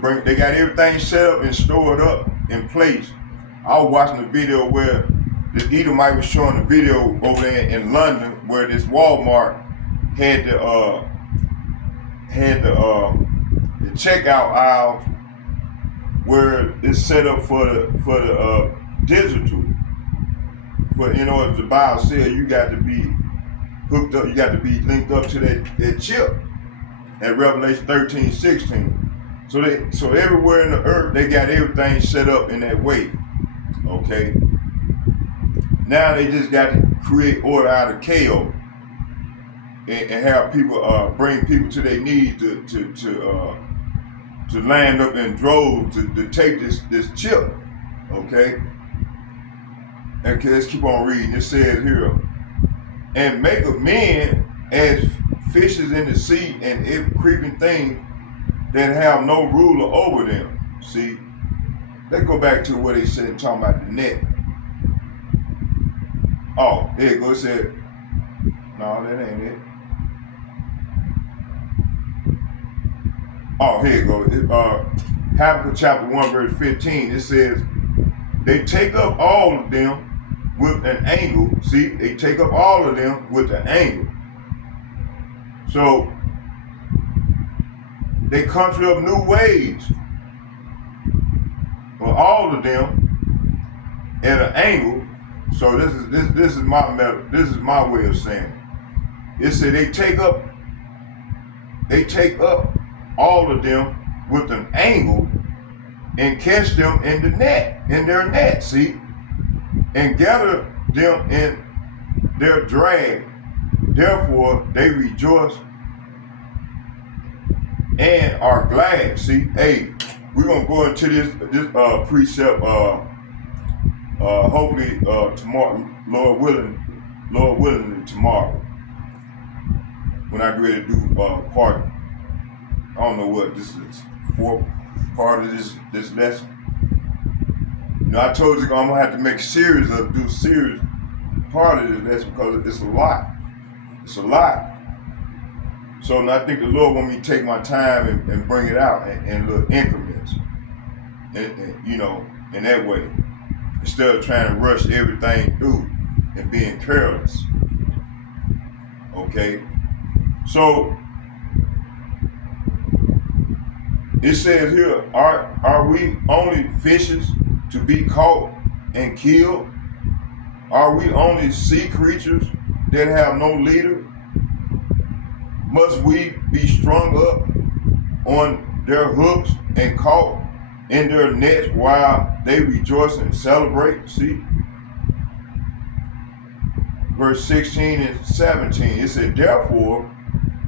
bring. They got everything set up and stored up in place. I was watching a video where this Edomite was showing a video over there in London where this Walmart had the checkout aisle where it's set up for the digital. But in order to buy or sell, you got to be hooked up. You got to be linked up to that chip at Revelation 13:16. So everywhere in the earth they got everything set up in that way. Okay. Now they just got to create order out of chaos and have people bring people to their knees to line up in droves to take this chip. Okay. Okay, let's keep on reading. It says here, and make of men as fishes in the sea and every creeping thing that have no ruler over them. See, let's go back to what they said talking about the net. Oh, here it goes. It said, no, that ain't it. Oh, here it goes. Habakkuk chapter 1, verse 15. It says, they take up all of them with an angle. See, they take up all of them with an angle. So they conjure up new ways. Well, all of them at an angle. So this is my way of saying it. It said they take up all of them with an angle and catch them in their net, see, and gather them in their drag. Therefore they rejoice and are glad. See, hey, we're gonna go into this precept hopefully tomorrow, Lord willing, tomorrow when I get ready to do part. I don't know what this is, fourth part of this lesson. You know, I told you I'm gonna have to make a series part of this lesson because it's a lot. It's a lot. So I think the Lord want me to take my time and bring it out in little increments, and you know, in that way, instead of trying to rush everything through and being careless. Okay, so it says here, are we only fishes to be caught and killed? Are we only sea creatures that have no leader? Must we be strung up on their hooks and caught in their nets while they rejoice and celebrate? See? Verse 16 and 17, it said, therefore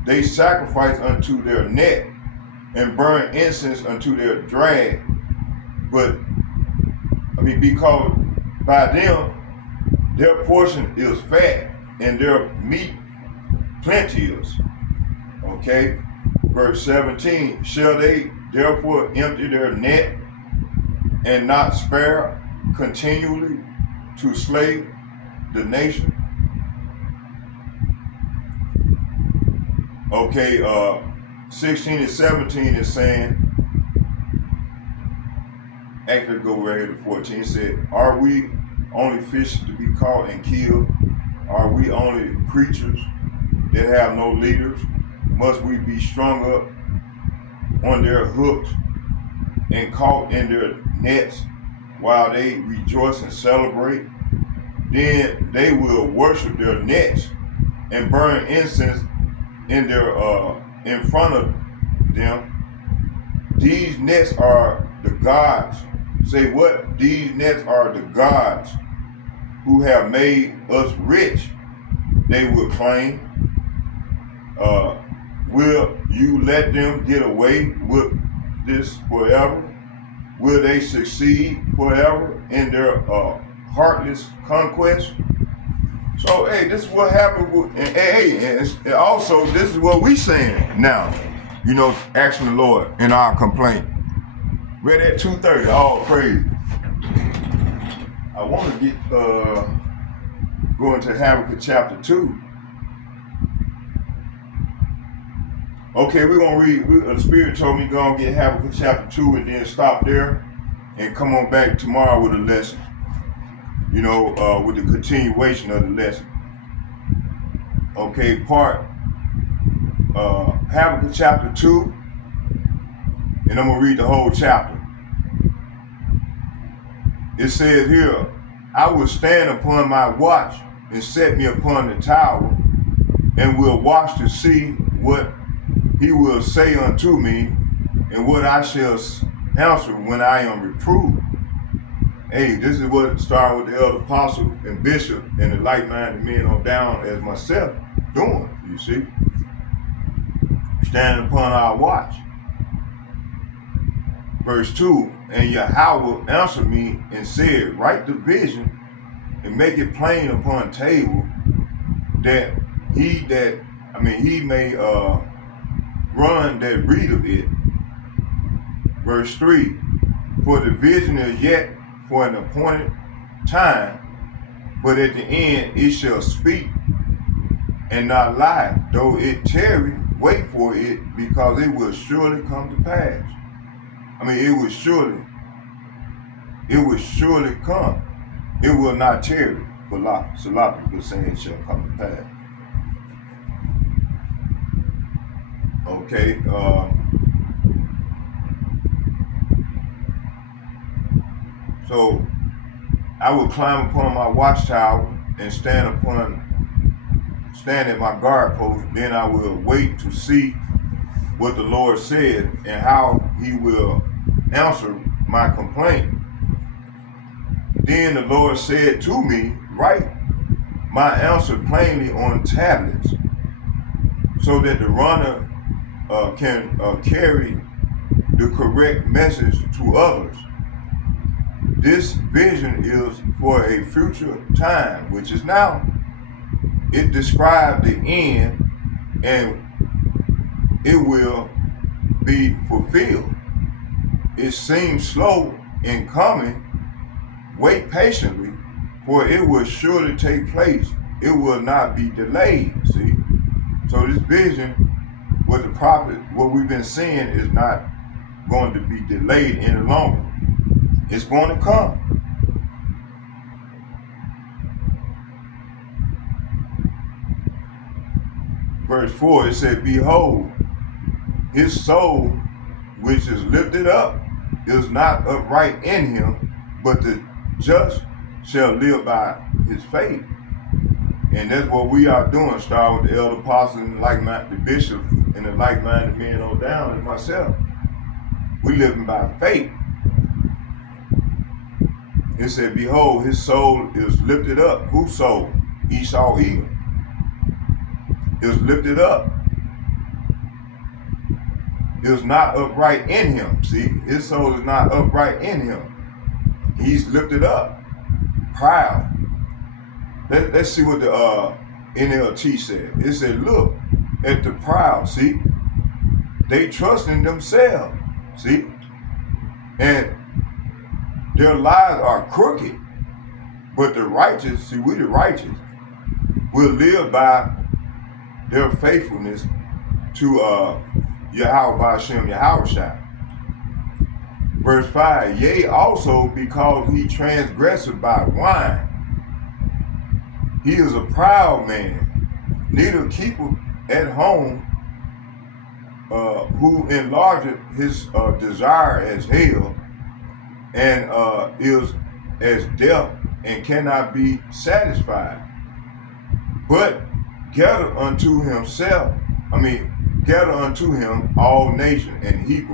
they sacrifice unto their net and burn incense unto their drag, because by them their portion is fat and their meat plenteous. Okay, verse 17, shall they therefore empty their net and not spare continually to slay the nation? Okay, 16 and 17 is saying, actually go right here to 14, it said, are we only fish to be caught and killed? Are we only creatures that have no leaders, must we be strung up on their hooks and caught in their nets while they rejoice and celebrate? Then they will worship their nets and burn incense in front of them. These nets are the gods. Say what? These nets are the gods who have made us rich, they will claim. Will you let them get away with this forever? Will they succeed forever in their heartless conquest? So, hey, this is what happened with, and also this is what we saying now, asking the Lord in our complaint. Read at 2:30, all praise. I want to get going to Habakkuk chapter 2. Okay, we're going to read, the Spirit told me go and get Habakkuk chapter 2 and then stop there and come on back tomorrow with a lesson, with the continuation of the lesson. Okay, Habakkuk chapter 2, and I'm going to read the whole chapter. It says here, I will stand upon my watch and set me upon the tower, and will watch to see what he will say unto me, and what I shall answer when I am reproved. Hey, this is what started with the elder apostle and bishop and the like-minded men on down as myself doing, you see. Standing upon our watch. Verse 2, and Yahweh answered me and said, write the vision and make it plain upon table, that he may run that readeth it. Verse 3, for the vision is yet for an appointed time, but at the end it shall speak and not lie. Though it tarry, wait for it, because it will surely come to pass. It will surely come. It will not tarry. But a lot of people saying it shall come to pass. Okay. So I will climb upon my watchtower and stand at my guard post. Then I will wait to see what the Lord said and how he will answer my complaint. Then the Lord said to me, write my answer plainly on tablets, so that the runner can carry the correct message to others. This vision is for a future time, which is now. It describes the end, and it will be fulfilled. It seems slow in coming. Wait patiently, for it will surely take place. It will not be delayed. See? So this vision, what the prophet, what we've been seeing, is not going to be delayed any longer. It's going to come. Verse 4, it said, behold, his soul, which is lifted up, is not upright in him, but the just shall live by his faith. And that's what we are doing, starting with the elder apostles and the bishop and the like-minded men on down, and myself. We living by faith. It said, behold, his soul is lifted up. Whose soul? Esau Edom. Is lifted up. Is not upright in him. See, his soul is not upright in him. He's lifted up. Proud. Let's see what the NLT said. It said, look at the proud. See, they trust in themselves. See, and their lives are crooked. But the righteous, see, we the righteous, will live by their faithfulness to Yahweh Ba'ashem Yahushua. Verse 5, yea, also because he transgressed by wine. He is a proud man, neither keepeth at home, who enlargeth his desire as hell, and is as death, and cannot be satisfied, but gather unto himself, gather unto him all nations, and heap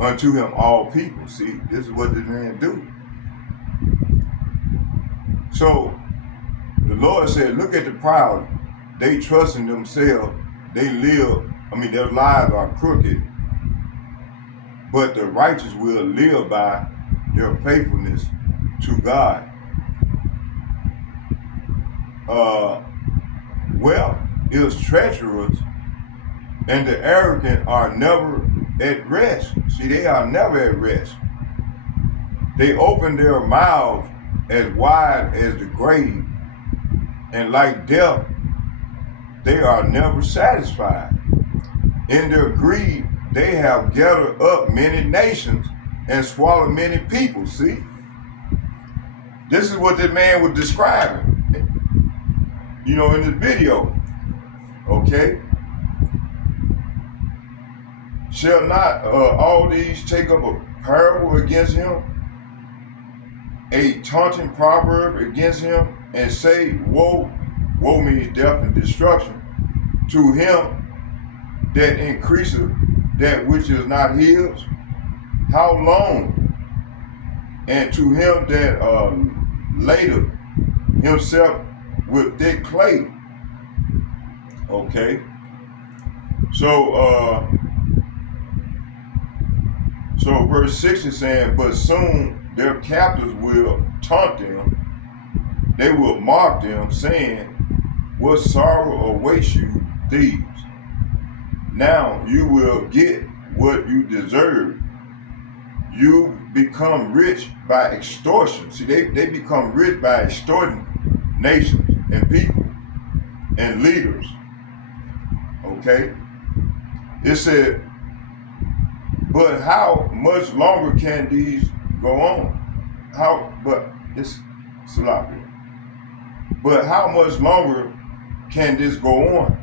unto him all people. See, this is what this man do. So the Lord said, look at the proud. They trust in themselves. They live, their lives are crooked, but the righteous will live by their faithfulness to God. Wealth is treacherous, and the arrogant are never at rest. See, they are never at rest. They open their mouths as wide as the grave, and like death, they are never satisfied. In their greed, they have gathered up many nations and swallowed many people. See, this is what this man was describing, in the video. Okay. Shall not all these take up a parable against him, a taunting proverb against him, and say, woe means death and destruction, to him that increaseth that which is not his? How long? And to him that ladeth himself with thick clay. Okay. So verse 6 is saying, but soon their captors will taunt them, they will mock them, saying, what sorrow awaits you, thieves? Now you will get what you deserve. You become rich by extortion. See, they become rich by extorting nations and people and leaders. Okay? It said, but how much longer can these go on? It's sloppy. But how much longer can this go on?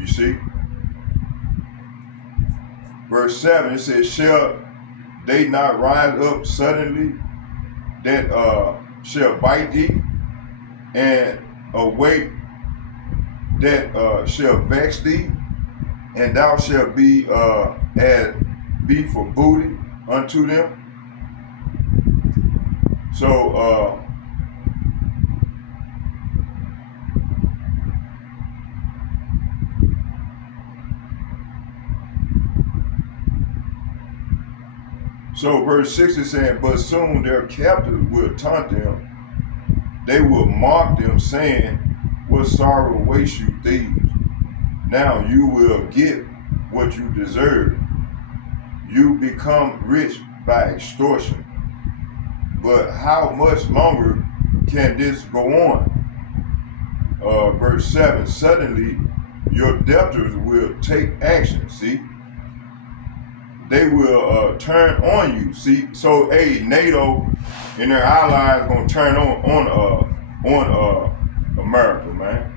You see? Verse 7, it says, shall they not rise up suddenly that shall bite thee, and awake that shall vex thee, and thou shalt be as be for booty unto them? So verse 6 is saying, but soon their captors will taunt them, they will mock them, saying, what sorrow awaits you, thieves? Now you will get what you deserve. You become rich by extortion. But how much longer can this go on? Verse 7, suddenly your debtors will take action. See, they will turn on you. See, so NATO and their allies gonna turn on America, man.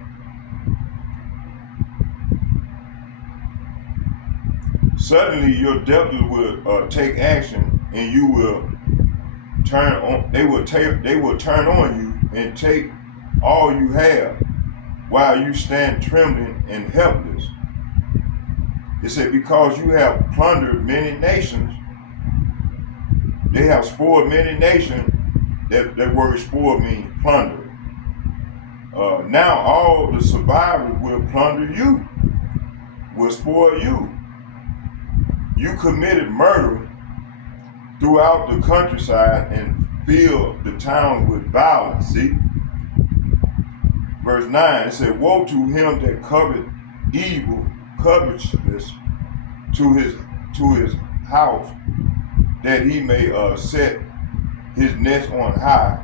Suddenly your debtors will take action, and you will turn on. They will turn on you and take all you have, while you stand trembling and helpless. It said, because you have plundered many nations. They have spoiled many nations. That word spoiled means plunder. Now all the survivors will plunder you, will spoil you. You committed murder throughout the countryside and filled the town with violence. See? Verse 9, it said, woe to him that covet evil, covetousness to his house, that he may set his nest on high,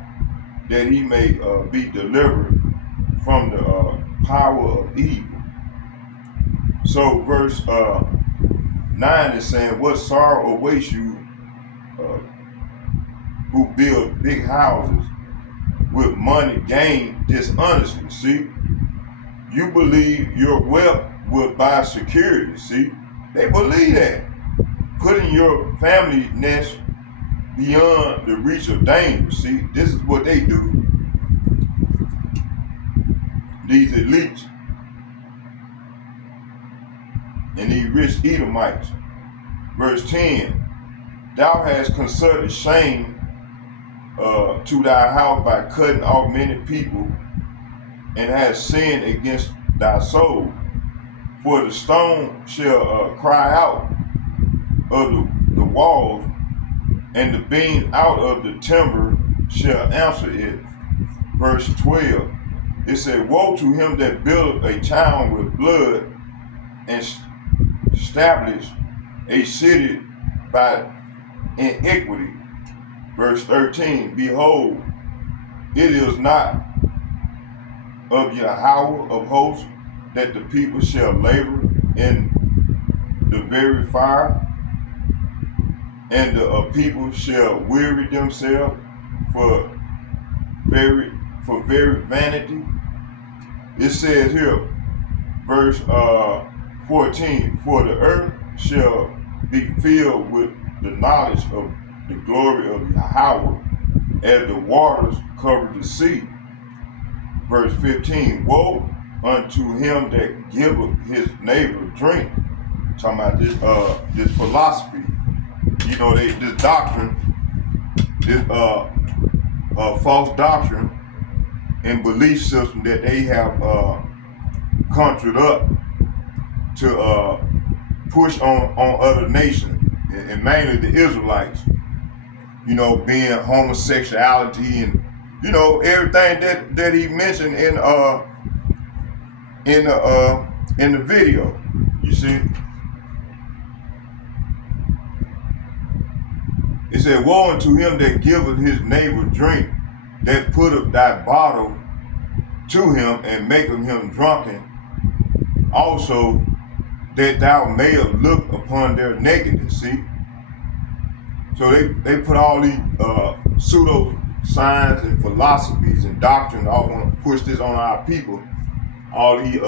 that he may be delivered from the power of evil. So verse 9 is saying, what sorrow awaits you who build big houses with money gained dishonestly. See, you believe your wealth will buy security. See, they believe that. Putting your family nest beyond the reach of danger. See, this is what they do. These elites and these rich Edomites. Verse 10, thou hast concerted shame to thy house by cutting off many people, and hast sinned against thy soul. For the stone shall cry out of the walls, and the beam out of the timber shall answer it. Verse 12, it said, woe to him that buildeth a town with blood, and establish a city by iniquity. Verse 13, behold, it is not of Yahweh of hosts that the people shall labor in the very fire, and the people shall weary themselves for very vanity. It says here, verse 14, for the earth shall be filled with the knowledge of the glory of Yahweh, as the waters cover the sea. Verse 15, woe unto him that giveth his neighbor drink. Talking about this philosophy. You know, this doctrine, this false doctrine and belief system that they have conjured up to push on other nations, and mainly the Israelites. You know, being homosexuality and, you know, everything that he mentioned in the video. You see, it said, woe unto him that giveth his neighbor drink, that putteth thy bottle to him and maketh him drunken, also that thou mayest look upon their nakedness. See, so they put all these pseudo science and philosophies and doctrines, all want to push this on our people. All these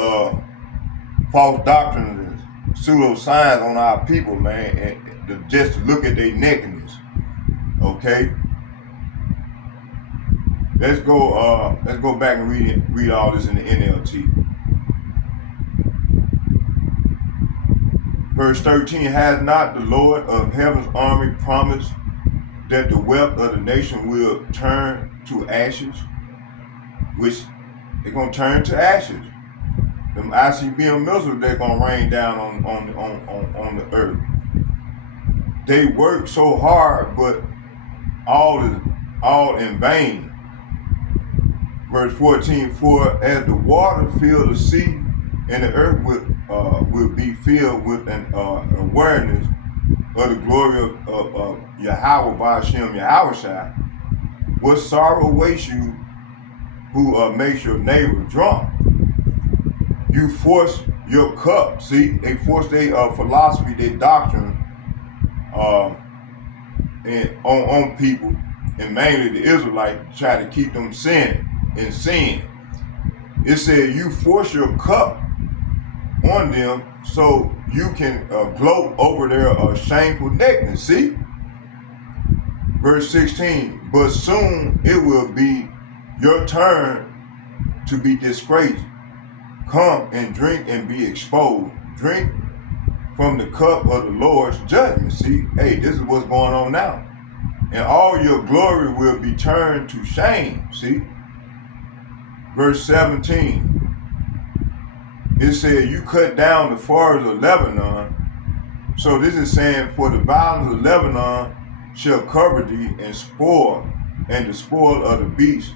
false doctrines and pseudo science on our people, man, and just to look at their nakedness. Okay, let's go back and read all this in the NLT. Verse 13, has not the Lord of heaven's army promised that the wealth of the nation will turn to ashes? Which they're gonna turn to ashes. Them ICBM missiles, they're gonna rain down on the earth. They work so hard, but all in vain. Verse 14, for as the water fill the sea, and the earth will be filled with an awareness of the glory of Yahweh Ba'ashem Yahushua, what sorrow awaits you who makes your neighbor drunk? You force your cup. See, they force their philosophy, their doctrine and on people, and mainly the Israelites, try to keep them sin. It said you force your cup on them so you can gloat over their shameful nakedness. See, verse 16, but soon it will be your turn to be disgraced. Come and drink and be exposed. Drink from the cup of the Lord's judgment. See, hey, this is what's going on now. And all your glory will be turned to shame. See, verse 17, it said, you cut down the forest of Lebanon. So this is saying, for the violence of Lebanon shall cover thee, and the spoil of the beast,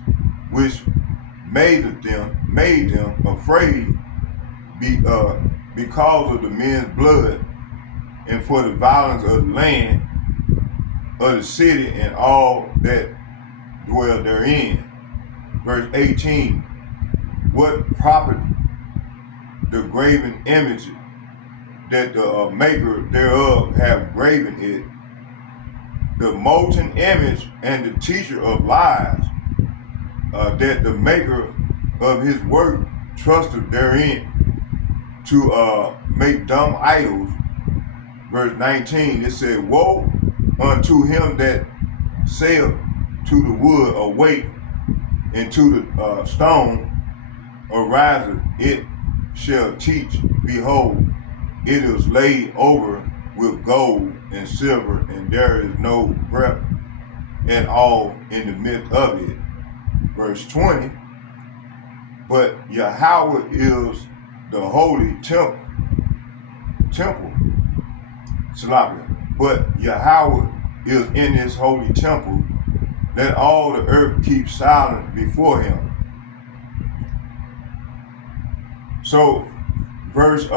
which made them afraid because of the men's blood, and for the violence of the land of the city and all that dwell therein. Verse 18, what profit the graven image that the maker thereof have graven it, the molten image and the teacher of lies, that the maker of his work trusted therein to make dumb idols. Verse 19, it said, woe unto him that saith to the wood, awake, and to the stone, arise, it shall teach. Behold, it is laid over with gold and silver, and there is no breath at all in the midst of it. Verse 20, but Yahweh is the holy temple. Salakia. But Yahweh is in his holy temple. Let all the earth keep silent before him. So verse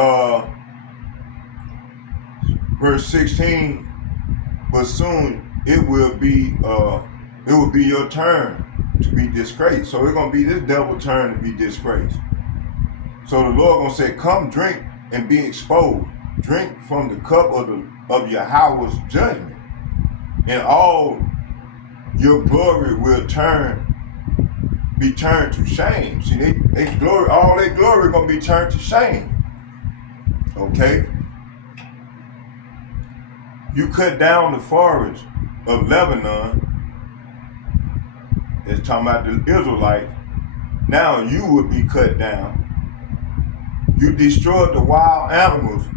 16, but soon it will be your turn to be disgraced. So it's gonna be this devil's turn to be disgraced. So the Lord gonna say, come drink and be exposed. Drink from the cup of Yahweh's judgment, and all your glory will be turned to shame. See, they glory, all their glory gonna be turned to shame. Okay? You cut down the forest of Lebanon. It's talking about the Israelites. Now you will be cut down. You destroyed the wild animals,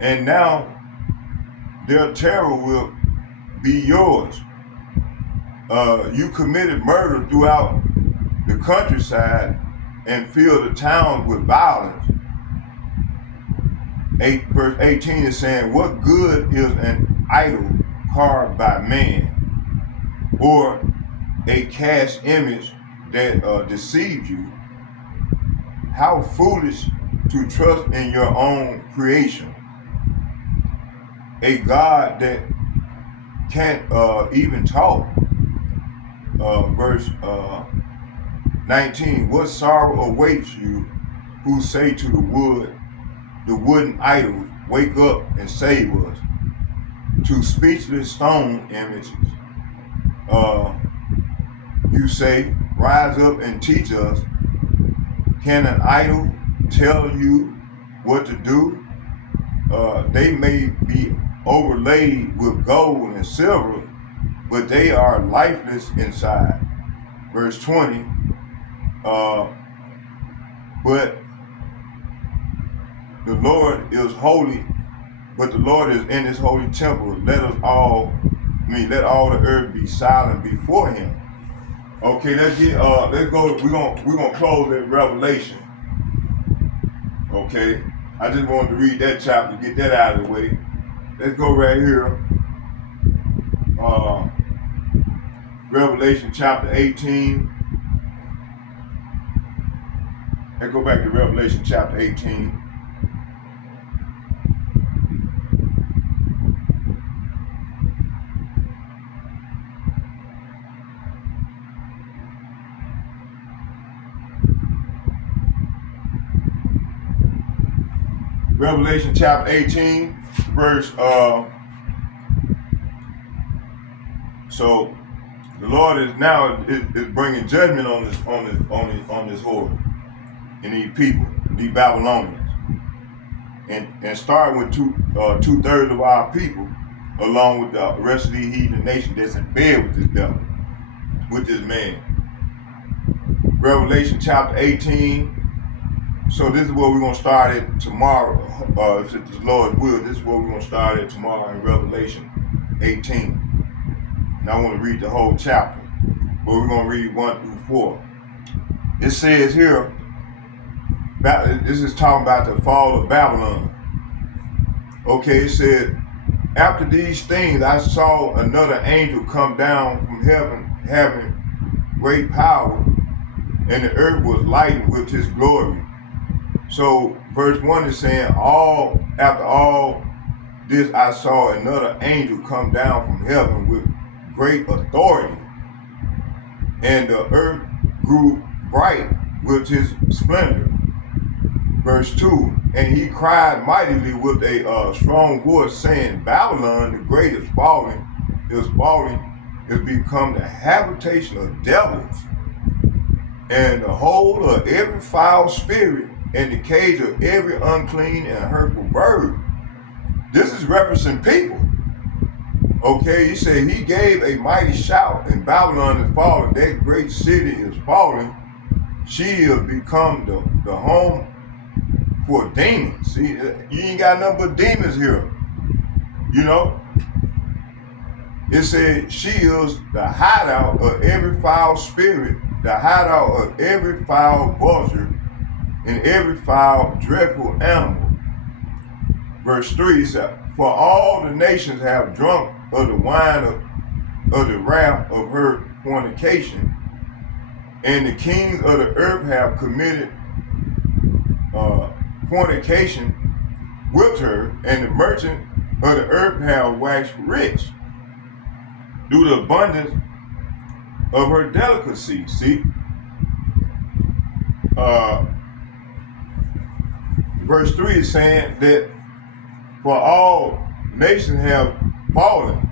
and now their terror will be yours. You committed murder throughout the countryside and filled the towns with violence. Verse 18 is saying, what good is an idol carved by man, or a cast image that deceives you? How foolish to trust in your own creation, a God that can't even talk. Verse 19, what sorrow awaits you who say to the wooden idols, wake up and save us, to speechless stone images. You say, rise up and teach us. Can an idol tell you what to do? They may be overlaid with gold and silver, but they are lifeless inside. Verse 20, but the Lord is holy, but the Lord is in his holy temple. Let all the earth be silent before him. Okay, let's go. We're gonna close at Revelation. Okay, I just wanted to read that chapter, get that out of the way. Let's go right here. Revelation chapter 18. Let's go back to Revelation chapter 18. Revelation chapter 18, verse so the Lord is now is bringing judgment on this horde and these people, these Babylonians, and start with two-thirds of our people, along with the rest of the heathen nation that's in bed with this devil, with this man. Revelation chapter 18. So this is where we're going to start it tomorrow. If it's the Lord's will, this is where we're going to start it tomorrow in Revelation 18. And I want to read the whole chapter, but we're going to read 1 through 4. It says here, this is talking about the fall of Babylon. Okay, it said, after these things I saw another angel come down from heaven, having great power, and the earth was lightened with his glory. So verse 1 is saying, after all this I saw another angel come down from heaven with great authority, and the earth grew bright with his splendor. Verse 2, and he cried mightily with a strong voice, saying, Babylon the great is become the habitation of devils and the whole of every foul spirit, and the cage of every unclean and hurtful bird. This is referencing people. Okay, he said he gave a mighty shout, and Babylon is falling. That great city is falling. She has become the home for demons. See, you ain't got nothing but demons here. You know? It said she is the hideout of every foul spirit, the hideout of every foul vulture, and every foul, dreadful animal. Verse 3 said, for all the nations have drunk of the wine of the wrath of her fornication, and the kings of the earth have committed fornication with her, and the merchants of the earth have waxed rich through the abundance of her delicacy. See? Verse 3 is saying that for all nations have fallen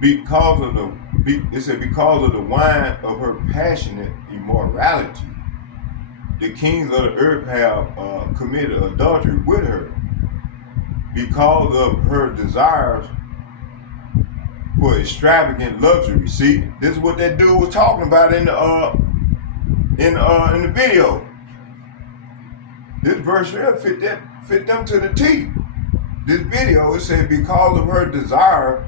because of the wine of her passionate immorality. The kings of the earth have committed adultery with her because of her desires for extravagant luxury. See, this is what that dude was talking about in the video. This verse here fit them to the T. This video, it said, because of her desire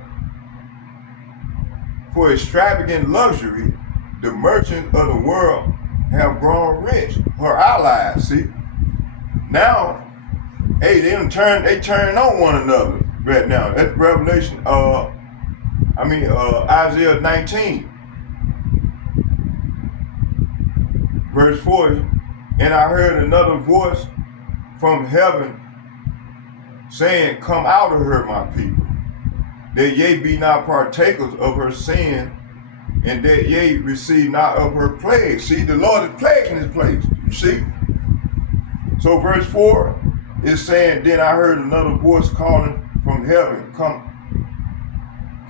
for extravagant luxury, the merchants of the world have grown rich. Her allies, see? Now, hey, they turn on one another right now. That's Revelation, Isaiah 19. Verse 4, and I heard another voice from heaven saying, come out of her, my people, that ye be not partakers of her sin, and that ye receive not of her plague. See, the Lord is plaguing this place, you see? So verse 4 is saying, then I heard another voice calling from heaven, come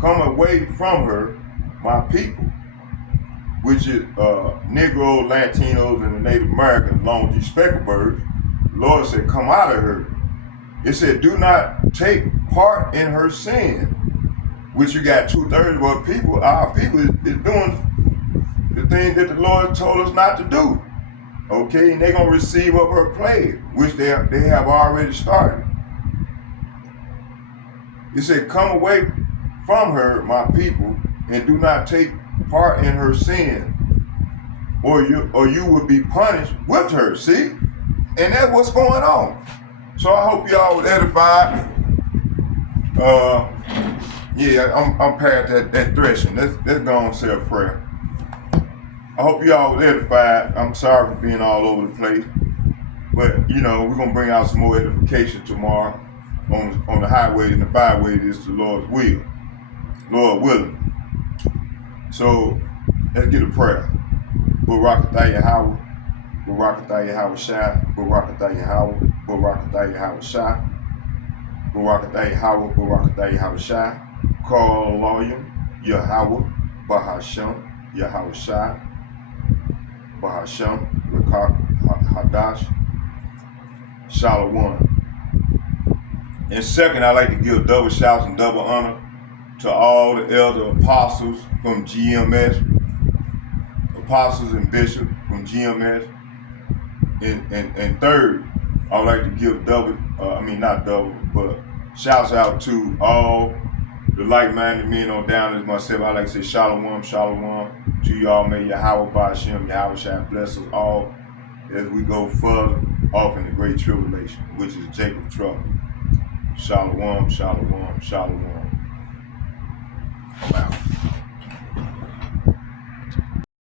away from her, my people, which is Negroes, Latinos, and the Native Americans, along with these speckled birds. The Lord said, come out of her. It said, do not take part in her sin, which you got 2/3 of our people is doing the things that the Lord told us not to do. Okay, and they're going to receive of her plague, which they have already started. It said, come away from her, my people, and do not take part in her sin, or you will be punished with her. See? And that's what's going on. So I hope y'all was edified. I'm past that threshing. Let's go and say a prayer. I hope y'all was edified. I'm sorry for being all over the place. But, we're going to bring out some more edification tomorrow on the highway and the byway. This is the Lord's will. Lord willing. So, let's get a prayer. Barakatah Yahweh. Barakatah Yahweh Shai. Barakatah Yahweh. Barakatah Yahweh Shai. Barakatah Yahweh. Barakatah Yahweh Shai. Call Loyam Yahweh. Bahasham Yahweh Shai. Bahasham Rakak Hadash. Shalom. And second, I'd like to give double shouts and double honor to all the elder apostles from GMS, apostles and bishops from GMS. And third, I would like to give shouts out to all the like-minded men on down as myself. I like to say shalom, shalom to y'all. May Yahweh Ba'ashem, Yahweh Shai bless us all as we go further off in the great tribulation, which is Jacob's trouble. Shalom, shalom, shalom. I'm out.